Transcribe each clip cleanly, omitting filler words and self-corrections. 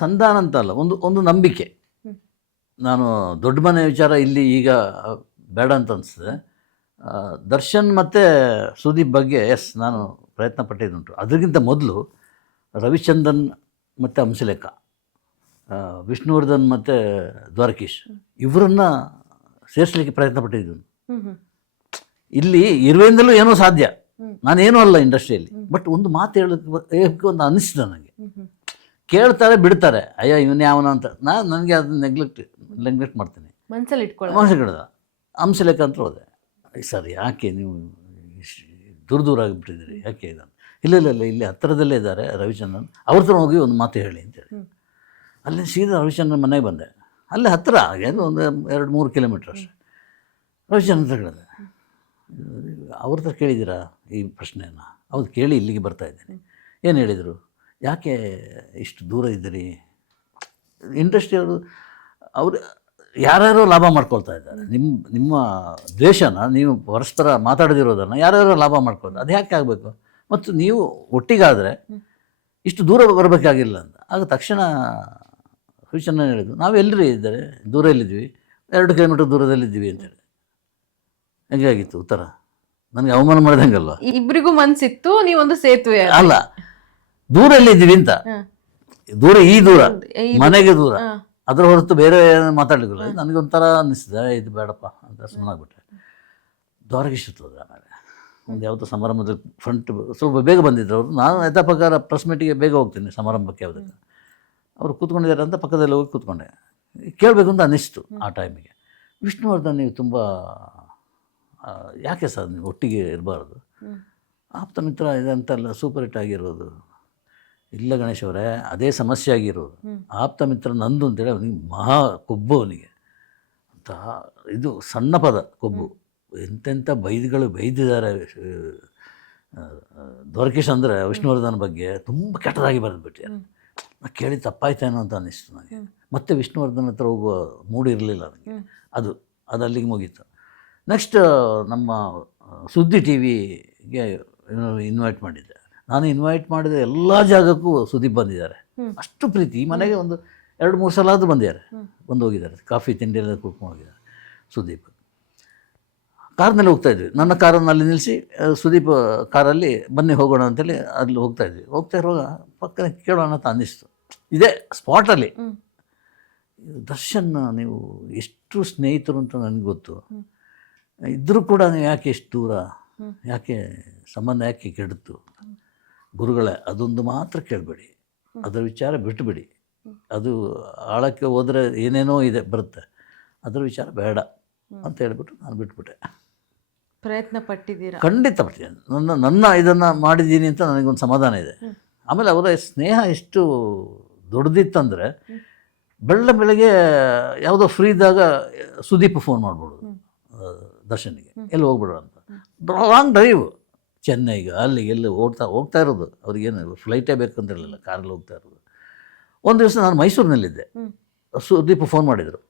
ಸಂಧಾನ ಅಂತ ಅಲ್ಲ, ಒಂದು ಒಂದು ನಂಬಿಕೆ. ನಾನು ದೊಡ್ಡ ಮನೆ ವಿಚಾರ ಇಲ್ಲಿ ಈಗ ಬೇಡ ಅಂತ ಅನಿಸ್ತದೆ. ದರ್ಶನ್ ಮತ್ತು ಸುದೀಪ್ ಬಗ್ಗೆ ನಾನು ಪ್ರಯತ್ನ ಪಟ್ಟಿದ್ದುಂಟು. ಅದಕ್ಕಿಂತ ಮೊದಲು ರವಿಚಂದ್ರನ್ ಮತ್ತು ಹಂಸಲೇಖ, ವಿಷ್ಣುವರ್ಧನ್ ಮತ್ತು ದ್ವಾರಕೀಶ್ ಇವರನ್ನು ಸೇರಿಸಲಿಕ್ಕೆ ಪ್ರಯತ್ನ ಪಟ್ಟಿದ್ದು. ಇಲ್ಲಿ ಇರುವೆಯಿಂದಲೂ ಏನೋ ಸಾಧ್ಯ, ನಾನೇನೂ ಅಲ್ಲ ಇಂಡಸ್ಟ್ರಿಯಲ್ಲಿ, ಬಟ್ ಒಂದು ಮಾತು ಹೇಳೋಕ್ಕೆ ಒಂದು ಅನಿಸ್ತು ನನಗೆ. ಕೇಳ್ತಾರೆ ಬಿಡ್ತಾರೆ, ಅಯ್ಯೋ ಇವನೇ ಯಾವನ ಅಂತ ನನಗೆ ಅದನ್ನ ನೆಗ್ಲೆಕ್ಟ್ ಮಾಡ್ತೀನಿ, ಮನಸ್ಸಲ್ಲಿ ಇಟ್ಕೊಳ್ಳೋದು. ಹಂಸಲೇಖ ಅಂತ ಹೋದೆ, ಸರ್ ಯಾಕೆ ನೀವು ದೂರ ಆಗಿಬಿಟ್ಟಿದ್ದೀರಿ, ಯಾಕೆ ಇದನ್ನು? ಇಲ್ಲ ಇಲ್ಲ ಇಲ್ಲ, ಇಲ್ಲಿ ಹತ್ತಿರದಲ್ಲೇ ಇದ್ದಾರೆ ರವಿಚಂದ್ರನ್, ಅವ್ರ ಹತ್ರ ಹೋಗಿ ಒಂದು ಮಾತು ಹೇಳಿ ಅಂತೇಳಿ. ಅಲ್ಲಿ ಸೀದಾ ರವಿಚಂದ್ರನ್ ಮನೆಗೆ ಬಂದೆ. ಅಲ್ಲೇ ಹತ್ತಿರ ಏನು ಒಂದು 2-3 ಕಿಲೋಮೀಟ್ರ್ ಅಷ್ಟೇ. ರವಿಚಂದ್ರನ್ ಹತ್ರ ಹೇಳಿದೆ, ಅವ್ರ ಹತ್ರ ಕೇಳಿದ್ದೀರಾ ಈ ಪ್ರಶ್ನೆಯನ್ನು? ಅವ್ರು ಕೇಳಿ ಇಲ್ಲಿಗೆ ಬರ್ತಾಯಿದ್ದೀನಿ. ಏನು ಹೇಳಿದರು? ಯಾಕೆ ಇಷ್ಟು ದೂರ ಇದ್ದೀರಿ? ಇಂಡಸ್ಟ್ರಿಯವರು ಅವರು ಯಾರ್ಯಾರೋ ಲಾಭ ಮಾಡ್ಕೊಳ್ತಾ ಇದ್ದಾರೆ. ನಿಮ್ಮ ದ್ವೇಷನ ನೀವು ಪರಸ್ಪರ ಮಾತಾಡದಿರೋದನ್ನು ಯಾರ್ಯಾರೋ ಲಾಭ ಮಾಡ್ಕೊಳ್ತಾರೆ, ಅದು ಯಾಕೆ ಆಗಬೇಕು? ಮತ್ತು ನೀವು ಒಟ್ಟಿಗಾದರೆ ಇಷ್ಟು ದೂರ ಬರಬೇಕಾಗಿಲ್ಲ ಅಂತ. ಆಗ ತಕ್ಷಣ ರವಿಚಂದ್ರನ್ ಹೇಳಿದ್ರು, ನಾವು ಎಲ್ಲರೂ ಇದ್ದಾರೆ, ದೂರ ಎಲ್ಲಿದ್ವಿ, 2 ಕಿಲೋಮೀಟರ್ ದೂರದಲ್ಲಿದ್ದೀವಿ ಅಂತೇಳಿ. ಹೆಂಗಾಗಿತ್ತು ಉತ್ತರ? ನನಗೆ ಅವಮಾನ ಮಾಡಿದಂಗಲ್ವ? ಇಬ್ಬರಿಗೂ ಮನಸ್ಸಿತ್ತು, ನೀವೊಂದು ಸೇತುವೆ ಅಲ್ಲ, ದೂರ ಎಲ್ಲಿದ್ದೀವಿ ಅಂತ. ದೂರ ಈ ದೂರ, ಮನೆಗೆ ದೂರ, ಅದರ ಹೊರತು ಬೇರೆ ಏನು ಮಾತಾಡಲಿಕ್ಕಿಲ್ಲ. ನನಗೊಂಥರ ಅನ್ನಿಸ್ತದೆ, ಇದು ಬೇಡಪ್ಪ ಅಂತ ಸುಮ್ಮನಾಗ್ಬಿಟ್ಟೆ. ದ್ವಾರಕೀಶ್ ಹೋದ್ರೆ ಆಮೇಲೆ ಒಂದು ಯಾವುದೋ ಸಮಾರಂಭದಲ್ಲಿ ಫ್ರಂಟ್ ಸ್ವಲ್ಪ ಬೇಗ ಬಂದಿದ್ರು ಅವರು. ನಾನು ಯಥಾ ಪ್ರಕಾರ ಪ್ರೆಸ್ ಮೀಟಿಗೆ ಬೇಗ ಹೋಗ್ತೀನಿ ಸಮಾರಂಭಕ್ಕೆ. ಯಾವುದಕ್ಕೆ ಅವರು ಕೂತ್ಕೊಂಡಿದ್ದಾರೆ ಅಂತ ಪಕ್ಕದಲ್ಲಿ ಹೋಗಿ ಕೂತ್ಕೊಂಡೆ. ಕೇಳಬೇಕು ಅಂತ ಅನ್ನಿಸ್ತು ಆ ಟೈಮಿಗೆ. ವಿಷ್ಣುವರ್ಧನ್, ನೀವು ತುಂಬ ಯಾಕೆ ಸರ್ ನೀವು ಒಟ್ಟಿಗೆ ಇರಬಾರ್ದು, ಆಪ್ತ ಮಿತ್ರ ಇದೆ ಅಂತೆಲ್ಲ ಸೂಪರ್ ಹಿಟ್ ಆಗಿರೋದು. ಇಲ್ಲ ಗಣೇಶ್ ಅವರೇ, ಅದೇ ಸಮಸ್ಯೆ ಆಗಿರೋದು. ಆಪ್ತ ಮಿತ್ರ ನಂದು ಅಂತೇಳಿ ಅವನಿಗೆ ಮಹಾ ಕೊಬ್ಬು, ಅವನಿಗೆ ಅಂತ. ಇದು ಸಣ್ಣ ಪದ ಕೊಬ್ಬು. ಎಂತೆಂಥ ಬೈದಿದ್ದಾರೆ ದ್ವಾರಕೀಶ್ ಅಂದರೆ ವಿಷ್ಣುವರ್ಧನ್ ಬಗ್ಗೆ ತುಂಬ ಕೆಟ್ಟದಾಗಿ ಬರೆದ್ಬಿಟ್ಟು. ನಾನು ಕೇಳಿ ತಪ್ಪಾಯ್ತೇನೋ ಅಂತ ಅನ್ನಿಸ್ತು ನನಗೆ. ಮತ್ತೆ ವಿಷ್ಣುವರ್ಧನ್ ಹತ್ರ ಹೋಗುವ ಮೂಡು ಇರಲಿಲ್ಲ ನನಗೆ. ಅದು ಅಲ್ಲಿಗೆ ಮುಗೀತು. ನೆಕ್ಸ್ಟ್ ನಮ್ಮ ಸುದ್ದಿ ಟಿ ವಿಗೆ ಇನ್ವೈಟ್ ಮಾಡಿದ್ದೆ. ನಾನು ಇನ್ವೈಟ್ ಮಾಡಿದ ಎಲ್ಲ ಜಾಗಕ್ಕೂ ಸುದೀಪ್ ಬಂದಿದ್ದಾರೆ. ಅಷ್ಟು ಪ್ರೀತಿ. ಈ ಮನೆಗೆ ಒಂದು 2-3 ಸಲ ಆದರೂ ಬಂದು ಹೋಗಿದ್ದಾರೆ. ಕಾಫಿ ತಿಂಡಿ ಎಲ್ಲ ಕೂತ್ಕೊಂಡು ಹೋಗಿದ್ದಾರೆ. ಸುದೀಪ್ ಕಾರ್ನಲ್ಲಿ ಹೋಗ್ತಾಯಿದ್ವಿ. ನನ್ನ ಕಾರನ್ನು ಅಲ್ಲಿ ನಿಲ್ಲಿಸಿ ಸುದೀಪ್ ಕಾರಲ್ಲಿ ಬನ್ನಿ ಹೋಗೋಣ ಅಂತೇಳಿ ಅಲ್ಲಿ ಹೋಗ್ತಾ ಇರುವಾಗ ಪಕ್ಕದ ಕೇಳೋಣ ಅಂತ ಅನ್ನಿಸ್ತು. ಇದೇ ಸ್ಪಾಟಲ್ಲಿ, ದರ್ಶನ್ ನೀವು ಎಷ್ಟು ಸ್ನೇಹಿತರು ಅಂತ ನನಗೆ ಗೊತ್ತು, ಇದ್ದರೂ ಕೂಡ ನೀವು ಯಾಕೆ ಎಷ್ಟು ದೂರ, ಯಾಕೆ ಸಂಬಂಧ ಯಾಕೆ ಕೆಡುತ್ತು? ಗುರುಗಳೇ, ಅದೊಂದು ಮಾತ್ರ ಕೇಳಬೇಡಿ, ಅದರ ವಿಚಾರ ಬಿಟ್ಟುಬಿಡಿ. ಅದು ಆಳಕ್ಕೆ ಹೋದರೆ ಏನೇನೋ ಇದೆ ಬರುತ್ತೆ, ಅದರ ವಿಚಾರ ಬೇಡ ಅಂತ ಹೇಳ್ಬಿಟ್ಟು ನಾನು ಬಿಟ್ಬಿಟ್ಟೆ. ಪ್ರಯತ್ನ ಪಟ್ಟಿದ್ದೀರಾ? ಖಂಡಿತ ಪಟ್ಟಿದ್ದೀನಿ. ನನ್ನ ಇದನ್ನು ಮಾಡಿದ್ದೀನಿ ಅಂತ ನನಗೊಂದು ಸಮಾಧಾನ ಇದೆ. ಆಮೇಲೆ ಅವರ ಸ್ನೇಹ ಎಷ್ಟು ದೊಡ್ಡದಿತ್ತಂದರೆ, ಬೆಳಗ್ಗೆ ಯಾವುದೋ ಫ್ರೀ ಇದ್ದಾಗ ಸುದೀಪ್ ಫೋನ್ ಮಾಡ್ಬಿಡೋದು ದರ್ಶನ್ಗೆ, ಎಲ್ಲಿ ಹೋಗ್ಬಿಡೋ ಅಂತ. ಲಾಂಗ್ ಡ್ರೈವ್, ಚೆನ್ನೈಗೆ ಅಲ್ಲಿಗೆ ಎಲ್ಲಿ ಹೋಗ್ತಾ ಇರೋದು. ಅವ್ರಿಗೇನು ಫ್ಲೈಟೇ ಬೇಕಂತಿರಲಿಲ್ಲ, ಕಾರಲ್ಲಿ ಹೋಗ್ತಾ ಇರೋದು. ಒಂದು ದಿವಸ ನಾನು ಮೈಸೂರಿನಲ್ಲಿದ್ದೆ. ಸುದೀಪ್ ಫೋನ್ ಮಾಡಿದರು,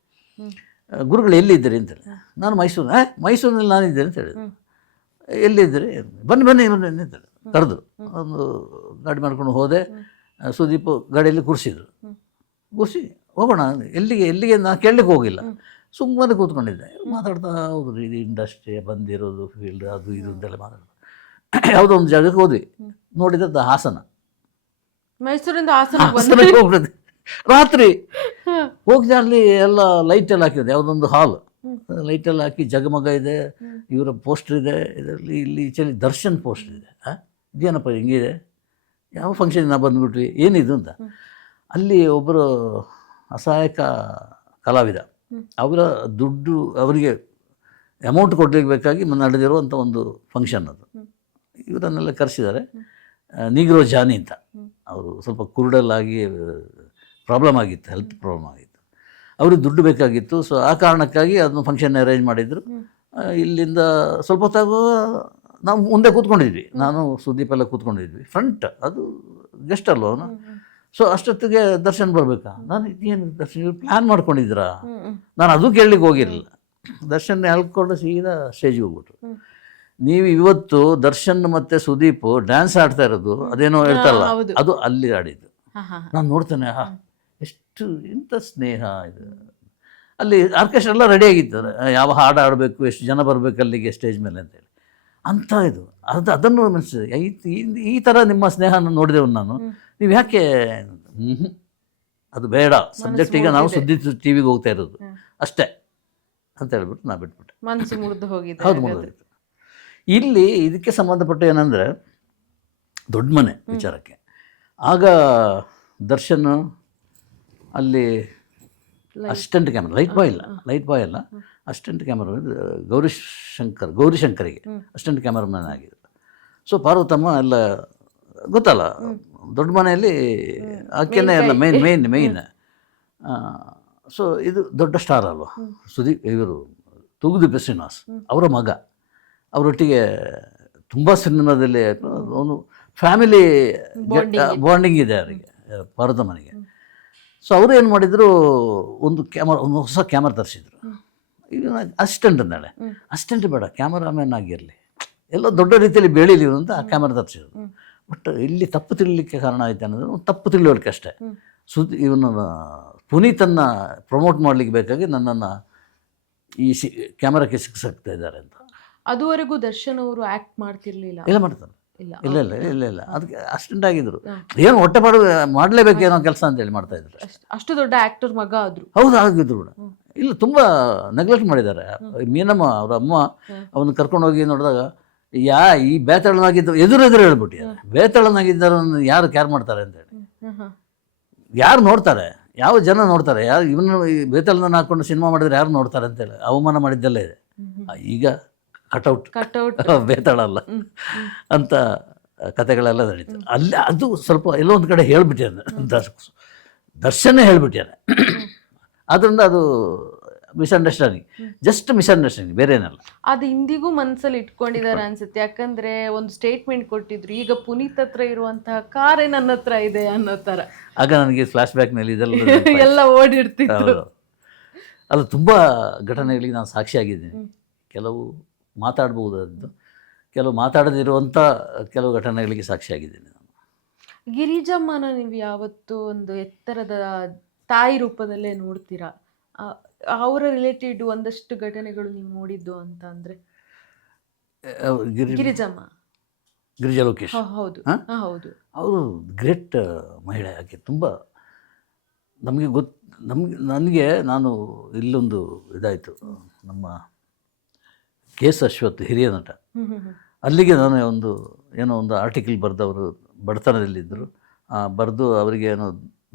ಗುರುಗಳು ಎಲ್ಲಿದ್ದೀರಿ ಅಂತೇಳಿ. ನಾನು ಮೈಸೂರಿನಲ್ಲಿ ನಾನಿದ್ದೆ ಅಂತ ಹೇಳಿದೆ. ಎಲ್ಲಿದ್ದೀರಿ? ಬನ್ನಿ ಅಂತೇಳಿ ಕರೆದು ಒಂದು ಗಾಡಿ ಮಾಡ್ಕೊಂಡು ಹೋದೆ. ಸುದೀಪ್ ಗಾಡಿಯಲ್ಲಿ ಕೂರಿಸಿ ಹೋಗೋಣ. ಎಲ್ಲಿಗೆ ನಾನು ಕೇಳಲಿಕ್ಕೆ ಹೋಗಿಲ್ಲ, ಸುಮ್ಮನೆ ಕೂತ್ಕೊಂಡಿದ್ದೆ. ಮಾತಾಡ್ತಾ ಹೋದ್ರು, ಇದು ಇಂಡಸ್ಟ್ರಿ ಬಂದಿರೋದು ಫೀಲ್ಡ್ ಅದು ಇದು ಅಂತೆಲ್ಲ ಮಾತಾಡೋದು. ಯಾವುದೋ ಒಂದು ಜಾಗಕ್ಕೆ ಹೋದ್ವಿ. ನೋಡಿದ್ದು ಹಾಸನ. ಮೈಸೂರಿಂದ ಹಾಸನಕ್ಕೆ ಹೋಗ್ಬಿಡುತ್ತೆ. ರಾತ್ರಿ ಹೋಗಿದ್ದೆ. ಅಲ್ಲಿ ಎಲ್ಲ ಲೈಟೆಲ್ಲ ಹಾಕಿದೆ, ಯಾವುದೊಂದು ಹಾಲ್ ಲೈಟೆಲ್ಲ ಹಾಕಿ ಜಗಮಗ ಇದೆ, ಇವರ ಪೋಸ್ಟರ್ ಇದೆ. ಇದರಲ್ಲಿ ಇಲ್ಲಿ ಈಚೆಲಿ ದರ್ಶನ್ ಪೋಸ್ಟರ್ ಇದೆ. ಇದೇನಪ್ಪ ಹಿಂಗಿದೆ, ಯಾವ ಫಂಕ್ಷನ್ ನಾವು ಬಂದುಬಿಟ್ವಿ, ಏನಿದು ಅಂತ. ಅಲ್ಲಿ ಒಬ್ಬರು ಅಸಹಾಯಕ ಕಲಾವಿದ, ಅವರ ದುಡ್ಡು ಅವರಿಗೆ ಅಮೌಂಟ್ ಕೊಡಲಿಕ್ಕೆ ಬೇಕಾಗಿ ನಡೆದಿರುವಂಥ ಒಂದು ಫಂಕ್ಷನ್ ಅದು. ಇವರನ್ನೆಲ್ಲ ಕರೆಸಿದ್ದಾರೆ. ನೀಗ್ರೋ ಜಾನಿ ಅಂತ, ಅವರು ಸ್ವಲ್ಪ ಕುರುಡಲ್ಲಾಗಿ ಪ್ರಾಬ್ಲಮ್ ಆಗಿತ್ತು, ಹೆಲ್ತ್ ಪ್ರಾಬ್ಲಮ್ ಆಗಿತ್ತು. ಅವ್ರಿಗೆ ದುಡ್ಡು ಬೇಕಾಗಿತ್ತು. ಸೊ ಆ ಕಾರಣಕ್ಕಾಗಿ ಅದನ್ನು ಫಂಕ್ಷನ್ ಅರೇಂಜ್ ಮಾಡಿದರು. ಇಲ್ಲಿಂದ ಸ್ವಲ್ಪ ಹೊತ್ತಾಗೋ ನಾವು ಮುಂದೆ ಕೂತ್ಕೊಂಡಿದ್ವಿ, ನಾನು ಸುದೀಪ್ ಎಲ್ಲ ಕೂತ್ಕೊಂಡಿದ್ವಿ ಫ್ರಂಟ್. ಅದು ಗೆಸ್ಟ್ ಅಲ್ವ ಅವನು. ಸೊ ಅಷ್ಟೊತ್ತಿಗೆ ದರ್ಶನ್ ಬರಬೇಕಾ? ನಾನು ಇದೇನು ದರ್ಶನ್ ಇವ್ರು ಪ್ಲ್ಯಾನ್ ಮಾಡ್ಕೊಂಡಿದ್ದೀರಾ? ನಾನು ಅದು ಕೇಳಲಿಕ್ಕೆ ಹೋಗಿರಲಿಲ್ಲ. ದರ್ಶನ್ ಹೇಳ್ಕೊಂಡು ಸೀದಾ ಸ್ಟೇಜಿಗೆ ಹೋಗ್ಬಿಟ್ರು. ನೀವು ಇವತ್ತು ದರ್ಶನ್ ಮತ್ತು ಸುದೀಪ್ ಡ್ಯಾನ್ಸ್ ಆಡ್ತಾ ಇರೋದು, ಅದೇನೋ ಹೇಳ್ತಾರಲ್ಲ, ಅದು ಅಲ್ಲಿ ಆಡಿದ್ದು. ನಾನು ನೋಡ್ತೇನೆ, ಎಷ್ಟು ಇಂಥ ಸ್ನೇಹ ಇದು. ಅಲ್ಲಿ ಆರ್ಕೆಸ್ಟ್ರಾ ಎಲ್ಲ ರೆಡಿ ಆಗಿತ್ತು, ಯಾವ ಹಾಡು ಆಡಬೇಕು, ಎಷ್ಟು ಜನ ಬರಬೇಕು ಅಲ್ಲಿಗೆ ಸ್ಟೇಜ್ ಮೇಲೆ ಅಂತೇಳಿ. ಅಂಥ ಇದು ಅದನ್ನು ಮನಸ್ಸಿದೆ. ಈ ಥರ ನಿಮ್ಮ ಸ್ನೇಹನ ನೋಡಿದೆವು ನಾನು. ನೀವು ಯಾಕೆ ಅದು ಬೇಡ ಸಬ್ಜೆಕ್ಟಿಗೆ ನಾವು ಸುದ್ದಿ ಟಿ ವಿಗೆ ಹೋಗ್ತಾ ಇರೋದು ಅಷ್ಟೇ ಅಂತ ಹೇಳ್ಬಿಟ್ಟು ನಾ ಬಿಟ್ಬಿಟ್ಟೆ. ಮನಸ್ಸು ಮುರಿದು ಹೋಗಿದೆ. ಹೌದು, ಮುಗಿದೋಯ್ತು. ಇಲ್ಲಿ ಇದಕ್ಕೆ ಸಂಬಂಧಪಟ್ಟ ಏನಂದರೆ ದೊಡ್ಡ ಮನೆ ವಿಚಾರಕ್ಕೆ ಆಗ ದರ್ಶನ್ ಅಲ್ಲಿ ಅಸಿಸ್ಟೆಂಟ್ ಕ್ಯಾಮ್ರಾ, ಲೈಟ್ ಬಾಯ್ ಅಲ್ಲ ಅಸಿಸ್ಟೆಂಟ್ ಕ್ಯಾಮ್ರಾ ಗೌರಿಶಂಕರಿಗೆ ಅಸಿಸ್ಟೆಂಟ್ ಕ್ಯಾಮ್ರಾಮನ್ ಆಗಿದ್ರು. ಸೊ ಪಾರ್ವತಮ್ಮ ಎಲ್ಲ ಗೊತ್ತಲ್ಲ, ದೊಡ್ಡ ಮನೆಯಲ್ಲಿ ಆಕೆನೇ ಎಲ್ಲ ಮೇಯ್ನ್. ಸೊ ಇದು ದೊಡ್ಡ ಸ್ಟಾರ್ ಅಲ್ವಾ ಇವರು ತೂಗುದೀಪ ಶ್ರೀನಿವಾಸ್ ಅವರ ಮಗ, ಅವರೊಟ್ಟಿಗೆ ತುಂಬ ಸಿನಿಮಾದಲ್ಲಿ ಅವನು ಫ್ಯಾಮಿಲಿ ಬಾಂಡಿಂಗ್ ಇದೆ ಅವರಿಗೆ, ಪಾರ್ವತಮ್ಮನಿಗೆ. ಸೊ ಅವರು ಏನು ಮಾಡಿದರು, ಒಂದು ಹೊಸ ಕ್ಯಾಮರಾ ತರಿಸಿದ್ರು. ಈಗ ಅಸಿಸ್ಟೆಂಟ್ ಅಂದಾಳೆ, ಅಸಿಸ್ಟೆಂಟ್ ಬೇಡ ಕ್ಯಾಮರಾಮ್ಯಾನ್ ಆಗಿರಲಿ, ಎಲ್ಲ ದೊಡ್ಡ ರೀತಿಯಲ್ಲಿ ಬೆಳೀಲಿ ಅಂತ ಆ ಕ್ಯಾಮರಾ ತರಿಸಿದ್ರು. ಬಟ್ ಇಲ್ಲಿ ತಪ್ಪು ತಿಳಿಲಿಕ್ಕೆ ಕಾರಣ ಆಯ್ತು ಅನ್ನೋದು ಒಂದು ತಪ್ಪು ತಿಳಿಯೋಳಿಕೆ ಅಷ್ಟೇ. ಇವನು ಪುನೀತನ್ನು ಪ್ರಮೋಟ್ ಮಾಡಲಿಕ್ಕೆ ಬೇಕಾಗಿ ನನ್ನನ್ನು ಈ ಕ್ಯಾಮರಾಕ್ಕೆ ಸಿಕ್ಕಿಸ್ತಾ ಇದ್ದಾರೆ ಅಂತ. ಅದುವರೆಗೂ ದರ್ಶನ್ ಅವರು ಆ್ಯಕ್ಟ್ ಮಾಡ್ತಿರ್ಲಿಲ್ಲ. ಎಲ್ಲ ಮಾಡ್ತಾರೆ, ಇಲ್ಲ ಅದಕ್ಕೆ ಅಸಿಸ್ಟೆಂಟ್ ಆಗಿದ್ರು. ಏನು ಹೊಟ್ಟೆ ಮಾಡಲೇಬೇಕೇನೋ ಕೆಲಸ ಅಂತೇಳಿ ಮಾಡ್ತಾ ಇದ್ರು. ಅಷ್ಟು ದೊಡ್ಡ ಆ್ಯಕ್ಟರ್ ಮಗ ಆದ್ರು. ಹೌದು, ಆಗಿದ್ರು ಕೂಡ. ಇಲ್ಲ, ತುಂಬ ನೆಗ್ಲೆಕ್ಟ್ ಮಾಡಿದ್ದಾರೆ. ಮೀನಮ್ಮ ಅವರ ಅಮ್ಮ ಅವನು ಕರ್ಕೊಂಡೋಗಿ ನೋಡಿದಾಗ ಈ ಬೇತಾಳನಾಗಿದ್ದು ಎದುರು ಹೇಳ್ಬಿಟ್ಟಿದ್ದಾರೆ. ಬೇತಾಳನಾಗಿದ್ದರು ಯಾರು ಕ್ಯಾರ್ ಮಾಡ್ತಾರೆ ಅಂತೇಳಿ, ಯಾರು ನೋಡ್ತಾರೆ, ಯಾವ ಜನ ನೋಡ್ತಾರೆ, ಯಾರು ಇವನು ಬೇತಾಳನ ಹಾಕೊಂಡು ಸಿನಿಮಾ ಮಾಡಿದ್ರೆ ಯಾರು ನೋಡ್ತಾರೆ ಅಂತೇಳಿ ಅವಮಾನ ಮಾಡಿದ್ದೆಲ್ಲ ಇದೆ. ಈಗ ಕಟೌಟ್ ಬೇತಾಳ ಅಲ್ಲ ಅಂತ ಕತೆಗಳೆಲ್ಲ ನಡೀತು ಅಲ್ಲಿ. ಅದು ಸ್ವಲ್ಪ ಎಲ್ಲೋ ಒಂದು ಕಡೆ ಹೇಳ್ಬಿಟ್ಟಾನೆ ದರ್ಶನೇ ಹೇಳ್ಬಿಟ್ಟಾನೆ. ಆದ್ದರಿಂದ ಅದು ಮಿಸ್ಅಂಡರ್ಸ್ಟ್ಯಾಂಡಿಂಗ್, ಜಸ್ಟ್ ಮಿಸ್ಅಂಡರ್ಸ್ಟ್ಯಾಂಡಿಂಗ್, ಬೇರೆ ಏನಲ್ಲ. ಅದು ಇಂದಿಗೂ ಮನಸ್ಸಲ್ಲಿ ಇಟ್ಕೊಂಡಿದ್ದಾರೆ ಅನ್ಸುತ್ತೆ. ಯಾಕಂದ್ರೆ ಒಂದು ಸ್ಟೇಟ್ಮೆಂಟ್ ಕೊಟ್ಟಿದ್ರು, ಈಗ ಪುನೀತ್ ಹತ್ರ ಇರುವಂತಹ ಕಾರೇ ನನ್ನ ಹತ್ರ ಇದೆ ಅನ್ನೋ ತರ. ಆಗ ನನಗೆ ಫ್ಲಾಶ್ ಬ್ಯಾಕ್ನಲ್ಲಿ ಇದೆಲ್ಲ ಎಲ್ಲ ಓಡಿರ್ತಿತ್ತು. ಅಲ್ಲ, ತುಂಬ ಘಟನೆಗಳಿಗೆ ನಾನು ಸಾಕ್ಷಿಯಾಗಿದ್ದೀನಿ. ಕೆಲವು ಮಾತಾಡಬಹುದಾದ್ದು, ಕೆಲವು ಮಾತಾಡದಿರುವಂಥ ಕೆಲವು ಘಟನೆಗಳಿಗೆ ಸಾಕ್ಷಿಯಾಗಿದ್ದೀನಿ ನಾನು. ಗಿರಿಜಮ್ಮನ ನೀವು ಯಾವತ್ತು ಒಂದು ಎತ್ತರದ ತಾಯಿ ರೂಪದಲ್ಲೇ ನೋಡ್ತೀರಾ? ಅವರ ರಿಲೇಟೆಡ್ ಒಂದಷ್ಟು ಘಟನೆಗಳು ನೀವು ನೋಡಿದ್ದು ಅಂತ ಅಂದ್ರೆ? ಗಿರಿಜಮ್ಮ, ಗಿರಿಜಾ ಲೋಕೇಶ್, ಹೌದು ಹೌದು, ಅವರು ಗ್ರೇಟ್ ಮಹಿಳೆ. ಆಕೆ ತುಂಬ ನಮಗೆ ನನಗೆ ನಾನು ಇಲ್ಲೊಂದು ಇದಾಯಿತು, ನಮ್ಮ KS ಅಶ್ವಥ್ ಹಿರಿಯ ನಟ, ಅಲ್ಲಿಗೆ ನಾನು ಏನೋ ಒಂದು ಆರ್ಟಿಕಲ್ ಬರೆದು, ಅವರು ಬಡತನದಲ್ಲಿದ್ದರು, ಬರೆದು ಅವರಿಗೆ ಏನೋ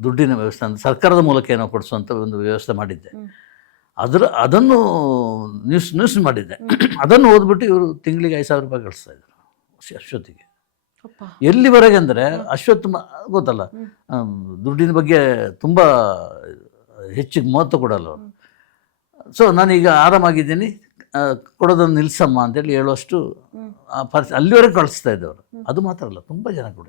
ದುಡ್ಡಿನ ವ್ಯವಸ್ಥೆ ಅಂತ ಸರ್ಕಾರದ ಮೂಲಕ ಏನೋ ಕೊಡಿಸುವಂಥ ಒಂದು ವ್ಯವಸ್ಥೆ ಮಾಡಿದ್ದೆ. ಅದನ್ನು ನ್ಯೂಸ್ ಮಾಡಿದ್ದೆ. ಅದನ್ನು ಓದ್ಬಿಟ್ಟು ಇವರು ತಿಂಗಳಿಗೆ 5,000 ರೂಪಾಯಿ ಕಳಿಸ್ತಾಯಿದ್ರು ಅಶ್ವತ್ಥಿಗೆ. ಎಲ್ಲಿವರೆಗೆ ಅಂದರೆ ಅಶ್ವಥ್ ಗೊತ್ತಲ್ಲ, ದುಡ್ಡಿನ ಬಗ್ಗೆ ತುಂಬ ಹೆಚ್ಚಿಗೆ ಮಹತ್ವ ಕೊಡಲ್ಲ ಅವರು. ಸೊ ನಾನೀಗ ಆರಾಮಾಗಿದ್ದೀನಿ, ಕೊಡೋದನ್ನು ನಿಲ್ಸಮ್ಮ ಅಂತೇಳಿ ಹೇಳುವಷ್ಟು ಅಲ್ಲಿವರೆಗೆ ಕಳಿಸ್ತಾ ಇದ್ದವರು. ಅದು ಮಾತ್ರ ಅಲ್ಲ, ತುಂಬ ಜನ ಕೂಡ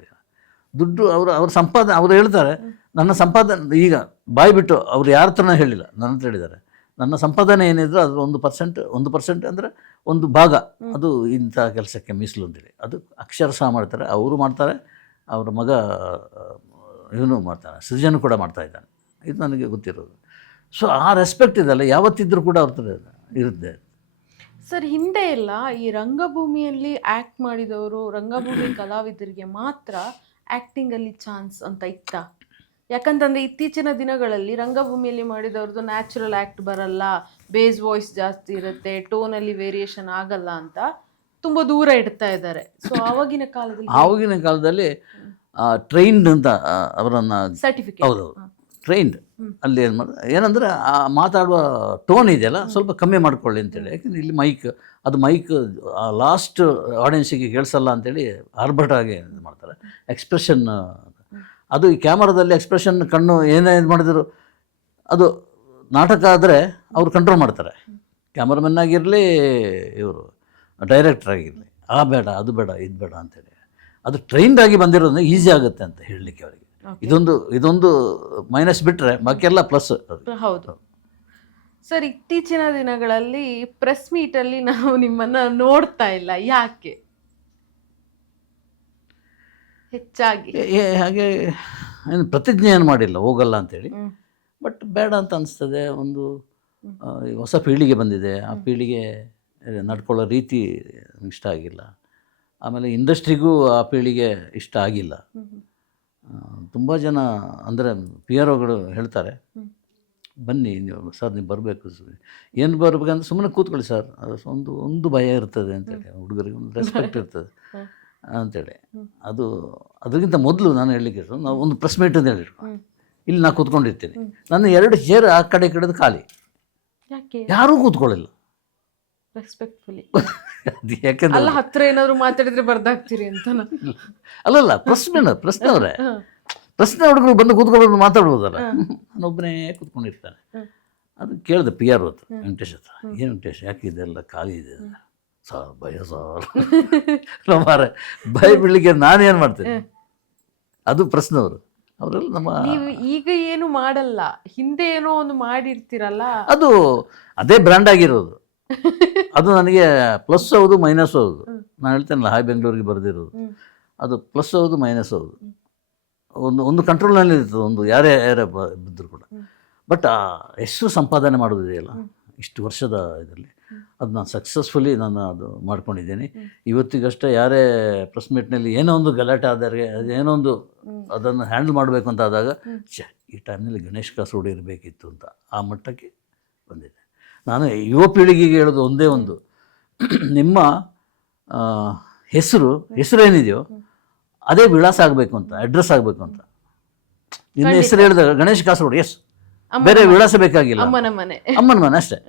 ದುಡ್ಡು ಅವ್ರ ಸಂಪಾದನೆ, ಅವ್ರು ಹೇಳ್ತಾರೆ ನನ್ನ ಸಂಪಾದನೆ, ಈಗ ಬಾಯಿ ಬಿಟ್ಟು ಅವ್ರು ಯಾರ ಹತ್ರನೂ ಹೇಳಿಲ್ಲ, ನನ್ನ ಹತ್ರ ಹೇಳಿದ್ದಾರೆ, ನನ್ನ ಸಂಪಾದನೆ ಏನಿದ್ರು ಅದು 1% ಅಂದರೆ ಒಂದು ಭಾಗ ಅದು ಇಂಥ ಕೆಲಸಕ್ಕೆ ಮೀಸಲು ಅಂತೇಳಿ. ಅದು ಅಕ್ಷರಶಃ ಮಾಡ್ತಾರೆ, ಅವರು ಮಾಡ್ತಾರೆ, ಅವರ ಮಗ ಇವನು ಮಾಡ್ತಾನೆ, ಸೃಜನ್ ಕೂಡ ಮಾಡ್ತಾ ಇದ್ದಾನೆ. ಇದು ನನಗೆ ಗೊತ್ತಿರೋದು. ಸೊ ಆ ರೆಸ್ಪೆಕ್ಟ್ ಇದೆಲ್ಲ ಯಾವತ್ತಿದ್ರೂ ಕೂಡ ಅವ್ರ ಹತ್ರ ಇರುತ್ತೆ. ಸರ್, ಹಿಂದೆ ಎಲ್ಲ ಈ ರಂಗಭೂಮಿಯಲ್ಲಿ ಆ್ಯಕ್ಟ್ ಮಾಡಿದವರು, ರಂಗಭೂಮಿ ಕಲಾವಿದರಿಗೆ ಮಾತ್ರ ಆ್ಯಕ್ಟಿಂಗಲ್ಲಿ ಚಾನ್ಸ್ ಅಂತ ಇತ್ತ? ಯಾಕಂತಂದರೆ ಇತ್ತೀಚಿನ ದಿನಗಳಲ್ಲಿ ರಂಗಭೂಮಿಯಲ್ಲಿ ಮಾಡಿದವ್ರದ್ದು ನ್ಯಾಚುರಲ್ ಆ್ಯಕ್ಟ್ ಬರಲ್ಲ, ಬೇಸ್ ವಾಯ್ಸ್ ಜಾಸ್ತಿ ಇರುತ್ತೆ, ಟೋನಲ್ಲಿ ವೇರಿಯೇಷನ್ ಆಗಲ್ಲ ಅಂತ ತುಂಬ ದೂರ ಇಡ್ತಾ ಇದ್ದಾರೆ. ಸೊ ಆವಾಗಿನ ಕಾಲದಲ್ಲಿ ಟ್ರೈನ್ಡ್ ಅಂತ ಅವರನ್ನು ಸರ್ಟಿಫಿಕೇಟ್, ಹೌದೌದು, ಟ್ರೈನ್ಡ್. ಅಲ್ಲಿ ಏನಂದರೆ ಆ ಮಾತಾಡುವ ಟೋನ್ ಇದೆಯಲ್ಲ ಸ್ವಲ್ಪ ಕಮ್ಮಿ ಮಾಡ್ಕೊಳ್ಳಿ ಅಂತೇಳಿ. ಯಾಕೆಂದರೆ ಇಲ್ಲಿ ಮೈಕ್ ಲಾಸ್ಟ್ ಆಡಿಯನ್ಸಿಗೆ ಕೇಳಿಸಲ್ಲ ಅಂತೇಳಿ ಆರ್ಭಟಾಗಿ ಇದು ಮಾಡ್ತಾರೆ. ಎಕ್ಸ್ಪ್ರೆಷನ್ ಅದು ಈ ಕ್ಯಾಮರಾದಲ್ಲಿ ಎಕ್ಸ್ಪ್ರೆಷನ್ ಕಣ್ಣು ಏನೇನು ಮಾಡಿದ್ರು ಅದು ನಾಟಕ ಆದರೆ ಅವ್ರು ಕಂಟ್ರೋಲ್ ಮಾಡ್ತಾರೆ. ಕ್ಯಾಮ್ರಾಮನ್ ಆಗಿರಲಿ, ಇವರು ಡೈರೆಕ್ಟರ್ ಆಗಿರಲಿ, ಬೇಡ ಅದು ಬೇಡ ಇದು ಬೇಡ ಅಂತೇಳಿ. ಅದು ಟ್ರೈನ್ಡ್ ಆಗಿ ಬಂದಿರೋದ್ರಿಂದ ಈಸಿ ಆಗುತ್ತೆ ಅಂತ ಹೇಳಲಿಕ್ಕೆ ಅವರಿಗೆ. ಇದೊಂದು ಮೈನಸ್ ಬಿಟ್ಟರೆ ಬಾಕಿಯೆಲ್ಲ ಪ್ಲಸ್. ಹೌದು ಸರ್, ಇತ್ತೀಚಿನ ದಿನಗಳಲ್ಲಿ ಪ್ರೆಸ್ ಮೀಟಲ್ಲಿ ನಾವು ನಿಮ್ಮನ್ನು ನೋಡ್ತಾ ಇಲ್ಲ, ಯಾಕೆ? ಹೆಚ್ಚಾಗಿ ಹಾಗೆ ಏನು ಪ್ರತಿಜ್ಞೆ ಏನು ಮಾಡಿಲ್ಲ ಹೋಗಲ್ಲ ಅಂತೇಳಿ. ಬಟ್ ಬೇಡ ಅಂತ ಅನಿಸ್ತದೆ. ಒಂದು ಈ ಹೊಸ ಪೀಳಿಗೆ ಬಂದಿದೆ, ಆ ಪೀಳಿಗೆ ನಡ್ಕೊಳ್ಳೋ ರೀತಿ ಇಷ್ಟ ಆಗಿಲ್ಲ. ಆಮೇಲೆ ಇಂಡಸ್ಟ್ರಿಗೂ ಆ ಪೀಳಿಗೆ ಇಷ್ಟ ಆಗಿಲ್ಲ. ತುಂಬ ಜನ ಅಂದರೆ ಪಿ ಆರ್ ಒಗಳು ಹೇಳ್ತಾರೆ, ಬನ್ನಿ ನೀವು ಸರ್, ನೀವು ಬರಬೇಕು. ಏನು ಬರ್ಬೇಕಂದ್ರೆ ಸುಮ್ಮನೆ ಕೂತ್ಕೊಳ್ಳಿ ಸರ್, ಅದು ಒಂದು ಭಯ ಇರ್ತದೆ ಅಂತೇಳಿ, ಹುಡುಗರಿಗೆ ಒಂದು ರೆಸ್ಪೆಕ್ಟ್ ಇರ್ತದೆ ಅಂಥೇಳಿ. ಅದಕ್ಕಿಂತ ಮೊದಲು ನಾನು ಹೇಳಲಿಕ್ಕೆ ನಾವು ಒಂದು ಪ್ರೆಸ್ ಮೀಟ್ ಅಂತ ಹೇಳಿದ್ರು, ಇಲ್ಲಿ ನಾನು ಕೂತ್ಕೊಂಡಿರ್ತೀನಿ, ನನ್ನ 2 ಚೇರ್ ಆ ಕಡೆ ಈ ಕಡೆದು ಖಾಲಿ, ಯಾಕೆ ಯಾರೂ ಕೂತ್ಕೊಳ್ಳಿಲ್ಲ. ರೆಸ್ಪೆಕ್ಟ್ಫುಲಿ ಯಾಕೆಂದ್ರೆ ಅಲ್ಲ, ಹತ್ರ ಏನಾದ್ರು ಮಾತಾಡಿದ್ರೆ ಬರ್ದಾಗ್ತೀರಿ ಅಂತ. ಅಲ್ಲಲ್ಲ, ಪ್ರಶ್ನೆ ಹುಡುಗರು ಬಂದು ಕೂತ್ಕೊಳ್ಳೋದು ಮಾತಾಡ್ಬೋದಲ್ಲ. ನಾನೊಬ್ಬನೇ ಕೂತ್ಕೊಂಡಿರ್ತಾನೆ. ಅದು ಕೇಳಿದೆ ಪಿ ಆರ್ ಹೊತ್ತು ವೆಂಕಟೇಶ್ ಹತ್ರ, ಏನು ವೆಂಕಟೇಶ್ ಯಾಕೆ ಇದೆಲ್ಲ ಖಾಲಿ ಇದೆ ಸರ್? ಭಯ ಸರ್ ನಮ್ಮಾರೆ ಭಯ ಬಿಡ್ಲಿಕ್ಕೆ ನಾನೇನು ಮಾಡ್ತೇನೆ? ಅದು ಪ್ರಶ್ನವರು ಅವರೆಲ್ಲ ನಮ್ಮ. ನೀವು ಈಗ ಏನು ಮಾಡಲ್ಲ, ಹಿಂದೆ ಏನೋ ಒಂದು ಮಾಡಿರ್ತೀರಲ್ಲ, ಅದು ಅದೇ ಬ್ರ್ಯಾಂಡ್ ಆಗಿರೋದು. ಅದು ನನಗೆ ಪ್ಲಸ್ ಹೌದು ಮೈನಸ್ ಹೌದು. ನಾನು ಹೇಳ್ತೇನಲ್ಲ, ಹಾಯ್ ಬೆಂಗಳೂರಿಗೆ ಬರೆದಿರೋದು ಅದು ಪ್ಲಸ್ ಹೌದು ಮೈನಸ್ ಹೌದು. ಒಂದು ಕಂಟ್ರೋಲ್ನಲ್ಲಿ ಇರ್ತದೆ, ಒಂದು ಯಾರೇ ಬಿದ್ದರೂ ಕೂಡ. ಬಟ್ ಆ ಹೆಸರು ಸಂಪಾದನೆ ಮಾಡೋದಿದೆಯಲ್ಲ ಇಷ್ಟು ವರ್ಷದ ಇದರಲ್ಲಿ, ಅದು ನಾನು ಸಕ್ಸಸ್ಫುಲಿ ಅದು ಮಾಡ್ಕೊಂಡಿದ್ದೀನಿ. ಇವತ್ತಿಗಷ್ಟೇ ಯಾರೇ ಪ್ರೆಸ್ ಮೀಟ್ನಲ್ಲಿ ಏನೋ ಒಂದು ಗಲಾಟೆ ಆದರೆ, ಏನೋ ಒಂದು ಅದನ್ನು ಹ್ಯಾಂಡಲ್ ಮಾಡಬೇಕು ಅಂತ ಆದಾಗ, ಈ ಟೈಮ್ನಲ್ಲಿ ಗಣೇಶ್ ಕಾಸರಗೋಡು ಇರಬೇಕಿತ್ತು ಅಂತ ಆ ಮಟ್ಟಕ್ಕೆ ಬಂದಿದೆ. ನಾನು ಯುವ ಪೀಳಿಗೆಗೆ ಹೇಳೋದು ಒಂದೇ ಒಂದು, ನಿಮ್ಮ ಹೆಸರೇನಿದೆಯೋ ಅದೇ ವಿಳಾಸ ಆಗಬೇಕು ಅಂತ, ಅಡ್ರೆಸ್ ಆಗಬೇಕು ಅಂತ. ನಿನ್ನ ಹೆಸರು ಹೇಳಿದಾಗ ಗಣೇಶ್ ಕಾಸರಗೋಡು, ಎಸ್, ಬೇರೆ ವಿಳಾಸ ಬೇಕಾಗಿಲ್ಲ, ಅಮ್ಮನ ಮನೆ ಅಷ್ಟೇ.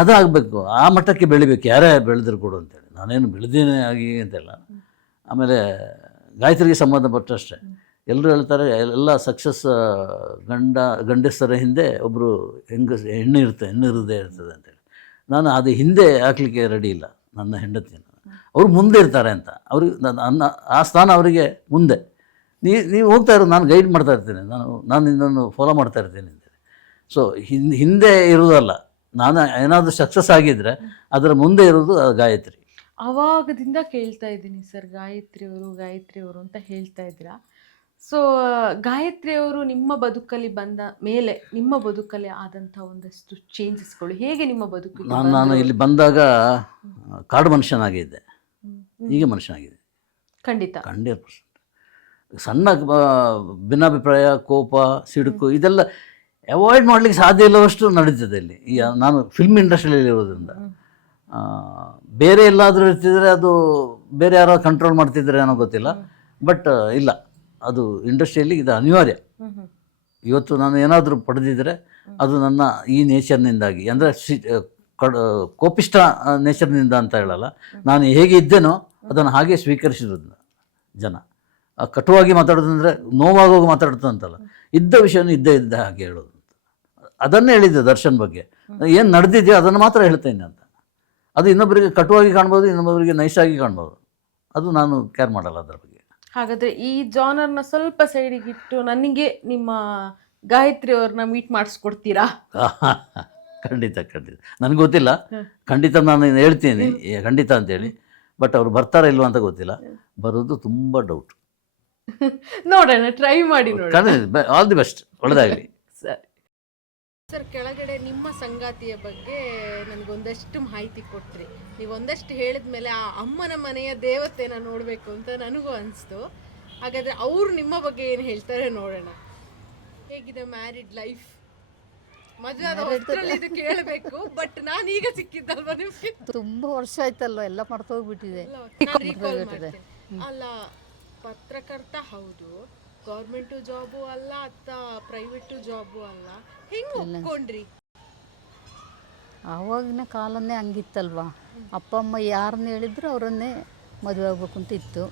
ಅದಾಗಬೇಕು, ಆ ಮಟ್ಟಕ್ಕೆ ಬೆಳಿಬೇಕು, ಯಾರೇ ಬೆಳೆದ್ರು ಕೊಡು ಅಂತೇಳಿ. ನಾನೇನು ಬೆಳೆದೇನೆ ಆಗಿ ಅಂತೆಲ್ಲ. ಆಮೇಲೆ ಗಾಯತ್ರಿಗೆ ಸಂಬಂಧಪಟ್ಟಷ್ಟೇ ಎಲ್ಲರೂ ಹೇಳ್ತಾರೆ, ಎಲ್ಲ ಸಕ್ಸಸ್ ಗಂಡಸರ ಹಿಂದೆ ಒಬ್ಬರು ಹೆಣ್ಣು ಇರುತ್ತೆ ಅಂತೇಳಿ. ನಾನು ಅದು ಹಿಂದೆ ಹಾಕ್ಲಿಕ್ಕೆ ರೆಡಿ ಇಲ್ಲ ನನ್ನ ಹೆಂಡತಿಯನ್ನು. ಅವರು ಮುಂದೆ ಇರ್ತಾರೆ ಅಂತ, ಅವ್ರಿಗೆ ಆ ಸ್ಥಾನ ಅವರಿಗೆ ಮುಂದೆ. ನೀವು ಹೋಗ್ತಾ ಇರೋದು, ನಾನು ಗೈಡ್ ಮಾಡ್ತಾ ಇರ್ತೀನಿ, ನಾನು ನಿನ್ನನ್ನು ಫಾಲೋ ಮಾಡ್ತಾ ಇರ್ತೀನಿ ಅಂತೇಳಿ. ಸೊ ಹಿಂದೆ ಇರೋದಲ್ಲ, ನಾನು ಏನಾದರೂ ಸಕ್ಸಸ್ ಆಗಿದ್ದರೆ ಅದರ ಮುಂದೆ ಇರೋದು ಗಾಯತ್ರಿ. ಅವಾಗದಿಂದ ಕೇಳ್ತಾ ಇದ್ದೀನಿ ಸರ್, ಗಾಯತ್ರಿ ಅವರು ಅಂತ ಹೇಳ್ತಾ ಇದ್ದೀರಾ. ಸೊ ಗಾಯತ್ರಿ ಅವರು ನಿಮ್ಮ ಬದುಕಲ್ಲಿ ಬಂದ ಮೇಲೆ ನಿಮ್ಮ ಬದುಕಲ್ಲಿ ಆದಂಥ ಒಂದಷ್ಟು ಚೇಂಜಸ್ಗಳು ಹೇಗೆ ನಿಮ್ಮ ಬದುಕು? ನಾನು ಇಲ್ಲಿ ಬಂದಾಗ ಕಾಡು ಮನುಷ್ಯನಾಗಿದ್ದೆ, ಈಗ ಮನುಷ್ಯನಾಗಿದೆ. ಖಂಡಿತ 100%. ಸಣ್ಣ ಭಿನ್ನಾಭಿಪ್ರಾಯ, ಕೋಪ, ಸಿಡುಕು ಇದೆಲ್ಲ ಅವಾಯ್ಡ್ ಮಾಡಲಿಕ್ಕೆ ಸಾಧ್ಯ ಇಲ್ಲವಷ್ಟು ನಡೀತದೆ ಇಲ್ಲಿ. ಈಗ ನಾನು ಫಿಲ್ಮ್ ಇಂಡಸ್ಟ್ರಿಯಲ್ಲಿ ಇರೋದ್ರಿಂದ, ಬೇರೆ ಎಲ್ಲಾದರೂ ಇರ್ತಿದ್ರೆ ಅದು ಬೇರೆ ಯಾರೋ ಕಂಟ್ರೋಲ್ ಮಾಡ್ತಿದ್ರೆ ಏನೋ ಗೊತ್ತಿಲ್ಲ. ಬಟ್ ಇಲ್ಲ, ಅದು ಇಂಡಸ್ಟ್ರಿಯಲ್ಲಿ ಇದು ಅನಿವಾರ್ಯ. ಇವತ್ತು ನಾನು ಏನಾದರೂ ಪಡೆದಿದ್ದರೆ ಅದು ನನ್ನ ಈ ನೇಚರ್ನಿಂದಾಗಿ, ಅಂದರೆ ಕೋಪಿಷ್ಟ ನೇಚರ್ನಿಂದ ಅಂತ ಹೇಳಲ್ಲ, ನಾನು ಹೇಗೆ ಇದ್ದೇನೋ ಅದನ್ನು ಹಾಗೆ ಸ್ವೀಕರಿಸಿರೋದು ಜನ. ಕಟುವಾಗಿ ಮಾತಾಡೋದಂದರೆ ನೋವಾಗೋಗಿ ಮಾತಾಡ್ತಂತಲ್ಲ, ಇದ್ದ ವಿಷಯನೂ ಇದ್ದ ಹಾಗೆ ಹೇಳೋದು ಅಂತ. ಅದನ್ನೇ ಹೇಳಿದ್ದೆ ದರ್ಶನ್ ಬಗ್ಗೆ, ಏನು ನಡೆದಿದೆಯೋ ಅದನ್ನು ಮಾತ್ರ ಹೇಳ್ತೇನೆ ಅಂತ. ಅದು ಇನ್ನೊಬ್ಬರಿಗೆ ಕಟುವಾಗಿ ಕಾಣ್ಬೋದು, ಇನ್ನೊಬ್ಬರಿಗೆ ನೈಸಾಗಿ ಕಾಣ್ಬೋದು, ಅದು ನಾನು ಕೇರ್ ಮಾಡಲ್ಲ ಅದರ ಬಗ್ಗೆ. ಹಾಗಾದರೆ ಈ ಜಾನರ್ನ ಸ್ವಲ್ಪ ಸೈಡಿಗಿಟ್ಟು ನನಗೆ ನಿಮ್ಮ ಗಾಯತ್ರಿ ಅವ್ರನ್ನ ಮೀಟ್ ಮಾಡಿಸ್ಕೊಡ್ತೀರಾ? ಖಂಡಿತ ನನಗೆ ಗೊತ್ತಿಲ್ಲ, ಖಂಡಿತ ನಾನು ಹೇಳ್ತೀನಿ ಖಂಡಿತ ಅಂತೇಳಿ. ಬಟ್ ಅವ್ರು ಬರ್ತಾರಾ ಇಲ್ವಾ ಅಂತ ಗೊತ್ತಿಲ್ಲ, ಬರೋದು ತುಂಬ ಡೌಟ್. ನೋಡೋಣ, ಟ್ರೈ ಮಾಡಿ ನೋಡೋಣ. ಆಲ್ ದಿ ಬೆಸ್ಟ್, ಒಳ್ಳೆದಾಗಲಿ. ಸರ್, ಕೆಳಗಡೆ ನಿಮ್ಮ ಸಂಗಾತಿಯ ಬಗ್ಗೆ ನನಗೊಂದಷ್ಟು ಮಾಹಿತಿ ಕೊಟ್ರಿ. ನೀವು ಒಂದಷ್ಟು ಹೇಳಿದ ಮೇಲೆ ಆ ಅಮ್ಮನ ಮನೆಯ ದೇವತೆನ ನೋಡಬೇಕು ಅಂತ ನನಗೂ ಅನಿಸ್ತು. ಹಾಗಾದರೆ ಅವರು ನಿಮ್ಮ ಬಗ್ಗೆ ಏನು ಹೇಳ್ತಾರೆ ನೋಡೋಣ. ಹೇಗಿದೆ ಮ್ಯಾರಿಡ್ ಲೈಫ್? ಮದುವೆ ಆದ ಹೊತ್ತಲ್ಲಿ ಇದು ಕೇಳಬೇಕು, ಬಟ್ ನಾನು ಈಗ ಸಿಕ್ಕಿದ್ದಲ್ವಾ ನಿಮಗೆ? ತುಂಬ ವರ್ಷ ಆಯ್ತಲ್ವ, ಎಲ್ಲ ಮರ್ತೋಗ್ಬಿಟ್ಟಿದೆ. ಅಲ್ಲ, ಪತ್ರಕರ್ತ ಹೌದು, ಗೌರ್ಮೆಂಟು ಜಾಬು ಅಲ್ಲ, ಪ್ರೈವೇಟು ಜಾಬು ಅಲ್ಲ, ಹೆಂಗೆ ಒಪ್ಕೊಂಡ್ರಿ? ಆವಾಗಿನ ಕಾಲನೇ ಹಂಗಿತ್ತಲ್ವಾ, ಅಪ್ಪ ಅಮ್ಮ ಯಾರನ್ನ ಹೇಳಿದ್ರು ಅವರನ್ನೇ ಮದುವೆ ಆಗ್ಬೇಕು ಅಂತ ಇತ್ತು.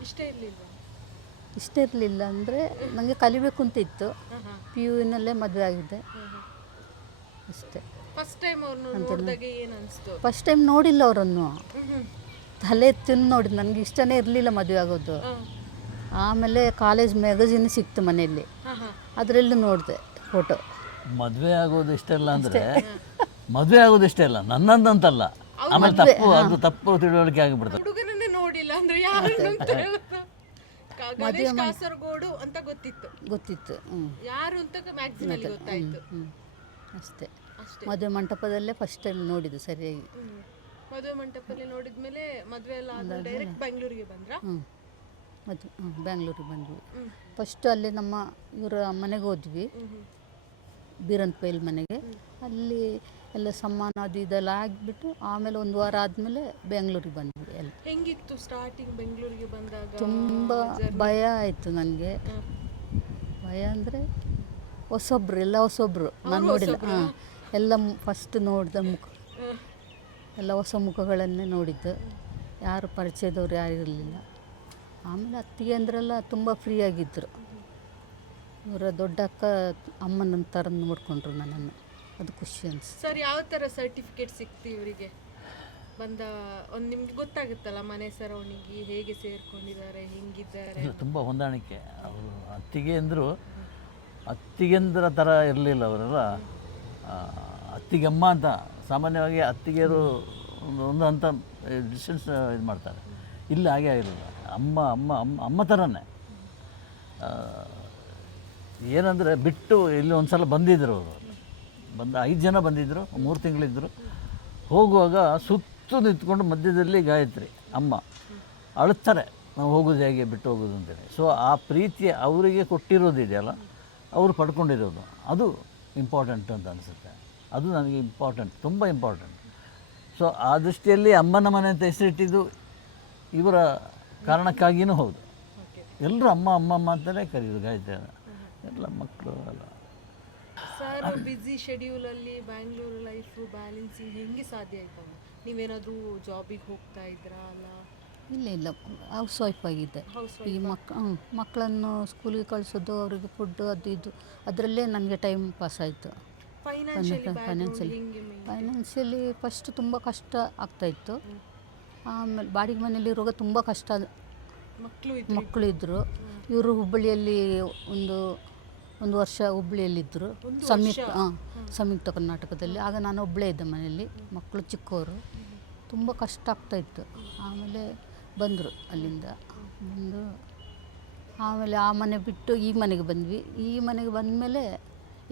ಇಷ್ಟ ಇರಲಿಲ್ಲ ಅಂದರೆ ನನಗೆ ಕಲಿಬೇಕು ಅಂತ ಇತ್ತು. PU-ನಲ್ಲೇ ಮದುವೆ ಆಗಿದೆ ಅಷ್ಟೇ. ಫಸ್ಟ್ ಟೈಮ್ ನೋಡಿಲ್ಲ ಅವರನ್ನು, ತಲೆ ತಿಂದು ನೋಡಿದ್ದು. ನನಗೆ ಇಷ್ಟನೇ ಇರಲಿಲ್ಲ ಮದುವೆ ಆಗೋದು. ಆಮೇಲೆ ಕಾಲೇಜ್ ಮ್ಯಾಗಝಿನ್ ಸಿಕ್ತು ಮನೆಯಲ್ಲಿ, ಅದರಲ್ಲಿ ನೋಡಿದೆ ಫೋಟೋ. ಮದುವೆ ಆಗೋದು ಇಷ್ಟ ಇಲ್ಲ ಅಂದರೆ ಮದುವೆ ಆಗೋದು ಇಷ್ಟ ಇಲ್ಲ ನನ್ನಂತಲ್ಲ, ಆಮೇಲೆ ತಪ್ಪು ತಿಳುವಳಿಕೆ ಆಗಿಬಿಡ್ತದೆ. ಹುಡುಗನನ್ನೇ ನೋಡಿಲ್ಲ ಅಂದ್ರೆ ಯಾರು ಗಣೇಶ್ ಕಾಸರಗೋಡು ಅಂತ ಗೊತ್ತಿತ್ತು, ಗೊತ್ತಿತ್ತು. ಯಾರು ಅಂತ ಮ್ಯಾಗ್ಝಿನ್ ಅಲ್ಲಿ ಗೊತ್ತಾಯ್ತು. ಅಷ್ಟೇ. ಮದುವೆ ಮಂಟಪದಲ್ಲೇ ಫಸ್ಟ್ ಟೈಮ್ ನೋಡಿದ್ದು ಸರಿಯಾಗಿ. ಮದುವೆ ಮಂಟಪದಲ್ಲಿ ನೋಡಿದ್ಮೇಲೆ ಮದುವೆ ಎಲ್ಲ ಡೈರೆಕ್ಟ್ ಬೆಂಗಳೂರಿಗೆ ಬಂದ್ರಾ? ಮತ್ತು ಬ್ಯಾಂಗ್ಳೂರಿಗೆ ಬಂದ್ವಿ. ಫಸ್ಟ್ ಅಲ್ಲಿ ನಮ್ಮ ಇವರ ಮನೆಗೆ ಹೋದ್ವಿ, ಬೀರಂತ್ ಪೈಲ್ ಮನೆಗೆ. ಅಲ್ಲಿ ಎಲ್ಲ ಸಮ್ಮಾನ ಅದು ಇದೆಲ್ಲ ಆಗಿಬಿಟ್ಟು ಆಮೇಲೆ ಒಂದು ವಾರ ಆದಮೇಲೆ ಬೆಂಗಳೂರಿಗೆ ಬಂದ್ವಿ. ಎಲ್ಲ ಹೆಂಗಿತ್ತು ಸ್ಟಾರ್ಟಿಂಗ್ ಬೆಂಗಳೂರಿಗೆ ಬಂದಾಗ? ತುಂಬ ಭಯ ಆಯಿತು ನನಗೆ. ಭಯ ಅಂದರೆ ಹೊಸೊಬ್ರು, ಎಲ್ಲ ಹೊಸೊಬ್ರು, ನಾನು ನೋಡಿಲ್ಲ. ಎಲ್ಲ ಫಸ್ಟ್ ನೋಡಿದ ಮುಖ ಎಲ್ಲ ಹೊಸ ಮುಖಗಳನ್ನೇ ನೋಡಿದ್ದು, ಯಾರು ಪರಿಚಯದವ್ರು ಯಾರು ಇರಲಿಲ್ಲ. ಆಮೇಲೆ ಅತ್ತಿಗೆ ಅಂದ್ರೆಲ್ಲ ತುಂಬ ಫ್ರೀ ಆಗಿದ್ದರು. ಇವರ ದೊಡ್ಡ ಅಕ್ಕ ಅಮ್ಮನ ಥರ ನೋಡಿಕೊಂಡ್ರು ನನ್ನನ್ನು, ಅದು ಖುಷಿ ಅನಿಸ್ತು. ಸರ್, ಯಾವ ಥರ ಸರ್ಟಿಫಿಕೇಟ್ ಸಿಕ್ತು ಇವರಿಗೆ ಬಂದ? ಒಂದು ನಿಮ್ಗೆ ಗೊತ್ತಾಗುತ್ತಲ್ಲ ಮನೆ ಸರೌಂಡಿಂಗಿ ಹೇಗೆ ಸೇರ್ಕೊಂಡಿದ್ದಾರೆ, ಹೆಂಗಿದ್ದಾರೆ? ತುಂಬ ಹೊಂದಾಣಿಕೆ. ಅವರು ಅತ್ತಿಗೆ ಅಂದರು, ಅತ್ತಿಗೆಂದ್ರ ಥರ ಇರಲಿಲ್ಲ ಅವರೆಲ್ಲ. ಅತ್ತಿಗೆಮ್ಮ ಅಂತ ಸಾಮಾನ್ಯವಾಗಿ ಅತ್ತಿಗೆಯರು ಒಂದು ಹಂತ ಡಿಸ್ಟೆನ್ಸ್ ಇದು ಮಾಡ್ತಾರೆ. ಇಲ್ಲಿ ಹಾಗೆ ಆಗಿರಲಿಲ್ಲ. ಅಮ್ಮ ಅಮ್ಮ ಅಮ್ಮ ಅಮ್ಮ ಥರನೇ. ಏನಂದರೆ ಬಿಟ್ಟು ಇಲ್ಲಿ ಒಂದು ಸಲ ಬಂದಿದ್ದರು ಅವರು. 5 ಜನ ಬಂದಿದ್ದರು, 3 ತಿಂಗಳಿದ್ದರು. ಹೋಗುವಾಗ ಸುತ್ತು ನಿಂತ್ಕೊಂಡು ಮಧ್ಯದಲ್ಲಿ ಗಾಯತ್ರಿ ಅಮ್ಮ ಅಳುತ್ತಾರೆ, ನಾವು ಹೋಗೋದು ಹೇಗೆ, ಬಿಟ್ಟು ಹೋಗೋದು ಅಂತೇಳಿ. ಸೊ ಆ ಪ್ರೀತಿ ಅವರಿಗೆ ಕೊಟ್ಟಿರೋದಿದೆಯಲ್ಲ, ಅವರು ಪಡ್ಕೊಂಡಿರೋದು, ಅದು ಇಂಪಾರ್ಟೆಂಟ್ ಅಂತ ಅನಿಸುತ್ತೆ. ಅದು ನನಗೆ ಇಂಪಾರ್ಟೆಂಟ್, ತುಂಬ ಇಂಪಾರ್ಟೆಂಟ್. ಸೊ ಆ ದೃಷ್ಟಿಯಲ್ಲಿ ಅಮ್ಮನ ಮನೆ ಅಂತ ಹೆಸರಿಟ್ಟಿದ್ದು ಇವರ ಕಾರಣಕ್ಕಾಗಿಯೂ ಹೌದು. ಎಲ್ಲರೂ ಅಮ್ಮ ಅಮ್ಮ ಅಮ್ಮ ಅಂತಲೇ ಕರೆಯೋದು ಗಾಯತ್ರಿ, ಎಲ್ಲ ಮಕ್ಕಳು ಎಲ್ಲ. ಸರ್, ಬ್ಯುಸಿ ಶೆಡ್ಯೂಲಲ್ಲಿ ಬ್ಯಾಂಗ್ಳೂರು ಲೈಫು ಬ್ಯಾಲೆನ್ಸಿಂಗ್ ಹೆಂಗೆ ಸಾಧ್ಯ ಆಯ್ತಮ್ಮ? ನೀವೇನಾದರೂ ಜಾಬಿಗೆ ಹೋಗ್ತಾ ಇದ್ರಾ? ಅಲ್ಲ, ಇಲ್ಲ, ಹೌಸ್ ವೈಫ್ ಆಗಿದ್ದೆ. ಈ ಮಕ್ಕಳನ್ನು ಸ್ಕೂಲಿಗೆ ಕಳಿಸೋದು, ಅವರಿಗೆ ಫುಡ್ಡು ಅದು ಇದು, ಅದರಲ್ಲೇ ನನಗೆ ಟೈಮ್ ಪಾಸ್ ಆಯಿತು. ಫೈನಾನ್ಷಿಯಲಿ ಫಸ್ಟ್ ತುಂಬ ಕಷ್ಟ ಆಗ್ತಾಯಿತ್ತು. ಆಮೇಲೆ ಬಾಡಿಗೆ ಮನೆಯಲ್ಲಿರುವಾಗ ತುಂಬ ಕಷ್ಟ. ಮಕ್ಕಳು ಇದ್ದರು. ಇವರು ಹುಬ್ಬಳ್ಳಿಯಲ್ಲಿ ಒಂದು ವರ್ಷ ಹುಬ್ಬಳ್ಳಿಯಲ್ಲಿದ್ದರು, ಸಂಯುಕ್ತ ಕರ್ನಾಟಕದಲ್ಲಿ. ಆಗ ನಾನು ಒಬ್ಬಳೇ ಇದ್ದೆ ಮನೆಯಲ್ಲಿ, ಮಕ್ಕಳು ಚಿಕ್ಕವರು. ತುಂಬ ಕಷ್ಟ ಆಗ್ತಾಯಿತ್ತು. ಆಮೇಲೆ ಬಂದರು, ಅಲ್ಲಿಂದ ಬಂದು ಆಮೇಲೆ ಆ ಮನೆ ಬಿಟ್ಟು ಈ ಮನೆಗೆ ಬಂದ್ವಿ. ಈ ಮನೆಗೆ ಬಂದಮೇಲೆ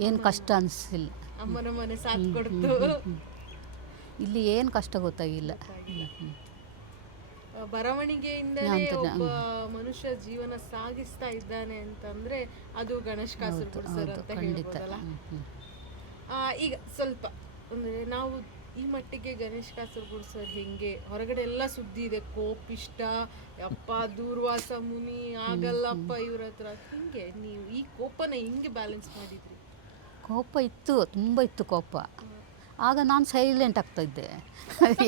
ಏನು ಕಷ್ಟ ಅನಿಸಿಲ್ಲ. ಅಮ್ಮನ ಮನೆ ಸಾಥ್ ಕೊಡ್ತು. ಇಲ್ಲಿ ಏನು ಕಷ್ಟ ಗೊತ್ತಾಗಿಲ್ಲ. ಬರವಣಿಗೆಯಿಂದಲೇ ಒಬ್ಬ ಮನುಷ್ಯ ಜೀವನ ಸಾಗಿಸ್ತಾ ಇದ್ದಾನೆ ಅಂತಂದ್ರೆ ಅದು ಗಣೇಶ್ ಕಾಸರಗೋಡು ಸರ್ ಅಂತ ಹೇಳ್ಬೋದಲ್ಲ. ಈಗ ಸ್ವಲ್ಪ ಅಂದ್ರೆ ನಾವು ಈ ಮಟ್ಟಿಗೆ ಗಣೇಶ್ ಕಾಸರಗೋಡು ಸರ್ ಹೆಂಗೆ ಹೊರಗಡೆ ಎಲ್ಲ ಸುದ್ದಿ ಇದೆ, ಕೋಪಿಷ್ಟ, ಅಪ್ಪ ದೂರ್ವಾಸ ಮುನಿ, ಆಗಲ್ಲಪ್ಪ ಇವ್ರ ಹತ್ರ, ಹಿಂಗೆ ನೀವು ಈ ಕೋಪನ ಹಿಂಗೆ ಬ್ಯಾಲೆನ್ಸ್ ಮಾಡಿದ್ರಿ? ಕೋಪ ಇತ್ತು, ತುಂಬ ಇತ್ತು ಕೋಪ. ಆಗ ನಾನು ಸೈಲೆಂಟ್ ಆಗ್ತಾಯಿದ್ದೆ,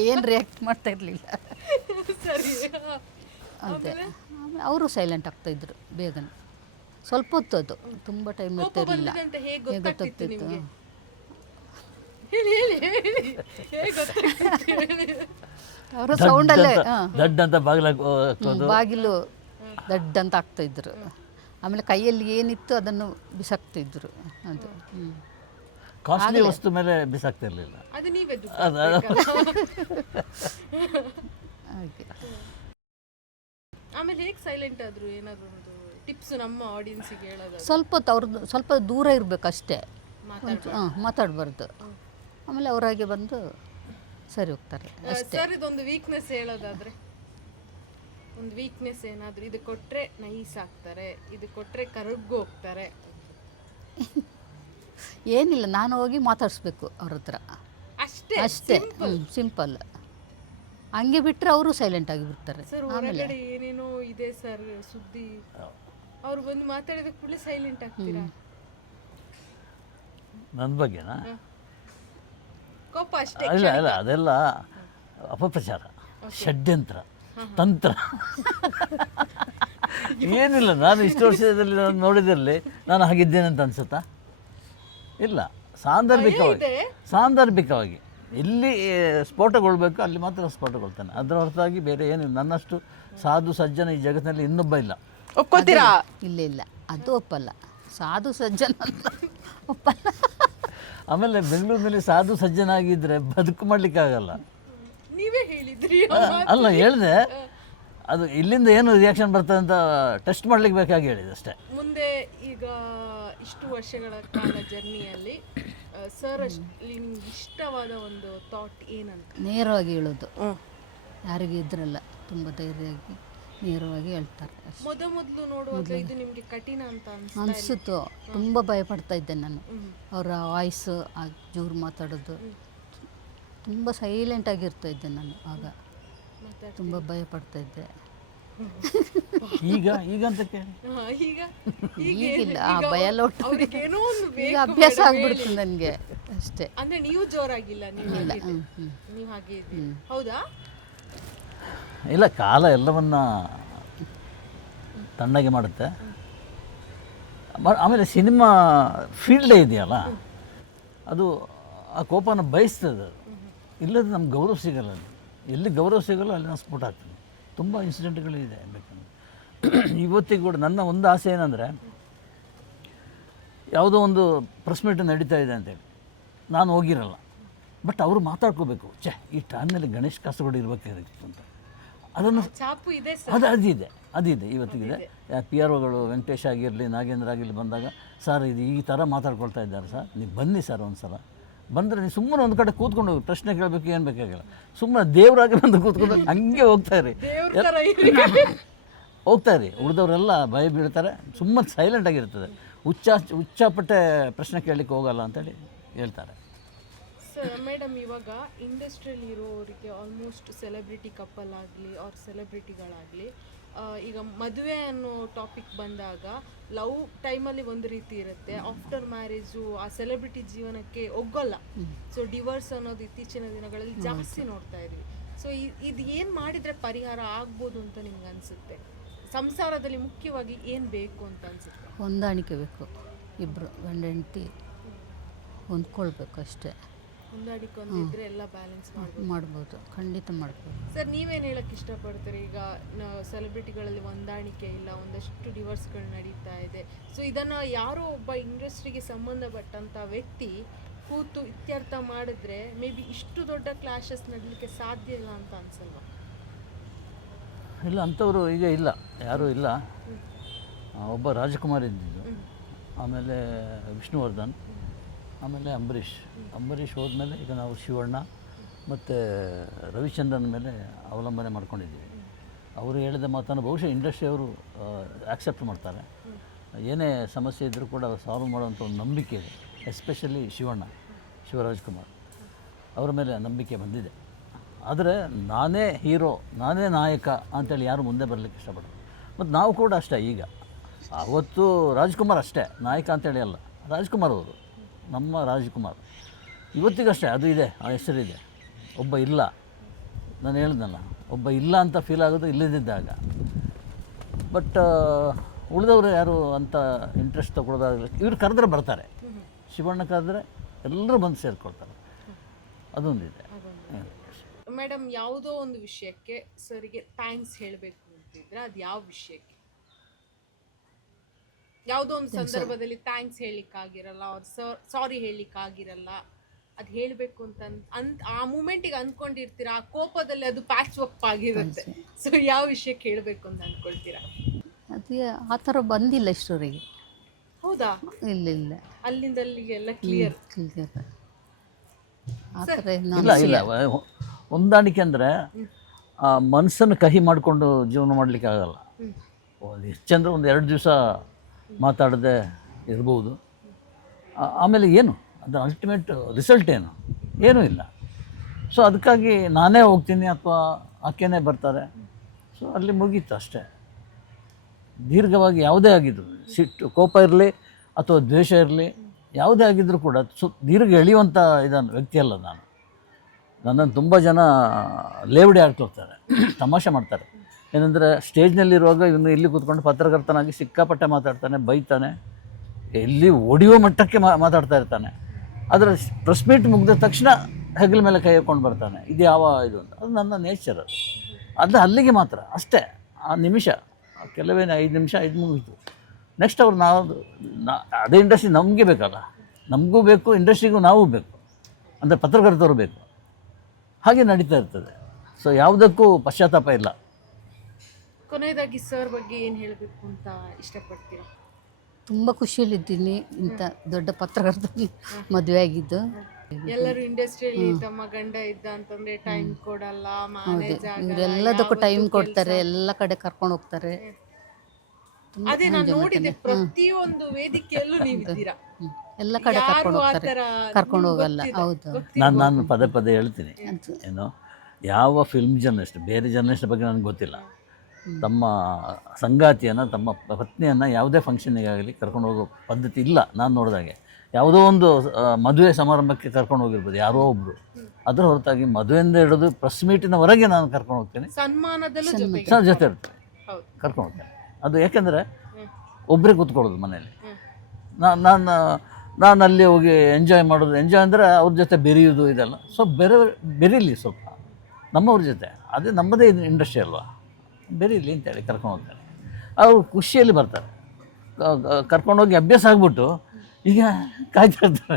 ಏನು ರಿಯಾಕ್ಟ್ ಮಾಡ್ತಾ ಇರಲಿಲ್ಲ. ಸರಿ, ಅದೇ ಆಮೇಲೆ ಅವರು ಸೈಲೆಂಟ್ ಆಗ್ತಾಯಿದ್ರು ಬೇಗನೆ. ಸ್ವಲ್ಪ ಹೊತ್ತು, ಅದು ತುಂಬ ಟೈಮ್ ಇರ್ತಿರಲಿಲ್ಲ. ಗೊತ್ತಾಗ್ತಿತ್ತು. ಅವರ ಸೌಂಡಲ್ಲೇ ದಡ್ಡ ಅಂತ ಬಾಗಿಲು ದಡ್ಡ ಅಂತ ಆಗ್ತಾಯಿದ್ರು. ಆಮೇಲೆ ಕೈಯಲ್ಲಿ ಏನಿತ್ತು ಅದನ್ನು ಬಿಸಾಕ್ತಿದ್ರು. ಅದು ಕಾಸ್ಟ್ಲಿ ವಸ್ತು ಮೇಲೆ ಬಿಸಾಕ್ತಾ ಇರಲಿಲ್ಲ. ಅದು ನೀವೇ ಹಾಗೆ. ಆಮೇಲೆ ಹೇಗೆ ಸೈಲೆಂಟ್ ಆದ್ರು? ಏನಾದ್ರು ಒಂದು ಟಿಪ್ಸ್ ನಮ್ಮ ಆಡಿಯನ್ಸಿಗೆ ಹೇಳೋದು? ಸ್ವಲ್ಪ ಹೊತ್ತು ಅವ್ರದ್ದು ಸ್ವಲ್ಪ ದೂರ ಇರಬೇಕಷ್ಟೇ, ಮಾತಾಡಬಾರ್ದು. ಆಮೇಲೆ ಅವರಾಗೆ ಬಂದು ಸರಿ ಹೋಗ್ತಾರೆ ಅಷ್ಟೇ. ಸರ್, ಇದೊಂದು ವೀಕ್ನೆಸ್ ಹೇಳೋದಾದ್ರೆ, ಒಂದು ವೀಕ್ನೆಸ್ ಏನಾದರೂ ಇದು ಕೊಟ್ಟರೆ ನೈಸ್ ಆಗ್ತಾರೆ, ಇದು ಕೊಟ್ಟರೆ ಕರಗ್ಗು ಹೋಗ್ತಾರೆ? ಏನಿಲ್ಲ, ನಾನು ಹೋಗಿ ಮಾತಾಡಿಸ್ಬೇಕು ಅವ್ರ ಹತ್ರ ಅಷ್ಟೇ. ಸಿಂಪಲ್. ಹಂಗೆ ಬಿಟ್ಟರೆ ಅವರು ಸೈಲೆಂಟ್ ಆಗಿಬಿಡ್ತಾರೆ. ಸರ್, ಹೊರಗಡೆ ಏನೇನೋ ಇದೆ ಸರ್ ಸುದ್ದಿ, ಅವ್ರು ಬಂದು ಮಾತಾಡಿದ ಕೂಡಲೇ ಸೈಲೆಂಟ್ ಆಗ್ತೀರಾ? ನನ್ನ ಬಗ್ಗೆನಾ? ಕೋಪ ಅಷ್ಟೇ? ಇಲ್ಲ, ಅದೆಲ್ಲ ಅಪಪ್ರಚಾರ, ಷಡ್ಯಂತ್ರ, ತಂತ್ರ. ಏನಿಲ್ಲ, ನಾನು ಇಷ್ಟು ವರ್ಷದಲ್ಲಿ ನಾನು ನೋಡಿದಲ್ಲಿ ನಾನು ಹಾಗಿದ್ದೇನೆ ಅಂತ ಅನ್ಸುತ್ತಾ? ಇಲ್ಲ, ಸಾಂದರ್ಭಿಕವಾಗಿ ಎಲ್ಲಿ ಸ್ಫೋಟಗೊಳ್ಬೇಕು ಅಲ್ಲಿ ಮಾತ್ರ ಸ್ಫೋಟಗೊಳ್ತಾನೆ. ಅದರ ಹೊರತಾಗಿ ಬೇರೆ ಏನಿಲ್ಲ. ನನ್ನಷ್ಟು ಸಾಧು ಸಜ್ಜನ ಈ ಜಗತ್ತಿನಲ್ಲಿ ಇನ್ನೊಬ್ಬ ಇಲ್ಲ. ಒಪ್ಕೋತೀರಾ? ಇಲ್ಲ, ಅದು ಒಪ್ಪಲ್ಲ. ಸಾಧು ಸಜ್ಜನ ಒಪ್ಪಲ್ಲ. ಆಮೇಲೆ ಬೆಂಗಳೂರಿನಲ್ಲಿ ಸಾಧು ಸಜ್ಜನಾಗಿದ್ದರೆ ಬದುಕು ಮಾಡಲಿಕ್ಕಾಗಲ್ಲ. ನೀವೇ ಹೇಳಿದ್ರಿ. ಅಲ್ಲ, ಹೇಳಿದೆ, ಅದು ಇಲ್ಲಿಂದ ಏನು ರಿಯಾಕ್ಷನ್ ಬರ್ತದೆ ಅಂತ ಟೆಸ್ಟ್ ಮಾಡ್ಲಿಕ್ಕೆ ಬೇಕಾಗಿ ಹೇಳಿದೆ ಅಷ್ಟೇ. ಮುಂದೆ ಈಗ ಇಷ್ಟು ವರ್ಷಗಳ ಕಾಲ ಜರ್ನಿಯಲ್ಲಿ ಸರ್ ನಿಮ್ಗೆ ಇಷ್ಟವಾದ ಒಂದು ಥಾಟ್ ಏನಂತ? ನೇರವಾಗಿ ಹೇಳೋದು, ಯಾರಿಗೂ ಇದ್ರಲ್ಲ ತುಂಬ ಧೈರ್ಯವಾಗಿ ನೇರವಾಗಿ ಹೇಳ್ತಾರೆ. ಮೊದಲು ನೋಡುವಾಗ ಇದು ನಿಮಗೆ ಕಠಿಣ ಅಂತ ಅನಿಸುತ್ತೋ, ತುಂಬ ಭಯಪಡ್ತಾ ಇದ್ದೆ ನಾನು. ಅವರ ವಾಯ್ಸು ಆ ಜೋರು ಮಾತಾಡೋದು, ತುಂಬ ಸೈಲೆಂಟಾಗಿರ್ತಾ ಇದ್ದೆ ನಾನು ಆಗ, ತುಂಬ ಭಯಪಡ್ತಾ ಇದ್ದೆ. ಈಗಂತಕ್ಕೆ ಈಗಿಲ್ಲ, ಆ ಭಯ ಈಗ ಅಭ್ಯಾಸ ಆಗ್ಬಿಡ್ತು ನನಗೆ ಅಷ್ಟೇ. ಅಂದ್ರೆ ನೀವು ಜೋರಾಗಿಲ್ಲ, ನೀವು ಹಾಗೆ ಹೌದಾ? ಇಲ್ಲ, ಕಾಲ ಎಲ್ಲವನ್ನ ತಣ್ಣಗೆ ಮಾಡುತ್ತೆ. ಆಮೇಲೆ ಸಿನಿಮಾ ಫೀಲ್ಡೇ ಇದೆಯಲ್ಲ, ಅದು ಆ ಕೋಪನ ಬಯಸ್ತದೆ. ಇಲ್ಲದ ನಮ್ಗೆ ಗೌರವ ಸಿಗಲ್ಲ. ಅಲ್ಲಿ ಎಲ್ಲಿ ಗೌರವ ಸಿಗಲ್ಲ ಅಲ್ಲಿ ನಾವು ಸ್ಫೋಟ ಆಗ್ತದೆ. ತುಂಬ ಇನ್ಸಿಡೆಂಟ್ಗಳಿದೆ ಬೇಕಂದ್ರೆ. ಇವತ್ತಿಗೆ ಕೂಡ ನನ್ನ ಒಂದು ಆಸೆ ಏನಂದರೆ, ಯಾವುದೋ ಒಂದು ಪ್ರೆಸ್ ಮೀಟ್ ನಡೀತಾ ಇದೆ ಅಂತೇಳಿ ನಾನು ಹೋಗಿರಲ್ಲ, ಬಟ್ ಅವರು ಮಾತಾಡ್ಕೋಬೇಕು, ಈ ಟೈಮ್ನಲ್ಲಿ ಗಣೇಶ್ ಕಾಸರಗೋಡು ಇರಬೇಕಾಗಿತ್ತು ಅಂತ. ಅದನ್ನು ಅದಿದೆ ಇವತ್ತಿಗಿದೆ. ಪಿ ಆರ್ ಒಗಳು ವೆಂಕಟೇಶ್ ಆಗಿರಲಿ, ನಾಗೇಂದ್ರ ಆಗಿರಲಿ ಬಂದಾಗ, ಸರ್ ಇದು ಈ ಥರ ಮಾತಾಡ್ಕೊಳ್ತಾ ಇದ್ದಾರೆ ಸರ್, ನೀವು ಬನ್ನಿ ಸರ್ ಒಂದು ಸಲ. ಬಂದರೆ ನೀವು ಸುಮ್ಮನೆ ಒಂದು ಕಡೆ ಕೂತ್ಕೊಂಡು ಹೋಗಿ, ಪ್ರಶ್ನೆ ಕೇಳಬೇಕು ಏನು ಬೇಕಾಗಿಲ್ಲ, ಸುಮ್ಮನೆ ದೇವರಾಗಿ ಬಂದು ಕೂತ್ಕೊಂಡು ಹಂಗೆ ಹೋಗ್ತಾಯಿರಿ. ಉಳಿದವರೆಲ್ಲ ಭಯ ಬೀಳ್ತಾರೆ, ಸುಮ್ಮನೆ ಸೈಲೆಂಟಾಗಿರ್ತದೆ. ಉಚ್ಚಾಪಟ್ಟೆ ಪ್ರಶ್ನೆ ಕೇಳಲಿಕ್ಕೆ ಹೋಗಲ್ಲ ಅಂತೇಳಿ ಹೇಳ್ತಾರೆ. ಸರ್ ಮೇಡಮ್, ಇವಾಗ ಇಂಡಸ್ಟ್ರಿಯಲ್ಲಿ ಇರೋರಿಗೆ ಆಲ್ಮೋಸ್ಟ್ ಸೆಲೆಬ್ರಿಟಿ ಕಪಲ್ ಆಗಲಿ ಆರ್ ಸೆಲೆಬ್ರಿಟಿಗಳಾಗಲಿ, ಈಗ ಮದುವೆ ಅನ್ನೋ ಟಾಪಿಕ್ ಬಂದಾಗ ಲವ್ ಟೈಮಲ್ಲಿ ಒಂದು ರೀತಿ ಇರುತ್ತೆ, ಆಫ್ಟರ್ ಮ್ಯಾರೇಜು ಆ ಸೆಲೆಬ್ರಿಟಿ ಜೀವನಕ್ಕೆ ಒಗ್ಗಲ್ಲ. ಸೊ ಡಿವೋರ್ಸ್ ಅನ್ನೋದು ಇತ್ತೀಚಿನ ದಿನಗಳಲ್ಲಿ ಜಾಸ್ತಿ ನೋಡ್ತಾ ಇದ್ವಿ. ಸೊ ಇದು ಏನು ಮಾಡಿದರೆ ಪರಿಹಾರ ಆಗ್ಬೋದು ಅಂತ ನಿಮ್ಗೆ ಅನಿಸುತ್ತೆ? ಸಂಸಾರದಲ್ಲಿ ಮುಖ್ಯವಾಗಿ ಏನು ಬೇಕು ಅಂತ ಅನಿಸುತ್ತೆ? ಹೊಂದಾಣಿಕೆ ಬೇಕು, ಇಬ್ಬರು ಗಂಡ ಹೆಂಡತಿ ಹೊಂದ್ಕೊಳ್ಬೇಕು ಅಷ್ಟೇ. ಹೊಂದಾಣಿಕೆ ಒಂದಿದ್ರೆ ಎಲ್ಲ ಬ್ಯಾಲೆನ್ಸ್ ಮಾಡ್ಬೋದು, ಖಂಡಿತ ಮಾಡ್ಬೋದು. ಸರ್, ನೀವೇನು ಹೇಳಕ್ಕೆ ಇಷ್ಟಪಡ್ತೀರಿ? ಈಗ ಸೆಲೆಬ್ರಿಟಿಗಳಲ್ಲಿ ಹೊಂದಾಣಿಕೆ ಇಲ್ಲ, ಒಂದಷ್ಟು ಡಿವೋರ್ಸ್ಗಳು ನಡೀತಾ ಇದೆ. ಸೊ ಇದನ್ನು ಯಾರೋ ಒಬ್ಬ ಇಂಡಸ್ಟ್ರಿಗೆ ಸಂಬಂಧಪಟ್ಟಂಥ ವ್ಯಕ್ತಿ ಕೂತು ಇತ್ಯರ್ಥ ಮಾಡಿದ್ರೆ ಮೇ ಬಿ ಇಷ್ಟು ದೊಡ್ಡ ಕ್ಲಾಶಸ್ ನಡೀಲಿಕ್ಕೆ ಸಾಧ್ಯ ಇಲ್ಲ ಅಂತ ಅನ್ಸಲ್ವಾ? ಇಲ್ಲ, ಅಂಥವರು ಈಗ ಇಲ್ಲ, ಯಾರೂ ಇಲ್ಲ. ಒಬ್ಬ ರಾಜಕುಮಾರ್ ಇದ್ದಿದ್ದು, ಆಮೇಲೆ ವಿಷ್ಣುವರ್ಧನ್, ಆಮೇಲೆ ಅಂಬರೀಷ್ ಹೋದ್ಮೇಲೆ ಈಗ ನಾವು ಶಿವಣ್ಣ ಮತ್ತು ರವಿಚಂದ್ರನ್ ಮೇಲೆ ಅವಲಂಬನೆ ಮಾಡ್ಕೊಂಡಿದ್ದೀವಿ. ಅವರು ಹೇಳಿದ ಮಾತನ್ನು ಬಹುಶಃ ಇಂಡಸ್ಟ್ರಿಯವರು ಆಕ್ಸೆಪ್ಟ್ ಮಾಡ್ತಾರೆ. ಏನೇ ಸಮಸ್ಯೆ ಇದ್ದರೂ ಕೂಡ ಸಾಲ್ವ್ ಮಾಡುವಂಥ ಒಂದು ನಂಬಿಕೆ ಇದೆ. ಎಸ್ಪೆಷಲಿ ಶಿವರಾಜ್ಕುಮಾರ್ ಅವರ ಮೇಲೆ ನಂಬಿಕೆ ಬಂದಿದೆ. ಆದರೆ ನಾನೇ ಹೀರೋ, ನಾನೇ ನಾಯಕ ಅಂತೇಳಿ ಯಾರು ಮುಂದೆ ಬರಲಿಕ್ಕೆ ಇಷ್ಟಪಡೋದು. ಮತ್ತು ನಾವು ಕೂಡ ಅಷ್ಟೇ. ಈಗ ಅವತ್ತು ರಾಜ್ಕುಮಾರ್ ಅಷ್ಟೇ ನಾಯಕ ಅಂತೇಳಿ ಅಲ್ಲ, ರಾಜ್ಕುಮಾರ್ ಅವರು ನಮ್ಮ ರಾಜ್ಕುಮಾರ್ ಇವತ್ತಿಗಷ್ಟೇ ಅದು ಇದೆ, ಆ ಹೆಸರಿದೆ. ಒಬ್ಬ ಇಲ್ಲ, ನಾನು ಹೇಳಿದ್ನಲ್ಲ, ಒಬ್ಬ ಇಲ್ಲ ಅಂತ ಫೀಲ್ ಆಗೋದು ಇಲ್ಲದಿದ್ದಾಗ. ಬಟ್ ಉಳಿದವರು ಯಾರು ಅಂತ ಇಂಟ್ರೆಸ್ಟ್ ತಗೊಳ್ಳೋದಾಗಲಿ, ಇವ್ರು ಕರೆದ್ರೆ ಬರ್ತಾರೆ. ಶಿವಣ್ಣ ಕರೆದ್ರೆ ಎಲ್ಲರೂ ಬಂದು ಸೇರಿಕೊಳ್ತಾರೆ, ಅದೊಂದಿದೆ. ಮೇಡಮ್, ಯಾವುದೋ ಒಂದು ವಿಷಯಕ್ಕೆ ಸರಿಗೆ ಥ್ಯಾಂಕ್ಸ್ ಹೇಳಬೇಕು ಅಂತಿದ್ರೆ ಅದು ಯಾವ ವಿಷಯಕ್ಕೆ? ಯಾವುದೋ ಒಂದು ಸಂದರ್ಭದಲ್ಲಿ ಥ್ಯಾಂಕ್ಸ್ ಹೇಳಲಿಕ್ಕಾಗಿರಲ್ಲ, ಅವ್ರು ಸಾರಿ ಹೇಳಲಿಕ್ಕಾಗಿರಲ್ಲ, ಅದು ಹೇಳಬೇಕು ಅಂತ ಆ ಮೂಮೆಂಟಿಗೆ ಅಂದ್ಕೊಂಡಿರ್ತೀರಾ, ಆ ಕೋಪದಲ್ಲಿ ಅದು ಪ್ಯಾಚ್ ವರ್ಕ್ ಆಗಿರುತ್ತೆ. ಸೊ ಯಾವ ವಿಷಯಕ್ಕೆ ಹೇಳಬೇಕು ಅಂತ ಅಂದ್ಕೊಳ್ತೀರಾ? ಅದು ಆ ಥರ ಬಂದಿಲ್ಲ ಇಷ್ಟವರೆಗೆ. ಹೌದಾ? ಇಲ್ಲ, ಅಲ್ಲಿಂದ ಅಲ್ಲಿಗೆ ಎಲ್ಲ ಕ್ಲಿಯರ್. ಆ ಥರ ಇಲ್ಲ. ಹೊಂದಾಣಿಕೆ ಅಂದರೆ ಮನಸ್ಸನ್ನು ಕಹಿ ಮಾಡಿಕೊಂಡು ಜೀವನ ಮಾಡಲಿಕ್ಕೆ ಆಗಲ್ಲ. ಹೆಚ್ಚಂದ್ರೆ ಒಂದು 2 ದಿವಸ ಮಾತಾಡದೆ ಇರ್ಬೋದು. ಆಮೇಲೆ ಏನು ಅದು ಅಲ್ಟಿಮೇಟ್ ರಿಸಲ್ಟ್ ಏನೂ ಇಲ್ಲ. ಸೊ ಅದಕ್ಕಾಗಿ ನಾನೇ ಹೋಗ್ತೀನಿ ಅಥವಾ ಆಕೆನೇ ಬರ್ತಾರೆ, ಸೊ ಅಲ್ಲಿ ಮುಗೀತು ಅಷ್ಟೇ. ದೀರ್ಘವಾಗಿ ಯಾವುದೇ ಆಗಿದ್ರು, ಸಿಟ್ಟು ಕೋಪ ಇರಲಿ ಅಥವಾ ದ್ವೇಷ ಇರಲಿ, ಯಾವುದೇ ಆಗಿದ್ದರೂ ಕೂಡ ದೀರ್ಘ ಎಳೆಯುವಂಥ ವ್ಯಕ್ತಿ ಅಲ್ಲ ನಾನು. ನನ್ನನ್ನು ತುಂಬ ಜನ ಲೇವಡಿ ಆಡ್ಕೊಳ್ತಾರೆ, ತಮಾಷೆ ಮಾಡ್ತಾರೆ. ಏನಂದರೆ ಸ್ಟೇಜ್ನಲ್ಲಿರುವಾಗ ಇವನು ಇಲ್ಲಿ ಕೂತ್ಕೊಂಡು ಪತ್ರಕರ್ತನಾಗಿ ಸಿಕ್ಕಾಪಟ್ಟೆ ಮಾತಾಡ್ತಾನೆ, ಬೈತಾನೆ, ಎಲ್ಲಿ ಒಡೆಯುವ ಮಟ್ಟಕ್ಕೆ ಮಾತಾಡ್ತಾ ಇರ್ತಾನೆ. ಆದರೆ ಪ್ರೆಸ್ ಮೀಟ್ ಮುಗಿದ ತಕ್ಷಣ ಹೆಗಲ ಮೇಲೆ ಕೈ ಹಾಕ್ಕೊಂಡು ಬರ್ತಾನೆ. ಇದು ಯಾವ ಇದು ಅಂತ, ಅದು ನನ್ನ ನೇಚರ್. ಅದು ಅಲ್ಲಿಗೆ ಮಾತ್ರ ಅಷ್ಟೇ. ಆ ನಿಮಿಷ ಕೆಲವೇ 5 ನಿಮಿಷ ಮುಗೀತು. ನೆಕ್ಸ್ಟ್ ಅವ್ರು ಅದೇ ಇಂಡಸ್ಟ್ರಿ ನಮಗೆ ಬೇಕಲ್ಲ, ನಮಗೂ ಬೇಕು, ಇಂಡಸ್ಟ್ರಿಗೂ ನಾವು ಬೇಕು, ಅಂದರೆ ಪತ್ರಕರ್ತರು ಬೇಕು. ಹಾಗೆ ನಡೀತಾ ಇರ್ತದೆ. ಸೊ ಯಾವುದಕ್ಕೂ ಪಶ್ಚಾತ್ತಾಪ ಇಲ್ಲ. ಕೊನೆಯದಾಗಿ ಸರ್ ಬಗ್ಗೆ ಏನು ಹೇಳಬೇಕು ಅಂತ ಇಷ್ಟಪಡ್ತೀರಾ? ತುಂಬ ಖುಷಿಯಲ್ಲಿದ್ದೀನಿ ಇಂಥ ದೊಡ್ಡ ಪತ್ರಕರ್ತ ಮದುವೆ ಆಗಿದ್ದು. ಎಲ್ಲರೂ ಇಂಡಸ್ಟ್ರಿಯಲ್ಲಿ ತಮ್ಮ ಗಂಡ ಇದ್ದ ಅಂತಂದ್ರೆ ಟೈಮ್ ಕೊಡಲ್ಲ, ಮ್ಯಾನೇಜ್ ಆಗಲ್ಲ, ಇವರೆಲ್ಲದಕ್ಕೂ ಟೈಮ್ ಕೊಡ್ತಾರೆ, ಎಲ್ಲ ಕಡೆ ಕರ್ಕೊಂಡು ಹೋಗ್ತಾರೆ. ಅದೇ ನಾನು ನೋಡಿದೆ ಪ್ರತಿಯೊಂದು ವೇದಿಕೆಯಲ್ಲೂ ನೀವಿದ್ದೀರಾ. ಎಲ್ಲ ಕಡೆ ಕರ್ಕೊಂಡು ಹೋಗ್ತಾರೆ, ಕರ್ಕೊಂಡು ಹೋಗಲ್ಲ. ಹೌದು, ನಾನು ಪದೇ ಪದೇ ಹೇಳ್ತೀನಿ, ಏನು ಯಾವ ಫಿಲ್ಮ್ ಜರ್ನಲಿಸ್ಟ್, ಬೇರೆ ಜರ್ನಲಿಸ್ಟ್ ಬಗ್ಗೆ ನನಗೆ ಗೊತ್ತಿಲ್ಲ, ತಮ್ಮ ಸಂಗಾತಿಯನ್ನು, ತಮ್ಮ ಪತ್ನಿಯನ್ನು ಯಾವುದೇ ಫಂಕ್ಷನಿಗಾಗಲಿ ಕರ್ಕೊಂಡು ಹೋಗೋ ಪದ್ಧತಿ ಇಲ್ಲ. ನಾನು ನೋಡಿದಾಗೆ ಯಾವುದೋ ಒಂದು ಮದುವೆ ಸಮಾರಂಭಕ್ಕೆ ಕರ್ಕೊಂಡು ಹೋಗಿರ್ಬೋದು ಯಾರೋ ಒಬ್ಬರು, ಅದರ ಹೊರತಾಗಿ ಮದುವೆಯಿಂದ ಹಿಡಿದು ಪ್ರೆಸ್ ಮೀಟಿನವರೆಗೆ ನಾನು ಕರ್ಕೊಂಡು ಹೋಗ್ತೀನಿ, ಸನ್ಮಾನದಲ್ಲೂ ಜೊತೆ ಇರ್ತೀನಿ, ಕರ್ಕೊಂಡು ಹೋಗ್ತೇನೆ. ಅದು ಯಾಕೆಂದರೆ ಒಬ್ಬರೇ ಕೂತ್ಕೊಳ್ಳೋದು ಮನೇಲಿ. ನಾನು ಅಲ್ಲಿ ಹೋಗಿ ಎಂಜಾಯ್ ಮಾಡೋದು, ಎಂಜಾಯ್ ಅಂದರೆ ಅವ್ರ ಜೊತೆ ಬೆರೆಯೋದು ಇದೆಲ್ಲ. ಸೊ ಬೆರೀಲಿ ಸ್ವಲ್ಪ ನಮ್ಮವ್ರ ಜೊತೆ, ಅದೇ ನಮ್ಮದೇ ಇಂಡಸ್ಟ್ರಿ ಅಲ್ವಾ, ಬೆರೀಲಿ ಅಂತೇಳಿ ಕರ್ಕೊಂಡು ಹೋಗ್ತಾರೆ. ಅವರು ಖುಷಿಯಲ್ಲಿ ಬರ್ತಾರೆ. ಕರ್ಕೊಂಡೋಗಿ ಅಭ್ಯಾಸ ಆಗ್ಬಿಟ್ಟು ಈಗ ಕಾಯ್ತಾ ಇರ್ತಾರೆ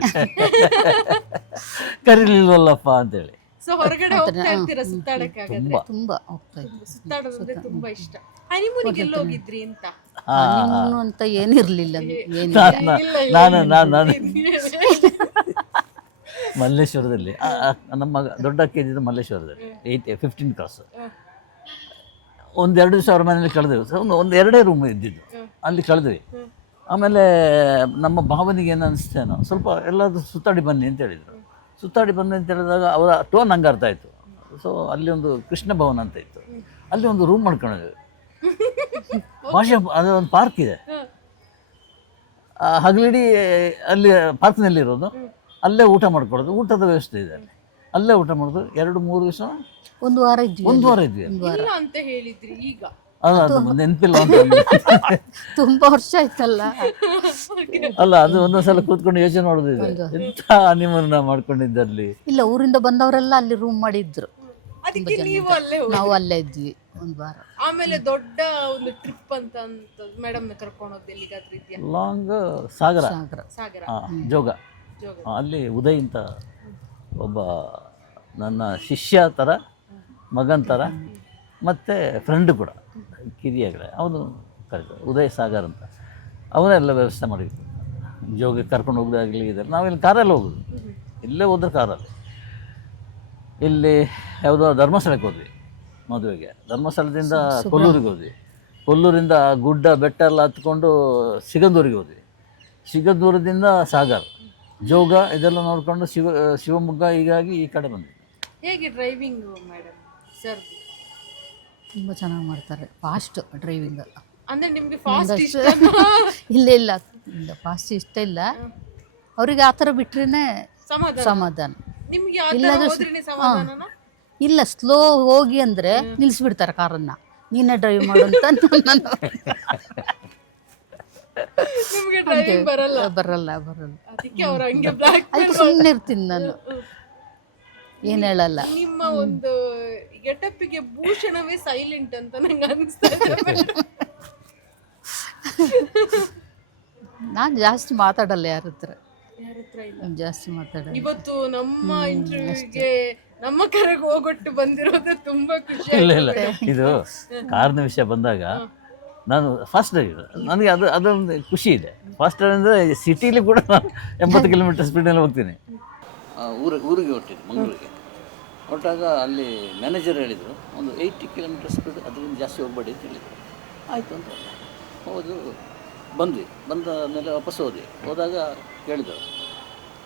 ಕರೀಲಿಲ್ವಲ್ಲಪ್ಪ ಅಂತೇಳಿ. ಸೊ ಹೊರಗಡೆ ಹೋಗ್ತಾ ಇರ್ತೀರಾ ಸುತ್ತಾಡಕ್ಕೆ? ತುಂಬ ತುಂಬ ಹೋಗ್ತಾ ಇದ್ವಿ. ಸುತ್ತಾಡೋದಂದ್ರೆ ತುಂಬಾ ಇಷ್ಟ. ಹನಿಮೂನಿಗೆ ಎಲ್ಲಿ ಹೋಗಿದ್ರಿ ಅಂತ? ಹನಿಮೂನು ಅಂತ ಏನಿರಲಿಲ್ಲ, ನಾನು ಮಲ್ಲೇಶ್ವರದಲ್ಲಿ, ನಮ್ಮ ದೊಡ್ಡ ಅಕ್ಕ ಇದ್ದಿದ್ದು ಮಲ್ಲೇಶ್ವರದಲ್ಲಿ, 15 ಕ್ರಾಸ್. 1-2 ದಿವಸ ಅವ್ರ ಮನೇಲಿ ಕಳೆದ್ವಿ. ಒಂದು 2 ರೂಮ್ ಇದ್ದಿದ್ದು, ಅಲ್ಲಿ ಕಳೆದ್ವಿ. ಆಮೇಲೆ ನಮ್ಮ ಭಾವನಿಗೆ ಏನು ಅನಿಸ್ತೇನೋ, ಸ್ವಲ್ಪ ಎಲ್ಲಾದರೂ ಸುತ್ತಾಡಿ ಬನ್ನಿ ಅಂತ ಹೇಳಿದರು. ಸುತ್ತಾಡಿ ಬನ್ನಿ ಅಂತ ಹೇಳಿದಾಗ ಅವರ ಟೋನ್ ಹಂಗೆ ಅರ್ಥ ಆಯಿತು. ಸೊ ಅಲ್ಲಿ ಒಂದು ಕೃಷ್ಣ ಭವನ ಅಂತ ಇತ್ತು, ಅಲ್ಲಿ ಒಂದು ರೂಮ್ ಮಾಡ್ಕೊಂಡಿದ್ವಿ. ಭಾಷೆ ಅದು ಒಂದು ಪಾರ್ಕ್ ಇದೆ, ಹಗಲಿಡೀ ಅಲ್ಲಿ ಪಾರ್ಕ್ನಲ್ಲಿರೋದು, ಅಲ್ಲೇ ಊಟ ಮಾಡ್ಕೊಳ್ಳೋದು, ಊಟದ ವ್ಯವಸ್ಥೆ ಇದೆ, ಅಲ್ಲೇ ಊಟ ಮಾಡೋದು. 2-3 ದಿವಸ, 1 ವಾರ ಇದ್ವಿ. 1 ವಾರ ಇದ್ವಿ. ಇಲ್ಲ ಅಂತ ಹೇಳಿದ್ರಿ, ಈಗ ಅದು ನೆನಪಿಲ್ಲ ಅಂತ. ತುಂಬಾ ವರ್ಷ ಆಯ್ತಲ್ಲ. ಅಲ್ಲ, ಅದು ಒಂದೊಂದ್ಸಲ ಕೂತ್ಕೊಂಡು ಯೋಚನೆ ಮಾಡೋದಿದೆ, ಎಂಥ ಹನಿಮೂನ್ ಮಾಡ್ಕೊಂಡಿದ್ದಲ್ಲಿ. ಇಲ್ಲ, ಊರಿಂದ ಬಂದವರೆಲ್ಲ ಅಲ್ಲಿ ರೂಮ್ ಮಾಡಿದ್ರು, ಅದಕ್ಕೆ ನೀವು ಅಲ್ಲೇ ನಾವು ಅಲ್ಲೇ ಇದ್ವಿ 1 ವಾರ. ಆಮೇಲೆ ದೊಡ್ಡ ಒಂದು ಟ್ರಿಪ್ ಅಂತ ಮೇಡಮ್ ಕರ್ಕೊಂಡು ಹೋಗ್ದೆ ಎಲ್ಲಿಗಾದ್ರೂ ಇದೆಯಾ? ಲಾಂಗ್ ಸಾಗರ, ಸಾಗರ, ಜೋಗ. ಅಲ್ಲಿ ಉದಯ್ ಅಂತ ಒಬ್ಬ ನನ್ನ ಶಿಷ್ಯ ಥರ, ಮಗನ ಥರ, ಮತ್ತು ಫ್ರೆಂಡು ಕೂಡ, ಕಿರಿಯಾಗಡೆ, ಅವನು ಕರೀತಾರೆ ಉದಯ್ ಸಾಗರ್ ಅಂತ. ಅವನ್ನೆಲ್ಲ ವ್ಯವಸ್ಥೆ ಮಾಡಿದ್ರು, ಜೋಗಕ್ಕೆ ಕರ್ಕೊಂಡು ಹೋಗೋದಾಗಲಿ ಇದೆಲ್ಲ. ನಾವಿಲ್ಲಿ ಕಾರಲ್ಲಿ ಹೋಗೋದು, ಇಲ್ಲೇ ಹೋದ್ರೆ ಕಾರಲ್ಲಿ. ಇಲ್ಲಿ ಯಾವುದೋ ಧರ್ಮಸ್ಥಳಕ್ಕೆ ಹೋದ್ವಿ ಮದುವೆಗೆ. ಧರ್ಮಸ್ಥಳದಿಂದ ಕೊಲ್ಲೂರಿಗೆ ಹೋದ್ವಿ. ಕೊಲ್ಲೂರಿಂದ ಗುಡ್ಡ ಬೆಟ್ಟ ಎಲ್ಲ ಹತ್ಕೊಂಡು ಸಿಗಂದೂರಿಗೆ ಹೋದ್ವಿ. ಸಿಗಂದೂರದಿಂದ ಸಾಗರ್, ಜೋಗ ಇದೆಲ್ಲ ನೋಡಿಕೊಂಡು ಶಿವಮೊಗ್ಗ, ಹೀಗಾಗಿ ಈ ಕಡೆ ಬಂದ್ವಿ. ಹೇಗೆ ಡ್ರೈವಿಂಗ್ ಮೇಡಮ್ ಸರ್? ತುಂಬ ಚೆನ್ನಾಗಿ ಮಾಡ್ತಾರೆ, ಫಾಸ್ಟ್ ಡ್ರೈವಿಂಗ್. ಅಂದ್ರೆ ನಿಮಗೆ ಫಾಸ್ಟ್ ಇಷ್ಟ? ಇಲ್ಲ ಇಲ್ಲ ಇಲ್ಲ, ಫಾಸ್ಟ್ ಇಷ್ಟ ಇಲ್ಲ ಅವರಿಗೆ. ಆ ಥರ ಬಿಟ್ರೇನೆ ಸಮಾಧಾನ. ನಿಮ್ಗೆ ಆ ಥರ ಹೋದ್ರೇನೆ ಸಮಾಧಾನನಾ? ಇಲ್ಲ, ಸ್ಲೋ ಹೋಗಿ ಅಂದರೆ ನಿಲ್ಲಿಸ್ಬಿಡ್ತಾರೆ ಕಾರನ್ನ, ನೀನೇ ಡ್ರೈವ್ ಮಾಡು ಅಂತ. ನಿಮ್ಗೆ ಡ್ರೈವಿಂಗ್ ಬರಲ್ಲ? ಬರಲ್ಲ ಬರಲ್ಲ, ಅದಕ್ಕೆ ಅವ್ರು ಹಂಗೆ ಬ್ಲಾಕ್ ಅದಕ್ಕೆ ಸುಮ್ಮನೆ ಇರ್ತೀನಿ ನಾನು, ಏನು ಹೇಳಲ್ಲ. ನಿಮ್ಮ ಒಂದು ಗೆಟಪ್ಪಿಗೆ ಭೂಷಣವೇ ಸೈಲೆಂಟ್ ಅಂತ ನಂಗೆ ಅನಿಸ್ತಾ ಇದೆ. ನಾನು ಜಾಸ್ತಿ ಮಾತಾಡಲ್ಲ ಯಾರ ಹತ್ರ, ಇಲ್ಲ. ಜಾಸ್ತಿ ಮಾತಾಡಲ್ಲ. ಇವತ್ತು ನಮ್ಮ ಇಂಟರ್ವ್ಯೂಗೆ ನಮ್ಮ ಕರೆಗೆ ಹೋಗೊಟ್ಟು ಬಂದಿರೋದು ತುಂಬಾ ಖುಷಿ. ಇಲ್ಲ ಇಲ್ಲ, ಇದು ಕಾರ್ನ ವಿಷಯ ಬಂದಾಗ ನಾನು ಫಾಸ್ಟ್ ನನಗೆ ಅದೊಂದು ಖುಷಿ ಇದೆ. ಫಾಸ್ಟ್ ಅಂದರೆ ಸಿಟಿಲಿ ಕೂಡ ನಾನು 80 ಕಿಲೋಮೀಟರ್ ಸ್ಪೀಡಲ್ಲಿ ಹೋಗ್ತೀನಿ. ಊರಿಗೆ ಹೊಟ್ಟಿದ್ದೆ, ಮಂಗಳೂರಿಗೆ ಹೊರಟಾಗ ಅಲ್ಲಿ ಮ್ಯಾನೇಜರ್ ಹೇಳಿದರು, ಒಂದು 80 ಕಿಲೋಮೀಟರ್ ಸ್ಪೀಡ್, ಅದರಿಂದ ಜಾಸ್ತಿ ಹೋಗ್ಬೇಡಿ ಅಂತ ಹೇಳಿದರು. ಆಯಿತು ಅಂತ ಬಂದ್ವಿ. ಬಂದ ಮೇಲೆ ವಾಪಸ್ ಹೋದಾಗ ಕೇಳಿದರು,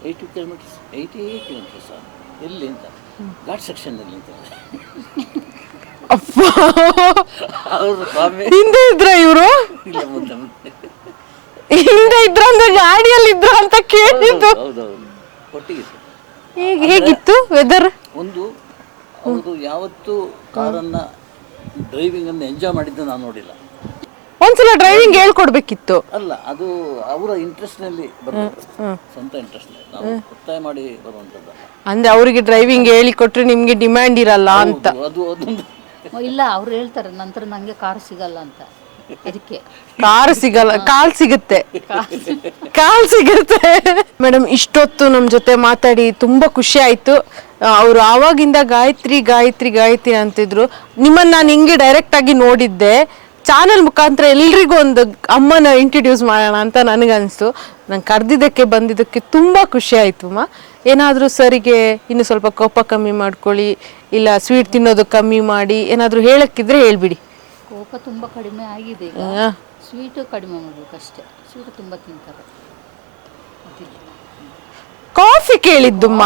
80 ಕಿಲೋಮೀಟರ್ಸ್, 88 ಕಿಲೋಮೀಟರ್ಸ್ ಎಲ್ಲಿ ಅಂತ. ಘಾಟ್ ಸೆಕ್ಷನ್ನಲ್ಲಿ ಅಂತ. ಅವರು ಸ್ವಾಮಿ ಹಿಂದೆ ಇದ್ರ ಇವರು? ಇಲ್ಲ, ಮುಂದೆ ಮುಂದೆ ಹಿಂದೆ ಇದ್ರ ಅಂದ್ರೆ ಗಾಡಿಯಲ್ಲಿ ಇದ್ರ ಅಂತ ಕೇಳಿದ್ದು. ಹೌದೌದು, ಒಟ್ಟಿಗೆ. ಈಗ ಹೇಗಿತ್ತು ವೆದರ್? ಒಂದು ಅವರು ಯಾವತ್ತೂ ಕಾರನ್ನು ಡ್ರೈವಿಂಗನ್ನು ಎಂಜಾಯ್ ಮಾಡಿದ್ದು ನಾನು ನೋಡಿಲ್ಲ. ಒಂದ್ಸಲ ಡ್ರೈವಿಂಗ್ ಹೇಳ್ಕೊಡ್ಬೇಕಿತ್ತು. ಅಲ್ಲ, ಅದು ಅವರ ಇಂಟ್ರೆಸ್ಟ್ನಲ್ಲಿ ಬರಬೇಕು, ಸ್ವಂತ ಇಂಟ್ರೆಸ್ಟ್ನಲ್ಲಿ. ನಾವು ಒತ್ತಾಯ ಮಾಡಿ ಬರುವಂಥದ್ದಲ್ಲ. ಅಂದ್ರೆ ಅವರಿಗೆ ಡ್ರೈವಿಂಗ್ ಹೇಳಿ ಕೊಟ್ರೆ ನಿಮ್ಗೆ ಡಿಮ್ಯಾಂಡ್ ಇರಲ್ಲ ಅಂತ. ಅದು ಅದೊಂದು ಇಲ್ಲ, ಅವ್ರು ಹೇಳ್ತಾರೆ ನಂತರ ನನಗೆ ಕಾರ್ ಸಿಗಲ್ಲ ಅಂತ. ಅದಕ್ಕೆ ಕಾರ್ ಸಿಗಲ್ಲ, ಕಾಲ್ ಸಿಗುತ್ತೆ. ಮೇಡಮ್, ಇಷ್ಟೊತ್ತು ನಮ್ಮ ಜೊತೆ ಮಾತಾಡಿ ತುಂಬಾ ಖುಷಿ ಆಯ್ತು. ಅವರು ಆವಾಗಿಂದ ಗಾಯತ್ರಿ ಗಾಯತ್ರಿ ಗಾಯತ್ರಿ ಅಂತಿದ್ರು. ನಿಮ್ಮನ್ನ ನಾನು ಹಿಂಗೆ ಡೈರೆಕ್ಟ್ ಆಗಿ ನೋಡಿದ್ದೆ. ಚಾನಲ್ ಮುಖಾಂತರ ಎಲ್ರಿಗೂ ಒಂದು ಅಮ್ಮನ ಇಂಟ್ರಡ್ಯೂಸ್ ಮಾಡೋಣ ಅಂತ ನನಗನ್ನಿಸ್ತು. ನಂಗೆ ಕರೆದಿದ್ದಕ್ಕೆ ಬಂದಿದ್ದಕ್ಕೆ ತುಂಬ ಖುಷಿ ಆಯಿತು ಅಮ್ಮ. ಏನಾದರೂ ಸರಿಗೆ ಇನ್ನು ಸ್ವಲ್ಪ ಕೋಪ ಕಮ್ಮಿ ಮಾಡ್ಕೊಳ್ಳಿ, ಇಲ್ಲ ಸ್ವೀಟ್ ತಿನ್ನೋದು ಕಮ್ಮಿ ಮಾಡಿ, ಏನಾದರೂ ಹೇಳಕ್ಕಿದ್ರೆ ಹೇಳ್ಬಿಡಿ. ಕೋಪ ತುಂಬ ಕಡಿಮೆ ಆಗಿದೆ ಈಗ. ಸ್ವೀಟು ಕಡಿಮೆ ಮಾಡಬೇಕಷ್ಟೇ. ಸ್ವೀಟು ತುಂಬ ತಿಂತಾರೆ. ಕಾಫಿ ಕೇಳಿದ್ದುಮ್ಮ,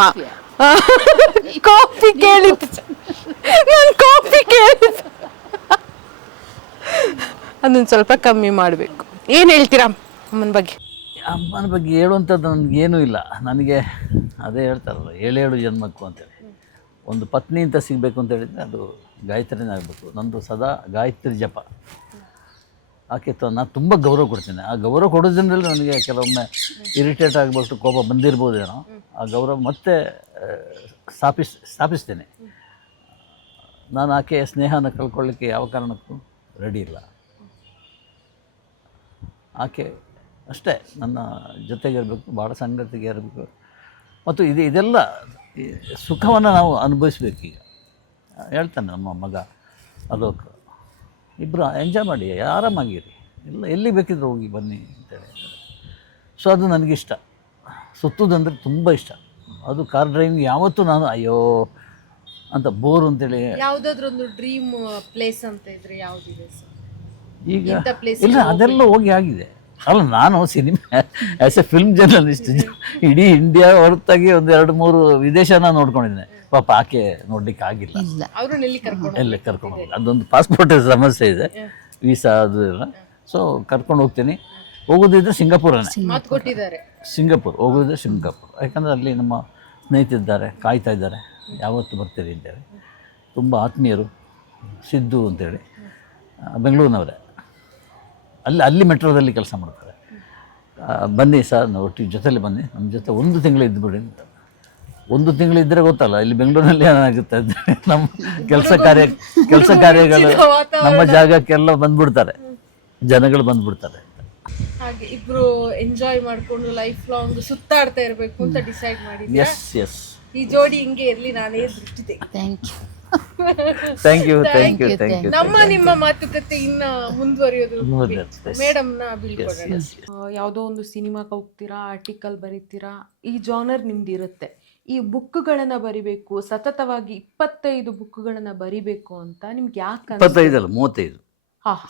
ಕಾಫಿ ಕೇಳಿದ್ದು, ನಾನು ಕಾಫಿ ಕೇಳಿದ್ದು. ಅದನ್ನು ಸ್ವಲ್ಪ ಕಮ್ಮಿ ಮಾಡಬೇಕು. ಏನು ಹೇಳ್ತೀರಾ ಅಮ್ಮನ ಬಗ್ಗೆ? ಅಮ್ಮನ ಬಗ್ಗೆ ಹೇಳುವಂಥದ್ದು ನನಗೇನೂ ಇಲ್ಲ. ನನಗೆ ಅದೇ ಹೇಳ್ತಾರಲ್ಲ, 7 ಜನ್ಮಕ್ಕೂ ಅಂತೇಳಿ. ಒಂದು ಪತ್ನಿ ಅಂತ ಸಿಗಬೇಕು ಅಂತ ಹೇಳಿದರೆ ಅದು ಗಾಯತ್ರಿನೇ ಆಗಬೇಕು. ನಂದು ಸದಾ ಗಾಯತ್ರಿ ಜಪ. ಆಕೆ ನಾನು ತುಂಬ ಗೌರವ ಕೊಡ್ತೀನಿ. ಆ ಗೌರವ ಕೊಡೋದ್ರಿಂದಲೇ ನನಗೆ ಕೆಲವೊಮ್ಮೆ ಇರಿಟೇಟ್ ಆಗಿಬಿಟ್ಟು ಕೋಪ ಬಂದಿರ್ಬೋದೇನೋ. ಆ ಗೌರವ ಮತ್ತೆ ಸ್ಥಾಪಿಸ್ತೇನೆ. ನಾನು ಆಕೆಯ ಸ್ನೇಹನ ಕಳ್ಕೊಳ್ಳಿಕ್ಕೆ ಯಾವ ಕಾರಣಕ್ಕೂ ರೆಡಿ ಇಲ್ಲ. ಆಕೆ ಅಷ್ಟೇ ನನ್ನ ಜೊತೆಗಿರಬೇಕು, ಭಾಳ ಸಂಗತಿಗೆ ಇರಬೇಕು. ಮತ್ತು ಇದೆಲ್ಲ ಸುಖವನ್ನು ನಾವು ಅನುಭವಿಸ್ಬೇಕು. ಈಗ ಹೇಳ್ತಾನೆ ನಮ್ಮ ಮಗ ಅಲೋಕ್, ಇಬ್ಬರು ಎಂಜಾಯ್ ಮಾಡಿ, ಆರಾಮಾಗಿರಿ, ಎಲ್ಲಿ ಬೇಕಿದ್ರು ಹೋಗಿ ಬನ್ನಿ ಅಂತೇಳಿ. ಸೊ ಅದು ನನಗಿಷ್ಟ. ಸುತ್ತೋದಂದರೆ ತುಂಬ ಇಷ್ಟ. ಅದು ಕಾರ್ ಡ್ರೈವಿಂಗ್ ಯಾವತ್ತೂ ನಾನು ಅಯ್ಯೋ ಅಂತ ಬೋರು ಅಂತೇಳಿ. ಯಾವುದಾದ್ರೂ ಒಂದು ಡ್ರೀಮ್ ಪ್ಲೇಸ್ ಅಂತ ಇದ್ರೆ ಯಾವುದಿದೆ ಸರ್? ಈಗ ಇಲ್ಲ, ಅದೆಲ್ಲ ಹೋಗಿ ಆಗಿದೆ. ಅಲ್ಲ, ನಾನು cinema as A film journalist ಇಡೀ ಇಂಡಿಯಾ ಹೊರತಾಗಿ 1-2-3 ವಿದೇಶನ ನೋಡ್ಕೊಂಡಿದ್ದೇನೆ. ಪಾಪ ಆಕೆ ನೋಡ್ಲಿಕ್ಕೆ ಆಗಿಲ್ಲ, ಎಲ್ಲಿ ಕರ್ಕೊಂಡು ಹೋಗಿ. ಅದೊಂದು ಪಾಸ್ಪೋರ್ಟ್ ಸಮಸ್ಯೆ ಇದೆ, ವೀಸಾ ಅದು ಇಲ್ಲ. ಸೊ ಕರ್ಕೊಂಡು ಹೋಗ್ತೀನಿ. ಹೋಗೋದಿದ್ರೆ ಸಿಂಗಾಪುರನೇ, ಸಿಂಗಾಪುರ್ ಹೋಗೋದಿದ್ರೆ ಸಿಂಗಾಪುರ್. ಯಾಕಂದರೆ ಅಲ್ಲಿ ನಮ್ಮ ಸ್ನೇಹಿತರಿದ್ದಾರೆ, ಕಾಯ್ತಾ ಇದ್ದಾರೆ, ಯಾವತ್ತು ಬರ್ತೀರಿ ಅಂತೇಳಿ. ತುಂಬ ಆತ್ಮೀಯರು, ಸಿದ್ದು ಅಂತೇಳಿ ಬೆಂಗಳೂರಿನವರೇ. ಅಲ್ಲಿ ಮೆಟ್ರೋದಲ್ಲಿ ಕೆಲಸ ಮಾಡ್ತಾರೆ. ಬನ್ನಿ ಸರ್, ನಾವು ಒಟ್ಟಿಗೆ ಜೊತೆಲಿ ಬನ್ನಿ, ನಮ್ಮ ಜೊತೆ 1 ತಿಂಗಳು ಇದ್ದುಬಿಡಿ ಅಂತ. 1 ತಿಂಗಳು ಇದ್ದರೆ ಗೊತ್ತಲ್ಲ ಇಲ್ಲಿ ಬೆಂಗಳೂರಿನಲ್ಲಿ ಏನಾಗುತ್ತೆ. ನಮ್ಮ ಕೆಲಸ ಕಾರ್ಯಗಳು ನಮ್ಮ ಜಾಗಕ್ಕೆಲ್ಲ ಬಂದ್ಬಿಡ್ತಾರೆ, ಜನಗಳು ಬಂದ್ಬಿಡ್ತಾರೆ. ಹಾಗೆ ಇಬ್ರು ಎಂಜಾಯ್ ಮಾಡ್ಕೊಂಡು ಲೈಫ್ ಲಾಂಗ್ ಸುತ್ತಾಡ್ತಾ ಇರಬೇಕು ಅಂತ ಡಿಸೈಡ್ ಮಾಡಿದ್ವಿ. ಎಸ್ ಈ ಜೋಡಿ ಹಿಂಗೆ ಇರಲಿ, ನಾನೇ ದೃಷ್ಟಿ ಥ್ಯಾಂಕ್ ಯು. ನಮ್ಮ ನಿಮ್ಮ ಮಾತುಕತೆ ಇನ್ನ ಮುಂದುವರಿಯೋದು. ಮೇಡಮ್ನ ಬೀಳ್ಕೊಡೋಣ. ಯಾವುದೋ ಒಂದು ಸಿನಿಮಾಗೆ ಹೋಗ್ತೀರಾ, ಆರ್ಟಿಕಲ್ ಬರೀತೀರಾ, ಈ ಜಾನರ್ ನಿಮ್ದಿರುತ್ತೆ. ಈ ಬುಕ್ಗಳನ್ನ ಬರಿಬೇಕು, ಸತತವಾಗಿ 25 ಬುಕ್ಗಳನ್ನ ಬರಿಬೇಕು ಅಂತ ನಿಮ್ಗೆ ಯಾಕೆ? 25 ಅಲ್ಲ, 35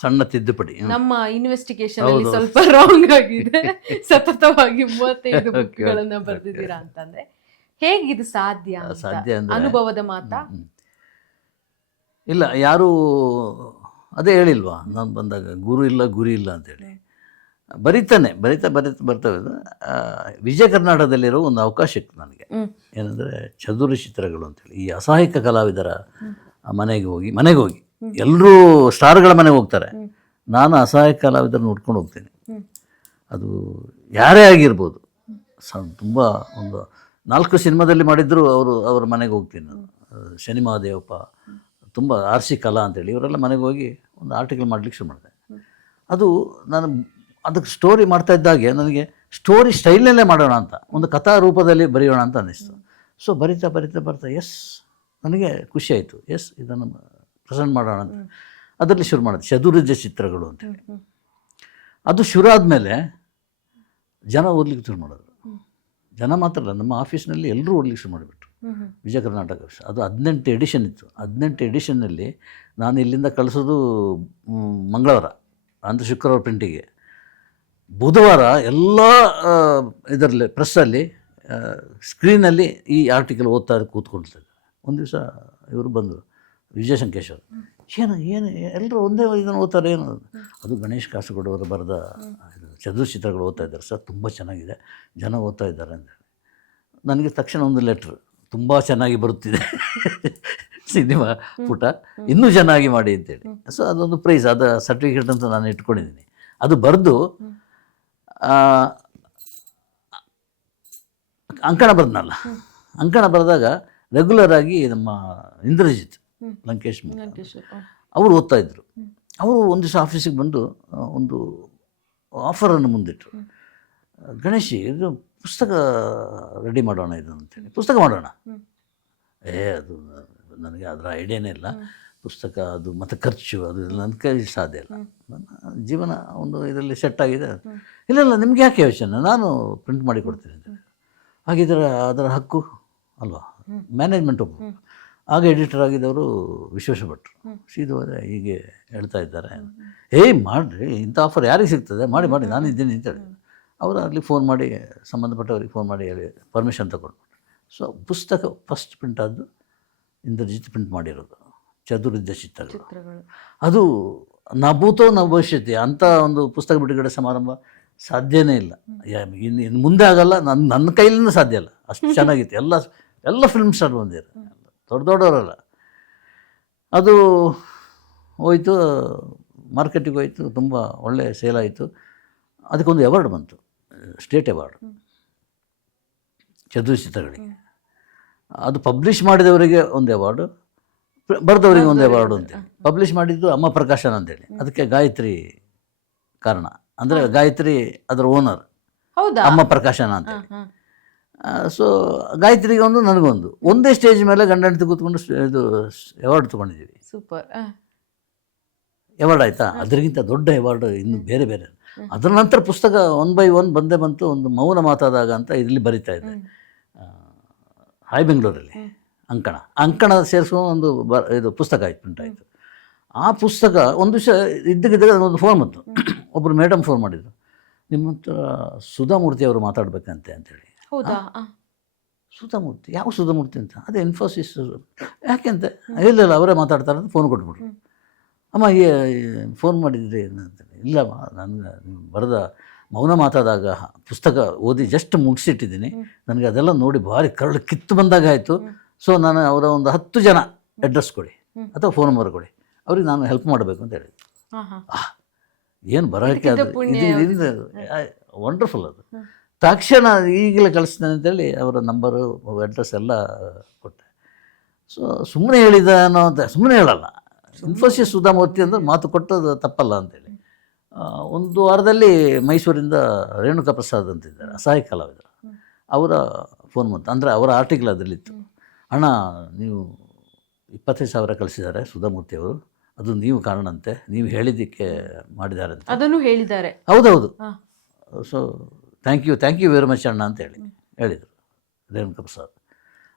ಸಣ್ಣ ತಿದ್ದುಪಡಿ. ನಮ್ಮ ಇನ್ವೆಸ್ಟಿಗೇಷನ್ ಅಲ್ಲಿ ಸ್ವಲ್ಪ ರಾಂಗ್ ಆಗಿದೆ. ಸತತವಾಗಿ 35 ಬುಕ್ಗಳನ್ನ ಬರ್ದಿದ್ದೀರಾ ಅಂತಂದ್ರೆ ಹೇಗಿದು ಸಾಧ್ಯ? ಅನುಭವದ ಮಾತಾ? ಇಲ್ಲ, ಯಾರು ಅದೇ ಹೇಳಿಲ್ವಾ ನಾನು ಬಂದಾಗ, ಗುರಿ ಇಲ್ಲ ಅಂತೇಳಿ. ಬರಿತಾ ಬರ್ತವೆ. ವಿಜಯ ಕರ್ನಾಟಕದಲ್ಲಿರೋ ಒಂದು ಅವಕಾಶ ಇತ್ತು ನನಗೆ. ಏನಂದರೆ ಚದುರು ಚಿತ್ರಗಳು ಅಂತೇಳಿ. ಈ ಅಸಹಾಯಕ ಕಲಾವಿದರ ಮನೆಗೆ ಹೋಗಿ ಎಲ್ಲರೂ ಸ್ಟಾರ್ಗಳ ಮನೆಗೆ ಹೋಗ್ತಾರೆ, ನಾನು ಅಸಹಾಯಕ ಕಲಾವಿದರನ್ನ ನೋಡ್ಕೊಂಡು ಹೋಗ್ತೀನಿ. ಅದು ಯಾರೇ ಆಗಿರ್ಬೋದು. ತುಂಬ ಒಂದು 4 ಸಿನಿಮಾದಲ್ಲಿ ಮಾಡಿದ್ರು ಅವ್ರ ಮನೆಗೆ ಹೋಗ್ತೀನಿ ನಾನು. ಶನಿ ಮಹಾದೇವಪ್ಪ, ತುಂಬ RC ಕಲಾ ಅಂತೇಳಿ, ಇವರೆಲ್ಲ ಮನೆಗೆ ಹೋಗಿ ಒಂದು ಆರ್ಟಿಕಲ್ ಮಾಡಲಿಕ್ಕೆ ಶುರು ಮಾಡಿದೆ. ಅದು ನಾನು ಅದಕ್ಕೆ ಸ್ಟೋರಿ ಮಾಡ್ತಾ ಇದ್ದಾಗೆ ನನಗೆ ಸ್ಟೋರಿ ಸ್ಟೈಲ್ನಲ್ಲೇ ಮಾಡೋಣ ಅಂತ, ಒಂದು ಕಥಾ ರೂಪದಲ್ಲಿ ಬರೆಯೋಣ ಅಂತ ಅನ್ನಿಸ್ತು. ಸೊ ಬರಿತಾ ಎಸ್ ನನಗೆ ಖುಷಿ ಆಯಿತು. ಎಸ್ ಇದನ್ನು ಪ್ರೆಸೆಂಟ್ ಮಾಡೋಣ ಅಂತ ಅದರಲ್ಲಿ ಶುರು ಮಾಡಿದೆ, ಚದುರಿದ ಚಿತ್ರಗಳು ಅಂತೇಳಿ. ಅದು ಶುರು ಆದಮೇಲೆ ಜನ ಓದಲಿಕ್ಕೆ ಶುರು ಮಾಡಿದ್ರು. ಜನ ಮಾತ್ರ ಅಲ್ಲ, ನಮ್ಮ ಆಫೀಸ್ನಲ್ಲಿ ಎಲ್ಲರೂ ಓದಲಿಕ್ಕೆ ಶುರು ಮಾಡಿಬಿಟ್ರು. ವಿಜಯ ಕರ್ನಾಟಕ ಅದು 18 ಎಡಿಷನ್ ಇತ್ತು. 18 ಎಡಿಷನ್ನಲ್ಲಿ ನಾನು ಇಲ್ಲಿಂದ ಕಳಿಸೋದು ಮಂಗಳವಾರ, ಅಂದರೆ ಶುಕ್ರವಾರ ಪ್ರಿಂಟಿಗೆ. ಬುಧವಾರ ಎಲ್ಲ ಇದರಲ್ಲಿ ಪ್ರೆಸ್ಸಲ್ಲಿ ಸ್ಕ್ರೀನಲ್ಲಿ ಈ ಆರ್ಟಿಕಲ್ ಓದ್ತಾ ಕೂತ್ಕೊಳ್ತಿದ್ದೆ. ಒಂದು ದಿವಸ ಇವರು ಬಂದರು, ವಿಜಯ ಸಂಕೇಶ್ವರ್. ಏನು ಎಲ್ಲರೂ ಒಂದೇ ಇದನ್ನು ಓದ್ತಾರೆ, ಏನು ಅದು ಗಣೇಶ್ ಕಾಸರಗೋಡು ಅವರು ಬರೆದ ಚದುರು ಚಿತ್ರಗಳು ಓದ್ತಾ ಇದ್ದಾರೆ ಸರ್, ತುಂಬ ಚೆನ್ನಾಗಿದೆ, ಜನ ಓದ್ತಾ ಇದ್ದಾರೆ ಅಂತ. ನನಗೆ ತಕ್ಷಣ ಒಂದು ಲೆಟ್ರ್, ತುಂಬ ಚೆನ್ನಾಗಿ ಬರುತ್ತಿದೆ ಸಿನಿಮಾ ಪುಟ, ಇನ್ನೂ ಚೆನ್ನಾಗಿ ಮಾಡಿ ಅಂತೇಳಿ. ಸೊ ಅದೊಂದು ಪ್ರೈಸ್, ಅದು ಸರ್ಟಿಫಿಕೇಟ್ ಅಂತ ನಾನು ಇಟ್ಕೊಂಡಿದ್ದೀನಿ. ಅದು ಬರೆದು ಅಂಕಣ ಬರೆದಾಗ ರೆಗ್ಯುಲರ್ ಆಗಿ ನಮ್ಮ ಇಂದ್ರಜಿತ್ ಲಂಕೇಶ್ ಅವರು ಓದ್ತಾ ಇದ್ರು. ಅವರು ಒಂದು ದಿವಸ ಆಫೀಸಿಗೆ ಬಂದು ಒಂದು ಆಫರನ್ನು ಮುಂದಿಟ್ಟರು. ಗಣೇಶ್, ಇದು ಪುಸ್ತಕ ರೆಡಿ ಮಾಡೋಣ ಇದು ಅಂತೇಳಿ. ಪುಸ್ತಕ ಮಾಡೋಣ? ಅದು ನನಗೆ ಅದರ ಐಡಿಯಾನೇ ಇಲ್ಲ. ಪುಸ್ತಕ ಅದು ಮತ್ತು ಖರ್ಚು ಅದು ನನ್ನ ಕೈ ಸಾಧ್ಯ ಇಲ್ಲ. ನನ್ನ ಜೀವನ ಒಂದು ಇದರಲ್ಲಿ ಸೆಟ್ ಆಗಿದೆ. ಇಲ್ಲ ನಿಮ್ಗೆ ಯಾಕೆ ಯೋಚನೆ, ನಾನು ಪ್ರಿಂಟ್ ಮಾಡಿ ಕೊಡ್ತೀನಿ ಅಂತ. ಹಾಗಿದ್ರೆ ಅದರ ಹಕ್ಕು ಅಲ್ವಾ ಮ್ಯಾನೇಜ್ಮೆಂಟ್ ಒಬ್ಬರು. ಆಗ ಎಡಿಟರ್ ಆಗಿದ್ದವರು ವಿಶ್ವೇಶ್ವರ ಭಟ್ರು. ಸೀದೋದ್ರೆ ಹೀಗೆ ಹೇಳ್ತಾ ಇದ್ದಾರೆ, ಮಾಡಿರಿ, ಇಂಥ ಆಫರ್ ಯಾರಿಗೆ ಸಿಗ್ತದೆ, ಮಾಡಿ ನಾನು ಇದ್ದೀನಿ ಅಂತ ಹೇಳಿದ್ರು. ಅವರು ಅಲ್ಲಿ ಫೋನ್ ಮಾಡಿ ಸಂಬಂಧಪಟ್ಟವ್ರಿಗೆ ಫೋನ್ ಮಾಡಿ ಹೇಳಿ ಪರ್ಮಿಷನ್ ತಗೊಂಡ್ಬಿಟ್ರು. ಸೊ ಪುಸ್ತಕ ಫಸ್ಟ್ ಪ್ರಿಂಟ್ ಆದ್ದು ಇಂದ್ರಜಿತ್ ಪ್ರಿಂಟ್ ಮಾಡಿರೋದು ಚದುರಿದ್ದ ಚಿತ್ರಗಳು. ಅದು ನಭೂತೋ ನ ಭವಿಷ್ಯತಿ ಅಂಥ ಒಂದು ಪುಸ್ತಕ ಬಿಡುಗಡೆ ಸಮಾರಂಭ ಸಾಧ್ಯನೇ ಇಲ್ಲ. ಇನ್ನು ಮುಂದೆ ಆಗಲ್ಲ, ನನ್ನ ಕೈಲಿಂದ ಸಾಧ್ಯ ಇಲ್ಲ. ಅಷ್ಟು ಚೆನ್ನಾಗಿತ್ತು. ಎಲ್ಲ ಫಿಲ್ಮ್ ಸ್ಟಾರ್ ಬಂದಿರು, ದೊಡ್ಡವರಲ್ಲ. ಅದು ಹೋಯಿತು, ಮಾರ್ಕೆಟಿಗೆ ಹೋಯಿತು, ತುಂಬ ಒಳ್ಳೆ ಸೇಲ್ ಆಯಿತು. ಅದಕ್ಕೊಂದು ಅವಾರ್ಡ್ ಬಂತು, ಸ್ಟೇಟ್ ಅವಾರ್ಡ್ ಚದುರು ಚಿತ್ರಗಳಿಗೆ. ಅದು ಪಬ್ಲಿಷ್ ಮಾಡಿದವರಿಗೆ ಒಂದು ಅವಾರ್ಡು, ಬರೆದವರಿಗೆ ಒಂದು ಅವಾರ್ಡು ಅಂತೇಳಿ. ಪಬ್ಲಿಷ್ ಮಾಡಿದ್ದು ಅಮ್ಮ ಪ್ರಕಾಶನ ಅಂತೇಳಿ. ಅದಕ್ಕೆ ಗಾಯತ್ರಿ ಕಾರಣ, ಅಂದರೆ ಗಾಯತ್ರಿ ಅದರ ಓನರ್, ಅಮ್ಮ ಪ್ರಕಾಶನ ಅಂತೇಳಿ. ಸೊ ಗಾಯತ್ರಿಗೆ ಒಂದು, ನನಗೊಂದು, ಒಂದೇ ಸ್ಟೇಜ್ ಮೇಲೆ ಗಂಡ ಹೆಂಡತಿ ಕೂತ್ಕೊಂಡು ಇದು ಅವಾರ್ಡ್ ತೊಗೊಂಡಿದ್ದೀವಿ. ಸೂಪರ್. ಅವಾರ್ಡ್ ಆಯಿತಾ? ಅದರಿಗಿಂತ ದೊಡ್ಡ ಅವಾರ್ಡ್ ಇನ್ನು ಬೇರೆ ಬೇರೆ. ಅದರ ನಂತರ ಪುಸ್ತಕ 1 by 1 ಬಂದೇ ಬಂತು. ಒಂದು ಮೌನ ಮಾತಾದಾಗ ಅಂತ ಇಲ್ಲಿ ಬರಿತಾ ಇದೆ, ಹಾಯ್ ಬೆಂಗಳೂರಲ್ಲಿ ಅಂಕಣ ಸೇರಿಸುವ ಒಂದು ಇದು ಪುಸ್ತಕ ಆಯ್ತು, ಪ್ರಿಂಟ್ ಆಯಿತು. ಆ ಪುಸ್ತಕ ಒಂದು ದಿವಸ ಇದ್ದಕ್ಕಿದ್ದಾಗ ಒಂದು ಫೋನ್ ಬಂತು. ಒಬ್ಬರು ಮೇಡಮ್ ಫೋನ್ ಮಾಡಿದರು, ನಿಮ್ಮ ಹತ್ರ ಸುಧಾಮೂರ್ತಿ ಅವರು ಮಾತಾಡಬೇಕಂತೆ ಅಂತೇಳಿ. ಹೌದಾ? ಸುಧಾಮೂರ್ತಿ? ಯಾವ ಸುಧಾಮೂರ್ತಿ ಅಂತ? ಅದೇ ಇನ್ಫೋಸಿಸ್. ಯಾಕೆಂತೆ? ಇಲ್ಲ ಅವರೇ ಮಾತಾಡ್ತಾರೆ ಅಂತ ಫೋನ್ ಕೊಟ್ಬಿಟ್ರು. ಅಮ್ಮ ಫೋನ್ ಮಾಡಿದ್ರಿ ಅಂತೇಳಿ. ಇಲ್ಲಮ್ಮ, ನನಗೆ ನೀವು ಬರೆದ ಮೌನ ಮಾತಾದಾಗ ಪುಸ್ತಕ ಓದಿ ಜಸ್ಟ್ ಮುಗಿಸಿಟ್ಟಿದ್ದೀನಿ. ನನಗೆ ಅದೆಲ್ಲ ನೋಡಿ ಭಾರಿ ಕರಳು ಕಿತ್ತು ಬಂದಾಗ ಆಯಿತು. ಸೊ ನಾನು ಅವರ ಒಂದು 10 ಜನ ಅಡ್ರೆಸ್ ಕೊಡಿ ಅಥವಾ ಫೋನ್ ನಂಬರ್ ಕೊಡಿ, ಅವ್ರಿಗೆ ನಾನು ಹೆಲ್ಪ್ ಮಾಡಬೇಕು ಅಂತ ಹೇಳಿದ್ದೆ. ಏನು ಬರೋಕ್ಕೆ ಅದು ಇದು ವಂಡರ್ಫುಲ್. ಅದು ತಕ್ಷಣ ಈಗಲೇ ಕಳಿಸ್ತೇನೆ ಅಂತೇಳಿ ಅವರ ನಂಬರು ಅಡ್ರೆಸ್ ಎಲ್ಲ ಕೊಟ್ಟೆ. ಸೊ ಸುಮ್ಮನೆ ಹೇಳಿದ ಅನ್ನೋ ಅಂತ ಸುಮ್ಮನೆ ಹೇಳಲ್ಲ. ಇನ್ಫೋಸಿಸ್ ಸುಧಾಮೂರ್ತಿ ಅಂದರೆ ಮಾತು ಕೊಟ್ಟದ್ದು ತಪ್ಪಲ್ಲ ಅಂತೇಳಿ. ಒಂದು ವಾರದಲ್ಲಿ ಮೈಸೂರಿಂದ ರೇಣುಕಾ ಪ್ರಸಾದ್ ಅಂತಿದ್ದಾರೆ, ಅಸಹಾಯ ಕಲಾವಿದರು. ಅವರ ಫೋನ್ ಬಂತು. ಅಂದರೆ ಅವರ ಆರ್ಟಿಕಲ್ ಅದರಲ್ಲಿತ್ತು, ಅಣ್ಣ ನೀವು 25,000 ಕಳಿಸಿದ್ದಾರೆ ಸುಧಾಮೂರ್ತಿ ಅವರು, ಅದು ನೀವು ಕಾರಣ ಅಂತೆ, ನೀವು ಹೇಳಿದ್ದಕ್ಕೆ ಮಾಡಿದ್ದಾರೆ ಅಂತ. ಅದನ್ನು ಹೇಳಿದ್ದಾರೆ? ಹೌದೌದು. So thank you very much ಅಣ್ಣ ಅಂತ ಹೇಳಿದರು ರೇಣುಕಾ ಪ್ರಸಾದ್.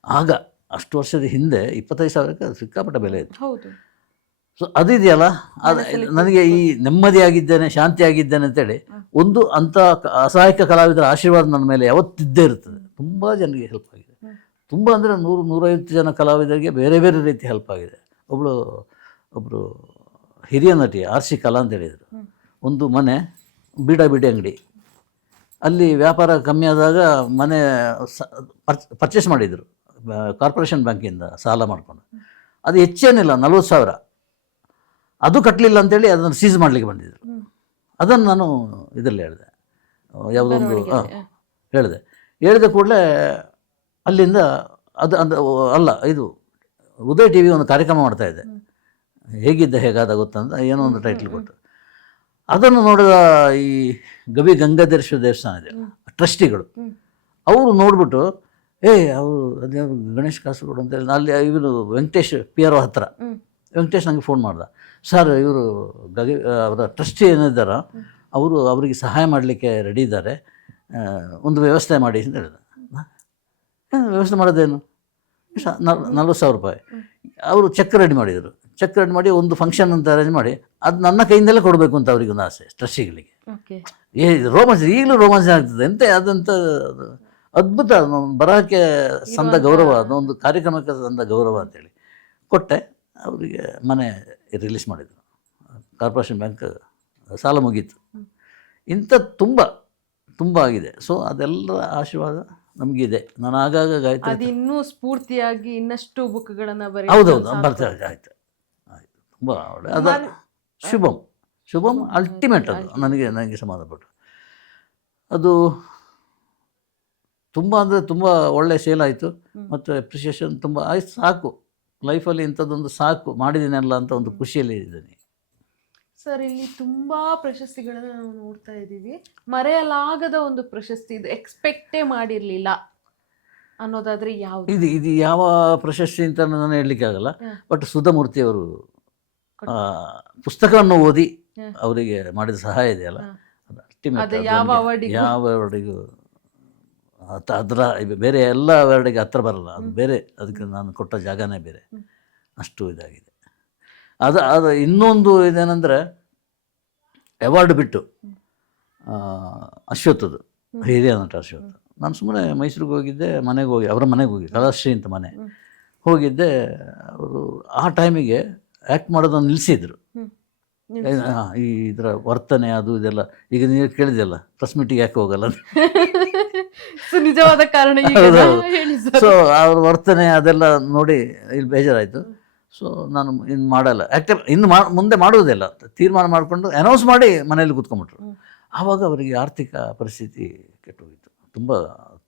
ಆಗ ಅಷ್ಟು ವರ್ಷದ ಹಿಂದೆ 25,000ಕ್ಕೆ ಸಿಕ್ಕಾಪಟ್ಟ ಬೆಲೆ ಇತ್ತು. ಹೌದು. ಸೊ ಅದಿದೆಯಲ್ಲ, ನನಗೆ ಈ ನೆಮ್ಮದಿಯಾಗಿದ್ದೇನೆ, ಶಾಂತಿಯಾಗಿದ್ದೇನೆ ಅಂತೇಳಿ ಒಂದು ಅಂಥ ಅಸಹಾಯಕ ಕಲಾವಿದರ ಆಶೀರ್ವಾದ ನನ್ನ ಮೇಲೆ ಯಾವತ್ತಿದ್ದೇ ಇರ್ತದೆ. ತುಂಬ ಜನರಿಗೆ ಹೆಲ್ಪ್ ಆಗಿದೆ. ತುಂಬ ಅಂದರೆ 100-150 ಜನ ಕಲಾವಿದರಿಗೆ ಬೇರೆ ಬೇರೆ ರೀತಿ ಹೆಲ್ಪ್ ಆಗಿದೆ. ಒಬ್ಬರು ಹಿರಿಯ ನಟಿ RC ಕಲಾ ಅಂತ ಹೇಳಿದರು. ಒಂದು ಮನೆ ಬೀಡಿ ಅಂಗಡಿ, ಅಲ್ಲಿ ವ್ಯಾಪಾರ ಕಮ್ಮಿ ಆದಾಗ ಮನೆ ಪರ್ಚೇಸ್ ಮಾಡಿದರು ಕಾರ್ಪೊರೇಷನ್ ಬ್ಯಾಂಕಿಂದ ಸಾಲ ಮಾಡಿಕೊಂಡು. ಅದು ಹೆಚ್ಚೇನಿಲ್ಲ, 40,000. ಅದು ಕಟ್ಟಲಿಲ್ಲ ಅಂತೇಳಿ ಅದನ್ನು ಸೀಸ್ ಮಾಡಲಿಕ್ಕೆ ಬಂದಿದ್ದರು. ಅದನ್ನು ನಾನು ಇದರಲ್ಲಿ ಹೇಳಿದೆ, ಯಾವುದೊಂದು ಹೇಳಿದ ಕೂಡಲೇ ಅಲ್ಲಿಂದ ಅದು ಅಲ್ಲ, ಇದು ಉದಯ TV ಒಂದು ಕಾರ್ಯಕ್ರಮ ಮಾಡ್ತಾಯಿದ್ದೆ, ಹೇಗಾದ ಗೊತ್ತಂತ ಏನೋ ಒಂದು ಟೈಟ್ಲ್ ಕೊಟ್ಟು. ಅದನ್ನು ನೋಡಿದ ಈ ಗವಿ ಗಂಗಾಧರೇಶ್ವರ ದೇವಸ್ಥಾನ ಇದೆ, ಟ್ರಸ್ಟಿಗಳು, ಅವರು ನೋಡಿಬಿಟ್ಟು ಅವರು ಅದೇ ಗಣೇಶ್ ಕಾಸರಗೋಡು ಅಂತೇಳಿ ಅಲ್ಲಿ ಇವರು ವೆಂಕಟೇಶ್ PRO ಹತ್ರ ವೆಂಕಟೇಶ್ ನನಗೆ ಫೋನ್ ಮಾಡ್ದ, ಸರ್ ಇವರು ಅವರ ಟ್ರಸ್ಟಿ ಏನಿದ್ದಾರೋ ಅವರಿಗೆ ಸಹಾಯ ಮಾಡಲಿಕ್ಕೆ ರೆಡಿ ಇದ್ದಾರೆ, ಒಂದು ವ್ಯವಸ್ಥೆ ಮಾಡಿ ಅಂತ ಹೇಳಿದ. ವ್ಯವಸ್ಥೆ ಮಾಡೋದೇನು? 40,000 ರೂಪಾಯಿ. ಅವರು ಚೆಕ್ ರೆಡಿ ಮಾಡಿದರು. ಚೆಕ್ ರೆಡಿ ಮಾಡಿ ಒಂದು ಫಂಕ್ಷನ್ ಅಂತ ಅರೇಂಜ್ ಮಾಡಿ ಅದು ನನ್ನ ಕೈಯಿಂದಲೇ ಕೊಡಬೇಕು ಅಂತ ಅವ್ರಿಗೆ ಒಂದು ಆಸೆ, ಟ್ರಸ್ಟಿಗಳಿಗೆ. ರೋಮಾಂಚ, ಈಗಲೂ ರೋಮಾಂಚನ ಆಗ್ತದೆ. ಅದಂತ ಅದ್ಭುತ, ಬರಹಕ್ಕೆ ಸಂದ ಗೌರವ, ಅದೊಂದು ಕಾರ್ಯಕ್ರಮಕ್ಕೆ ಸಂದ ಗೌರವ ಅಂತೇಳಿ ಕೊಟ್ಟೆ. ಅವರಿಗೆ ಮನೆ ರಿಲೀಸ್ ಮಾಡಿದರು. ಕಾರ್ಪೊರೇಷನ್ ಬ್ಯಾಂಕ್ ಸಾಲ ಮುಗೀತು. ಇಂಥದ್ದು ತುಂಬ ಆಗಿದೆ. ಸೊ ಅದೆಲ್ಲರ ಆಶೀರ್ವಾದ ನಮಗಿದೆ. ನಾನು ಆಗಾಗ ಗಾಯತ್ರಿ ಅದು ಇನ್ನೂ ಸ್ಫೂರ್ತಿಯಾಗಿ ಇನ್ನಷ್ಟು ಬುಕ್ಗಳನ್ನು ಹೌದೌದು ಬರ್ತಾರೆ. ಆಯಿತು ತುಂಬ ಒಳ್ಳೆ. ಅದು ಶುಭಂ ಅಲ್ಟಿಮೇಟ್. ಅದು ನನಗೆ ಸಂಬಂಧಪಟ್ಟು ಅದು ತುಂಬ ಅಂದರೆ ತುಂಬ ಒಳ್ಳೆ ಸೇಲ್ ಆಯಿತು. ಮತ್ತು ಅಪ್ರಿಷಿಯೇಷನ್ ತುಂಬ ಆಯ್ತು. ಸಾಕು, ಲೈಫಲ್ಲಿ ಇಂಥದ್ದೊಂದು ಸಾಕು ಮಾಡಿದ್ದೀನಲ್ಲ ಅಂತ ಒಂದು ಖುಷಿಯಲ್ಲಿ ಇದ್ದೀನಿ. ಸರ್ ಇಲ್ಲಿ ತುಂಬಾ ಪ್ರಶಸ್ತಿಗಳನ್ನ ನಾವು ನೋಡ್ತಾ ಇದ್ದೀವಿ. ಮರೆಯಲಾಗದ ಒಂದು ಪ್ರಶಸ್ತಿ ಇದು ಎಕ್ಸ್ಪೆಕ್ಟೇ ಮಾಡಿರ್ಲಿಲ್ಲ ಅನ್ನೋದಾದ್ರೆ ಯಾವ್ದು? ಇದು ಯಾವ ಪ್ರಶಸ್ತಿ ಅಂತ ನಾನು ಹೇಳಲಿಕ್ಕೆ ಆಗಲ್ಲ. ಬಟ್ ಸುಧಾಮೂರ್ತಿ ಅವರು ಪುಸ್ತಕವನ್ನು ಓದಿ ಅವರಿಗೆ ಮಾಡಿದ ಸಹಾಯ ಇದೆಯಲ್ಲ, ಅದು ಅಲ್ಟಿಮೇಟ್. ಅದು ಯಾವ award-ಗೂ? ಯಾವ ಅವಾರ್ಡಿಗೂ ಅದರ ಬೇರೆ ಎಲ್ಲ ಅವಾರ್ಡಿಗೆ ಹತ್ರ ಬರಲ್ಲ. ಅದು ಬೇರೆ, ಅದಕ್ಕೆ ನಾನು ಕೊಟ್ಟ ಜಾಗನೇ ಬೇರೆ, ಅಷ್ಟು ಇದಾಗಿದೆ. ಅದು ಇನ್ನೊಂದು ಇದೇನೆಂದರೆ, ಅವಾರ್ಡ್ ಬಿಟ್ಟು ಅಶ್ವತ್ಥದ್ದು, ಹಿರಿಯ ನಟ ಅಶ್ವತ್ಥ. ನಾನು ಸುಮ್ಮನೆ ಮೈಸೂರಿಗೆ ಹೋಗಿದ್ದೆ, ಮನೆಗೆ ಹೋಗಿ ಅವರ ಮನೆಗೆ ಹೋಗಿ, ಕಲಾಶ್ರೀ ಅಂತ ಮನೆ ಹೋಗಿದ್ದೆ. ಅವರು ಆ ಟೈಮಿಗೆ ಆ್ಯಕ್ಟ್ ಮಾಡೋದನ್ನು ನಿಲ್ಲಿಸಿದ್ರು. ಈ ಇದರ ವರ್ತನೆ ಅದು ಇದೆಲ್ಲ ಈಗ ನೀವು ಕೇಳಿದೆಯಲ್ಲ, ಪ್ರೆಸ್ ಮೀಟಿಗೆ ಯಾಕೆ ಹೋಗಲ್ಲ, ನಿಜವಾದ ಕಾರಣ ಸೊ ಅವ್ರ ವರ್ತನೆ ಅದೆಲ್ಲ ನೋಡಿ ಇಲ್ಲಿ ಬೇಜಾರಾಯಿತು. ಸೊ ನಾನು ಇನ್ನು ಮಾಡಲ್ಲ, ಆ್ಯಕ್ಟಿವ್ ಇನ್ನು ಮುಂದೆ ಮಾಡುವುದಿಲ್ಲ ತೀರ್ಮಾನ ಮಾಡಿಕೊಂಡು ಅನೌನ್ಸ್ ಮಾಡಿ ಮನೇಲಿ ಕೂತ್ಕೊಂಡ್ಬಿಟ್ರು. ಆವಾಗ ಅವರಿಗೆ ಆರ್ಥಿಕ ಪರಿಸ್ಥಿತಿ ಕೆಟ್ಟೋಗಿತ್ತು, ತುಂಬ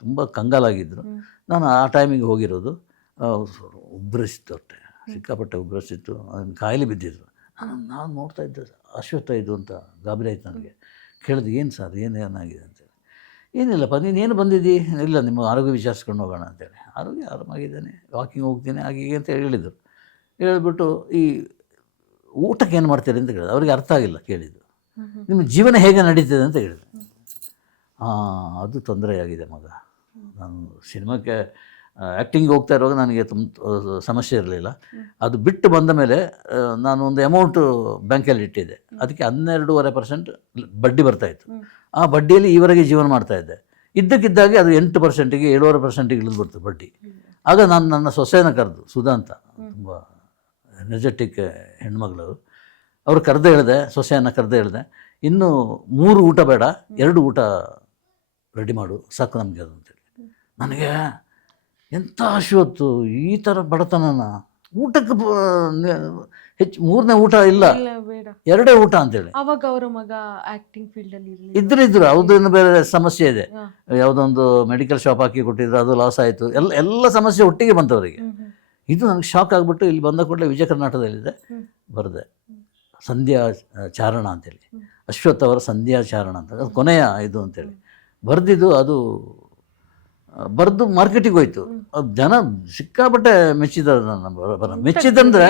ತುಂಬ ಕಂಗಾಲಾಗಿದ್ದರು. ನಾನು ಆ ಟೈಮಿಗೆ ಹೋಗಿರೋದು, ಉಬ್ಬರಿಸಿತ್ತು ಹೊಟ್ಟೆ, ಸಿಕ್ಕಾಪಟ್ಟೆ ಉಬ್ಬರಿಸಿತ್ತು, ಅದನ್ನು ಕಾಯಿಲೆ ಬಿದ್ದಿದ್ರು. ನಾನು ನೋಡ್ತಾ ಇದ್ದೆ, ಅಶ್ವತ್ಥ ಇದು ಅಂತ ಗಾಬರಿ ಆಯ್ತು ನನಗೆ. ಕೇಳಿದೆ, ಏನು ಸರ್ ಏನಾಗಿದೆ ಅಂತೇಳಿ. ಏನಿಲ್ಲಪ್ಪ, ನೀನೇನು ಬಂದಿದ್ದಿ? ಇಲ್ಲ, ನಿಮ್ಮ ಆರೋಗ್ಯ ವಿಚಾರಿಸ್ಕೊಂಡು ಹೋಗೋಣ ಅಂತೇಳಿ. ಆರಾಮಾಗಿದ್ದೇನೆ, ವಾಕಿಂಗ್ ಹೋಗ್ತೀನಿ ಹಾಗೆ ಅಂತ ಹೇಳಿದರು. ಹೇಳಿಬಿಟ್ಟು ಈ ಊಟಕ್ಕೆ ಏನು ಮಾಡ್ತೀರಿ ಅಂತ ಕೇಳಿದೆ. ಅವ್ರಿಗೆ ಅರ್ಥ ಆಗಿಲ್ಲ ಕೇಳಿದ್ದು. ನಿಮ್ಮ ಜೀವನ ಹೇಗೆ ನಡೀತದೆ ಅಂತ ಹೇಳಿದೆ. ಅದು ತೊಂದರೆಯಾಗಿದೆ ಮಗ. ನಾನು ಸಿನಿಮಾಕ್ಕೆ ಆ್ಯಕ್ಟಿಂಗ್ ಹೋಗ್ತಾ ಇರುವಾಗ ನನಗೆ ತುಂಬ ಸಮಸ್ಯೆ ಇರಲಿಲ್ಲ. ಅದು ಬಿಟ್ಟು ಬಂದ ಮೇಲೆ ನಾನು ಒಂದು ಅಮೌಂಟು ಬ್ಯಾಂಕಲ್ಲಿ ಇಟ್ಟಿದ್ದೆ, ಅದಕ್ಕೆ 12.5% ಬಡ್ಡಿ ಬರ್ತಾಯಿತ್ತು. ಆ ಬಡ್ಡಿಯಲ್ಲಿ ಈವರೆಗೆ ಜೀವನ ಮಾಡ್ತಾಯಿದ್ದೆ. ಇದ್ದಕ್ಕಿದ್ದಾಗೆ ಅದು 8%ಗೆ 7.5%ಗೆ ಇಳಿದು ಬರ್ತು ಬಡ್ಡಿ. ಆಗ ನಾನು ನನ್ನ ಸೊಸೆನ ಕರೆದು, ಸುಧಾ ಅಂತ, ತುಂಬ ಎನರ್ಜೆಟಿಕ್ ಹೆಣ್ಮಗಳು, ಅವ್ರು ಕರೆದೇ ಹೇಳಿದೆ, ಸೊಸೆಯನ್ನು ಕರೆದೇ ಹೇಳಿದೆ, ಇನ್ನೂ 3 ಊಟ ಬೇಡ, 2 ಊಟ ರೆಡಿ ಮಾಡು ಸಾಕು ನಮಗೆ ಅದು ಅಂತೇಳಿ. ನನಗೆ ಎಂಥ ಅಶ್ವತ್ತು, ಈ ಥರ ಬಡತನನ, ಊಟಕ್ಕೆ ಹೆಚ್ಚು 3ನೇ ಊಟ ಇಲ್ಲ, 2 ಊಟ ಅಂತೇಳಿ. ಅವಾಗ ಅವರ ಮಗ ಆಕ್ಟಿಂಗ್ ಫೀಲ್ಡ್ ಅಲ್ಲಿ ಇದ್ರು ಅವ್ರದ್ದು ಬೇರೆ ಸಮಸ್ಯೆ ಇದೆ. ಯಾವುದೊಂದು ಮೆಡಿಕಲ್ ಶಾಪ್ ಹಾಕಿ ಕೊಟ್ಟಿದ್ರು, ಅದು ಲಾಸ್ ಆಯಿತು. ಎಲ್ಲ ಸಮಸ್ಯೆ ಒಟ್ಟಿಗೆ ಬಂತು ಅವರಿಗೆ. ಇದು ನನಗೆ ಶಾಕ್ ಆಗಿಬಿಟ್ಟು ಇಲ್ಲಿ ಬಂದ ಕೂಡಲೇ ವಿಜಯ ಕರ್ನಾಟಕದಲ್ಲಿದೆ, ಬರೆದೆ ಸಂಧ್ಯಾ ಚಾರಣ ಅಂತೇಳಿ, ಅಶ್ವಥ್ ಅವರ ಸಂಧ್ಯಾ ಚಾರಣ ಅಂತ, ಅದು ಕೊನೆಯ ಇದು ಅಂತೇಳಿ ಬರೆದಿದ್ದು. ಅದು ಬರೆದು ಮಾರ್ಕೆಟಿಗೆ ಹೋಯ್ತು. ಜನ ಸಿಕ್ಕಾಪಟ್ಟೆ ಮೆಚ್ಚಿದ್ದಾರೆ ನನ್ನ ಮೆಚ್ಚಿದಂದ್ರೆ,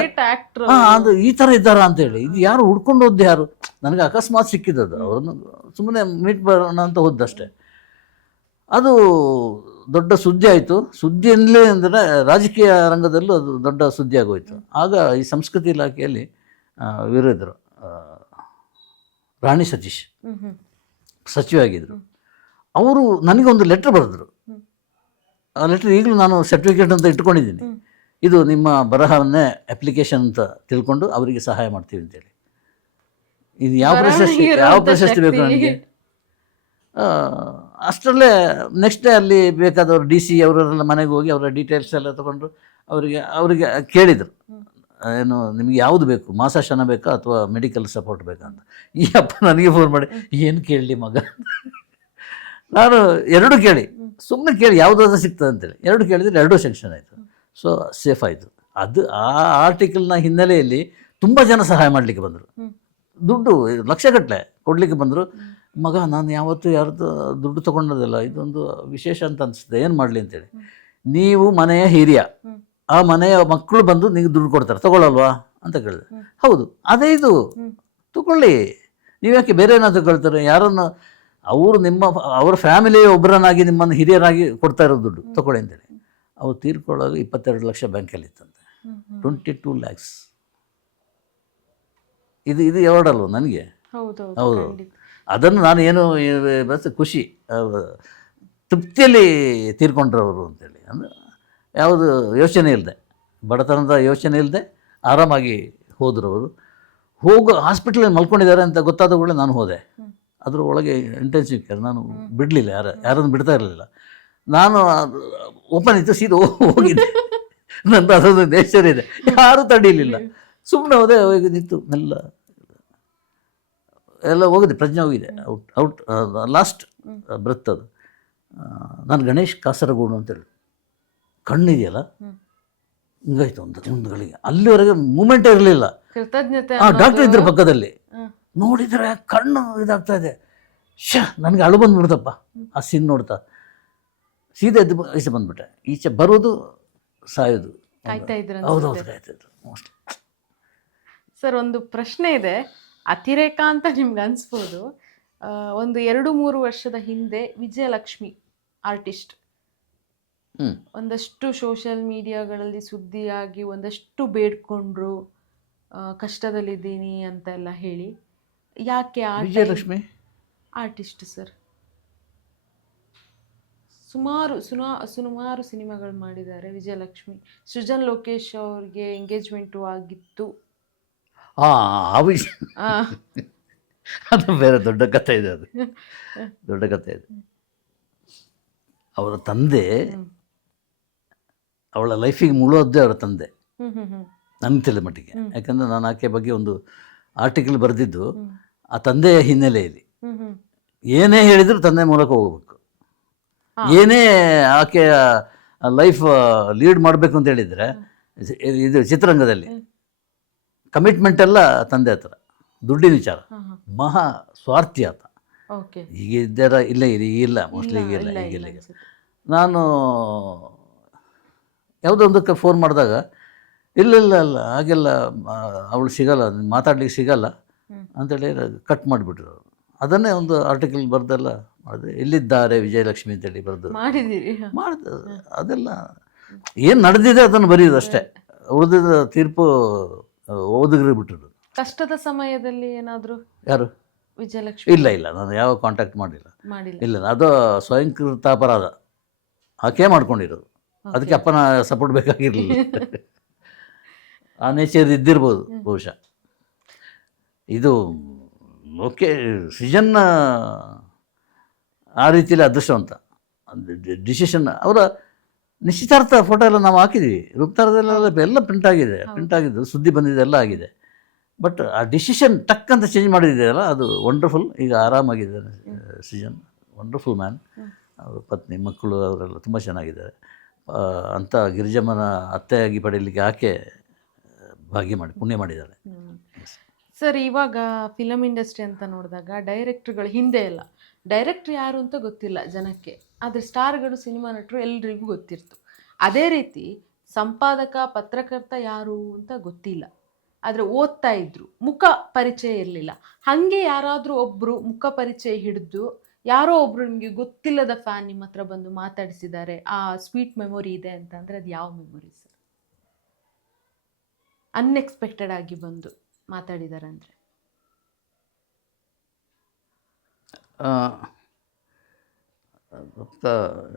ಅದು ಈ ಥರ ಇದ್ದಾರಾ ಅಂತೇಳಿ. ಇದು ಯಾರು ಹುಡ್ಕೊಂಡು ಹೋದ್ದು ಯಾರು? ನನಗೆ ಅಕಸ್ಮಾತ್ ಸಿಕ್ಕಿದ್ದದು, ಅವರನ್ನು ಸುಮ್ಮನೆ ಮೀಟ್ ಬರೋಣ ಅಂತ ಹೋದ್ದಷ್ಟೇ. ಅದು ದೊಡ್ಡ ಸುದ್ದಿ ಆಯಿತು. ಸುದ್ದಿಯಲ್ಲೇ ಅಂದರೆ ರಾಜಕೀಯ ರಂಗದಲ್ಲೂ ಅದು ದೊಡ್ಡ ಸುದ್ದಿ ಆಗೋಯ್ತು. ಆಗ ಈ ಸಂಸ್ಕೃತಿ ಇಲಾಖೆಯಲ್ಲಿ ಇವರು ರಾಣಿ ಸತೀಶ್ ಸಚಿವ ಆಗಿದ್ದರು. ಅವರು ನನಗೊಂದು ಲೆಟ್ರ್ ಬರೆದ್ರು. ಆ ಲೆಟ್ರ್ ಈಗಲೂ ನಾನು ಸರ್ಟಿಫಿಕೇಟ್ ಅಂತ ಇಟ್ಕೊಂಡಿದ್ದೀನಿ. ಇದು ನಿಮ್ಮ ಬರಹವನ್ನೇ ಅಪ್ಲಿಕೇಶನ್ ಅಂತ ತಿಳ್ಕೊಂಡು ಅವರಿಗೆ ಸಹಾಯ ಮಾಡ್ತೀವಿ ಅಂತೇಳಿ. ಇದು ಯಾವ ಪ್ರಶಸ್ತಿ ಬೇಕು ನನಗೆ? ಅಷ್ಟರಲ್ಲೇ ನೆಕ್ಸ್ಟ್ ಡೇ ಅಲ್ಲಿ ಬೇಕಾದವರು DC ಅವರೆಲ್ಲ ಮನೆಗೆ ಹೋಗಿ ಅವರ ಡೀಟೇಲ್ಸ್ ಎಲ್ಲ ತೊಗೊಂಡು ಅವರಿಗೆ ಕೇಳಿದರು, ಏನು ನಿಮಗೆ ಯಾವುದು ಬೇಕು, ಮಾಸಾಶನ ಬೇಕಾ ಅಥವಾ ಮೆಡಿಕಲ್ ಸಪೋರ್ಟ್ ಬೇಕಾ ಅಂತ. ಈ ಅಪ್ಪ ನನಗೆ ಫೋನ್ ಮಾಡಿ, ಏನು ಕೇಳಲಿ ಮಗ, ನಾನು 2 ಕೇಳಿ, ಸುಮ್ಮನೆ ಕೇಳಿ ಯಾವುದಾದ್ರೂ ಸಿಗ್ತದೆ ಅಂತೇಳಿ 2 ಕೇಳಿದರೆ 2 ಸೆಕ್ಷನ್ ಆಯಿತು. ಸೊ ಸೇಫ್ ಆಯಿತು. ಅದು ಆ ಆರ್ಟಿಕಲ್ನ ಹಿನ್ನೆಲೆಯಲ್ಲಿ ತುಂಬ ಜನ ಸಹಾಯ ಮಾಡಲಿಕ್ಕೆ ಬಂದರು. ದುಡ್ಡು ಲಕ್ಷಗಟ್ಟಲೆ ಕೊಡಲಿಕ್ಕೆ ಬಂದರು. ಮಗ, ನಾನು ಯಾವತ್ತೂ ಯಾರ್ದು ದುಡ್ಡು ತೊಗೊಂಡೋದಿಲ್ಲ, ಇದೊಂದು ವಿಶೇಷ ಅಂತ ಅನಿಸ್ತದೆ, ಏನು ಮಾಡಲಿ ಅಂತೇಳಿ. ನೀವು ಮನೆಯ ಹಿರಿಯ, ಆ ಮನೆಯ ಮಕ್ಕಳು ಬಂದು ನೀವು ದುಡ್ಡು ಕೊಡ್ತಾರೆ, ತೊಗೊಳ್ಳಲ್ವಾ ಅಂತ ಕೇಳಿದೆ. ಹೌದು, ಅದೇ ಇದು ತಗೊಳ್ಳಿ, ನೀವ್ಯಾಕೆ ಬೇರೆ ಏನಾದ್ರು ತಗೊಳ್ತಾರೆ? ಯಾರನ್ನು ಅವರು ಅವರ ಫ್ಯಾಮಿಲಿ ಒಬ್ಬರನ್ನಾಗಿ ನಿಮ್ಮನ್ನು ಹಿರಿಯರಾಗಿ ಕೊಡ್ತಾ ಇರೋ ದುಡ್ಡು ತಗೊಳ್ಳಿ ಅಂತೇಳಿ. ಅವ್ರು ತೀರ್ಕೊಳ್ಳೋದು 22 ಲಕ್ಷ ಬ್ಯಾಂಕಲ್ಲಿ ಇತ್ತಂತೆ, 22 lakhs. ಇದು ಅವಾರ್ಡ್ ಅಲ್ವ ನನಗೆ? ಹೌದು. ಅದನ್ನು ನಾನು ಏನು ಬಸ್ ಖುಷಿ, ತೃಪ್ತಿಯಲ್ಲಿ ತೀರ್ಕೊಂಡ್ರು ಅವರು ಅಂತೇಳಿ. ಅಂದರೆ ಯಾವುದು ಯೋಚನೆ ಇಲ್ಲದೆ, ಬಡತನದ ಯೋಚನೆ ಇಲ್ಲದೆ ಆರಾಮಾಗಿ ಹೋದರು ಅವರು. ಹಾಸ್ಪಿಟ್ಲಲ್ಲಿ ಮಲ್ಕೊಂಡಿದ್ದಾರೆ ಅಂತ ಗೊತ್ತಾದ ಕೂಡಲೇ ನಾನು ಹೋದೆ. ಅದ್ರ ಒಳಗೆ ಇಂಟೆನ್ಸಿವ್ ಕೇರ್, ನಾನು ಬಿಡಲಿಲ್ಲ, ಯಾರನ್ನು ಬಿಡ್ತಾ ಇರಲಿಲ್ಲ. ನಾನು ಓಪನ್ ಇತ್ತು, ಸೀದಾ ಹೋಗಿದ್ದೆ. ನನ್ನ ಅದೊಂದು ನೇಚರ್ ಇದೆ, ಯಾರೂ ತಡೀಲಿಲ್ಲ. ಸುಮ್ಮನೆ ಹೋದೆ, ನಿಂತು ಮೆಲ್ಲ ಎಲ್ಲ ಹೋಗಿದೆ, ಪ್ರಜ್ಞೆ ಹೋಗಿದೆ, ಔಟ್ ಲಾಸ್ಟ್ ಬ್ರೆತ್ ಅದು. ನಾನು ಗಣೇಶ್ ಕಾಸರಗೋಡು ಅಂತೇಳಿ, ಕಣ್ಣಿದೆಯಲ್ಲ ಹಿಂಗಾಯ್ತು ಒಂದು ಗಳಿಗೆ. ಅಲ್ಲಿವರೆಗೆ ಮೂಮೆಂಟೇ ಇರಲಿಲ್ಲ. ಕೃತಜ್ಞತೆ ಡಾಕ್ಟರ್ ಇದ್ರು ಪಕ್ಕದಲ್ಲಿ, ನೋಡಿದರೆ ಕಣ್ಣು ಇದಾಗ್ತಾ ಇದೆ. ನನಗೆ ಅಳು ಬಂದ್ಬಿಡ್ತಪ್ಪ ಆ ಸೀನ್ ನೋಡ್ತಾ. ಸೀದಾ ಎದ್ದು ಈಚೆ ಬಂದ್ಬಿಟ್ಟೆ. ಈಚೆ ಬರೋದು ಸಾಯೋದು. ಕಾಯ್ತಾ ಇದ್ರ ಹೌದೌದು, ಕಾಯ್ತಾಯಿದ್ರು ಮೋಸ್ಟ್ಲಿ. ಸರ್, ಒಂದು ಪ್ರಶ್ನೆ ಇದೆ, ಅತಿರೇಕ ಅಂತ ನಿಮ್ಗೆ ಅನ್ಸ್ಬೋದು. ಒಂದು 2-3 ವರ್ಷದ ಹಿಂದೆ ವಿಜಯಲಕ್ಷ್ಮಿ ಆರ್ಟಿಸ್ಟ್ ಒಂದಷ್ಟು ಸೋಷಿಯಲ್ ಮೀಡಿಯಾಗಳಲ್ಲಿ ಸುದ್ದಿಯಾಗಿ ಒಂದಷ್ಟು ಬೇಡ್ಕೊಂಡ್ರು, ಕಷ್ಟದಲ್ಲಿದ್ದೀನಿ ಅಂತ ಎಲ್ಲ ಹೇಳಿ. ಯಾಕೆ ವಿಜಯಲಕ್ಷ್ಮಿ ಆರ್ಟಿಸ್ಟ್ ಸರ್ ಸುಮಾರು ಸಿನಿಮಾಗಳು ಮಾಡಿದ್ದಾರೆ ವಿಜಯಲಕ್ಷ್ಮಿ. ಸೃಜನ್ ಲೋಕೇಶ್ ಅವ್ರಿಗೆ ಎಂಗೇಜ್ಮೆಂಟು ಆಗಿತ್ತು. ಆ ವಿಷಯ ಅದು ಬೇರೆ ದೊಡ್ಡ ಕಥೆ ಇದೆ. ಅದು ದೊಡ್ಡ ಕಥೆ ಇದೆ. ಅವರ ತಂದೆ, ಅವಳ ಲೈಫಿಗೆ ಮುಳುವದ್ದೇ ಅವರ ತಂದೆ, ನನಗೆ ತಿಳಿದ ಮಟ್ಟಿಗೆ. ಯಾಕಂದರೆ ನಾನು ಆಕೆ ಬಗ್ಗೆ ಒಂದು ಆರ್ಟಿಕಲ್ ಬರೆದಿದ್ದು ಆ ತಂದೆಯ ಹಿನ್ನೆಲೆಯಲ್ಲಿ. ಏನೇ ಹೇಳಿದರೂ ತಂದೆ ಮೂಲಕ ಹೋಗಬೇಕು. ಏನೇ ಆಕೆಯ ಲೈಫ್ ಲೀಡ್ ಮಾಡಬೇಕು ಅಂತ ಹೇಳಿದರೆ, ಇದು ಚಿತ್ರರಂಗದಲ್ಲಿ ಕಮಿಟ್ಮೆಂಟ್ ಎಲ್ಲ ತಂದೆ ಹತ್ರ, ದುಡ್ಡಿನ ವಿಚಾರ, ಮಹಾ ಸ್ವಾರ್ಥಿ ಆತ. ಈಗ ಇದ್ದಾರ ಇಲ್ಲ, ಇಲ್ಲ ಮೋಸ್ಟ್ಲಿ ಈಗಿಲ್ಲ. ನಾನು ಯಾವುದೊಂದಕ್ಕೆ ಫೋನ್ ಮಾಡಿದಾಗ ಇಲ್ಲ ಹಾಗೆಲ್ಲ ಅವಳು ಸಿಗಲ್ಲ, ಮಾತಾಡ್ಲಿಕ್ಕೆ ಸಿಗಲ್ಲ ಅಂತೇಳಿ ಕಟ್ ಮಾಡಿಬಿಟ್ರು. ಅದನ್ನೇ ಒಂದು ಆರ್ಟಿಕಲ್ ಬರೆದೆಲ್ಲ ಮಾಡಿದೆ. ಎಲ್ಲಿದ್ದಾರೆ ವಿಜಯಲಕ್ಷ್ಮಿ ಅಂತೇಳಿ ಬರೆದು ಮಾಡಿದೆ. ಅದೆಲ್ಲ ಏನು ನಡೆದಿದೆ ಅದನ್ನು ಬರೆಯೋದು ಅಷ್ಟೇ. ಉಳಿದಿದ್ದ ತೀರ್ಪು ಓದುಗರಿಗೆ ಬಿಟ್ಟರು. ಕಷ್ಟದ ಸಮಯದಲ್ಲಿ ಏನಾದರೂ ಯಾರು ವಿಜಯಲಕ್ಷ್ಮಿ? ಇಲ್ಲ, ನಾನು ಯಾವ ಕಾಂಟ್ಯಾಕ್ಟ್ ಮಾಡಿಲ್ಲ. ಇಲ್ಲ, ಅದು ಸ್ವಯಂಕೃತ ಅಪರಾಧ ಆಕೆ ಮಾಡ್ಕೊಂಡಿರೋದು. ಅದಕ್ಕೆ ಅಪ್ಪನ ಸಪೋರ್ಟ್ ಬೇಕಾಗಿರಲಿಲ್ಲ. ಆ ನೇಚರ್ ಇದ್ದಿರ್ಬೋದು ಬಹುಶಃ. ಇದು ಓಕೆ, ಸೃಜನ್ ಆ ರೀತಿಯಲ್ಲಿ ಅದೃಷ್ಟವಂತ. ಡಿಸಿಷನ್ ಅವರ ನಿಶ್ಚಿತಾರ್ಥ ಫೋಟೋ ಎಲ್ಲ ನಾವು ಹಾಕಿದ್ದೀವಿ. ರೂಪತಾರದಲ್ಲೆಲ್ಲ ಎಲ್ಲ ಪ್ರಿಂಟ್ ಆಗಿದ್ದು, ಸುದ್ದಿ ಬಂದಿದೆ, ಎಲ್ಲ ಆಗಿದೆ. ಬಟ್ ಆ ಡಿಸಿಷನ್ ಟಕ್ ಅಂತ ಚೇಂಜ್ ಮಾಡಿದ್ದೀರಲ್ಲ, ಅದು ವಂಡರ್ಫುಲ್. ಈಗ ಆರಾಮಾಗಿದ್ದಾರೆ ಸೃಜನ್, ವಂಡರ್ಫುಲ್ ಮ್ಯಾನ್. ಅವ್ರ ಪತ್ನಿ, ಮಕ್ಕಳು ಅವರೆಲ್ಲ ತುಂಬ ಚೆನ್ನಾಗಿದ್ದಾರೆ. ಅಂಥ ಗಿರಿಜಮ್ಮನ ಅತ್ತೆಯಾಗಿ ಪಡೀಲಿಕ್ಕೆ ಆಕೆ ಪುಣ್ಯ ಮಾಡಿದ್ದಾರೆ. ಸರ್, ಇವಾಗ ಫಿಲಮ್ ಇಂಡಸ್ಟ್ರಿ ಅಂತ ನೋಡಿದಾಗ ಡೈರೆಕ್ಟ್ರುಗಳು ಹಿಂದೆ ಎಲ್ಲ ಡೈರೆಕ್ಟ್ರ್ ಯಾರು ಅಂತ ಗೊತ್ತಿಲ್ಲ ಜನಕ್ಕೆ, ಆದರೆ ಸ್ಟಾರ್ಗಳು, ಸಿನಿಮಾ ನಟರು ಎಲ್ರಿಗೂ ಗೊತ್ತಿರ್ತು. ಅದೇ ರೀತಿ ಸಂಪಾದಕ, ಪತ್ರಕರ್ತ ಯಾರು ಅಂತ ಗೊತ್ತಿಲ್ಲ, ಆದರೆ ಓದ್ತಾ ಇದ್ರು, ಮುಖ ಪರಿಚಯ ಇರಲಿಲ್ಲ. ಹಾಗೆ ಯಾರಾದರೂ ಒಬ್ಬರು ಮುಖ ಪರಿಚಯ ಹಿಡಿದು ಯಾರೋ ಒಬ್ರು ನಿಮಗೆ ಗೊತ್ತಿಲ್ಲದ ಫ್ಯಾನ್ ನಿಮ್ಮ ಹತ್ರ ಬಂದು ಮಾತಾಡಿಸಿದ್ದಾರೆ, ಆ ಸ್ವೀಟ್ ಮೆಮೊರಿ ಇದೆ ಅಂತಂದರೆ ಅದು ಯಾವ ಮೆಮೊರಿ ಸರ್? ಅನ್ಎಕ್ಸ್ಪೆಕ್ಟೆಡ್ ಆಗಿ ಬಂದು ಮಾತಾಡಿದ್ದಾರೆ ಅಂದರೆ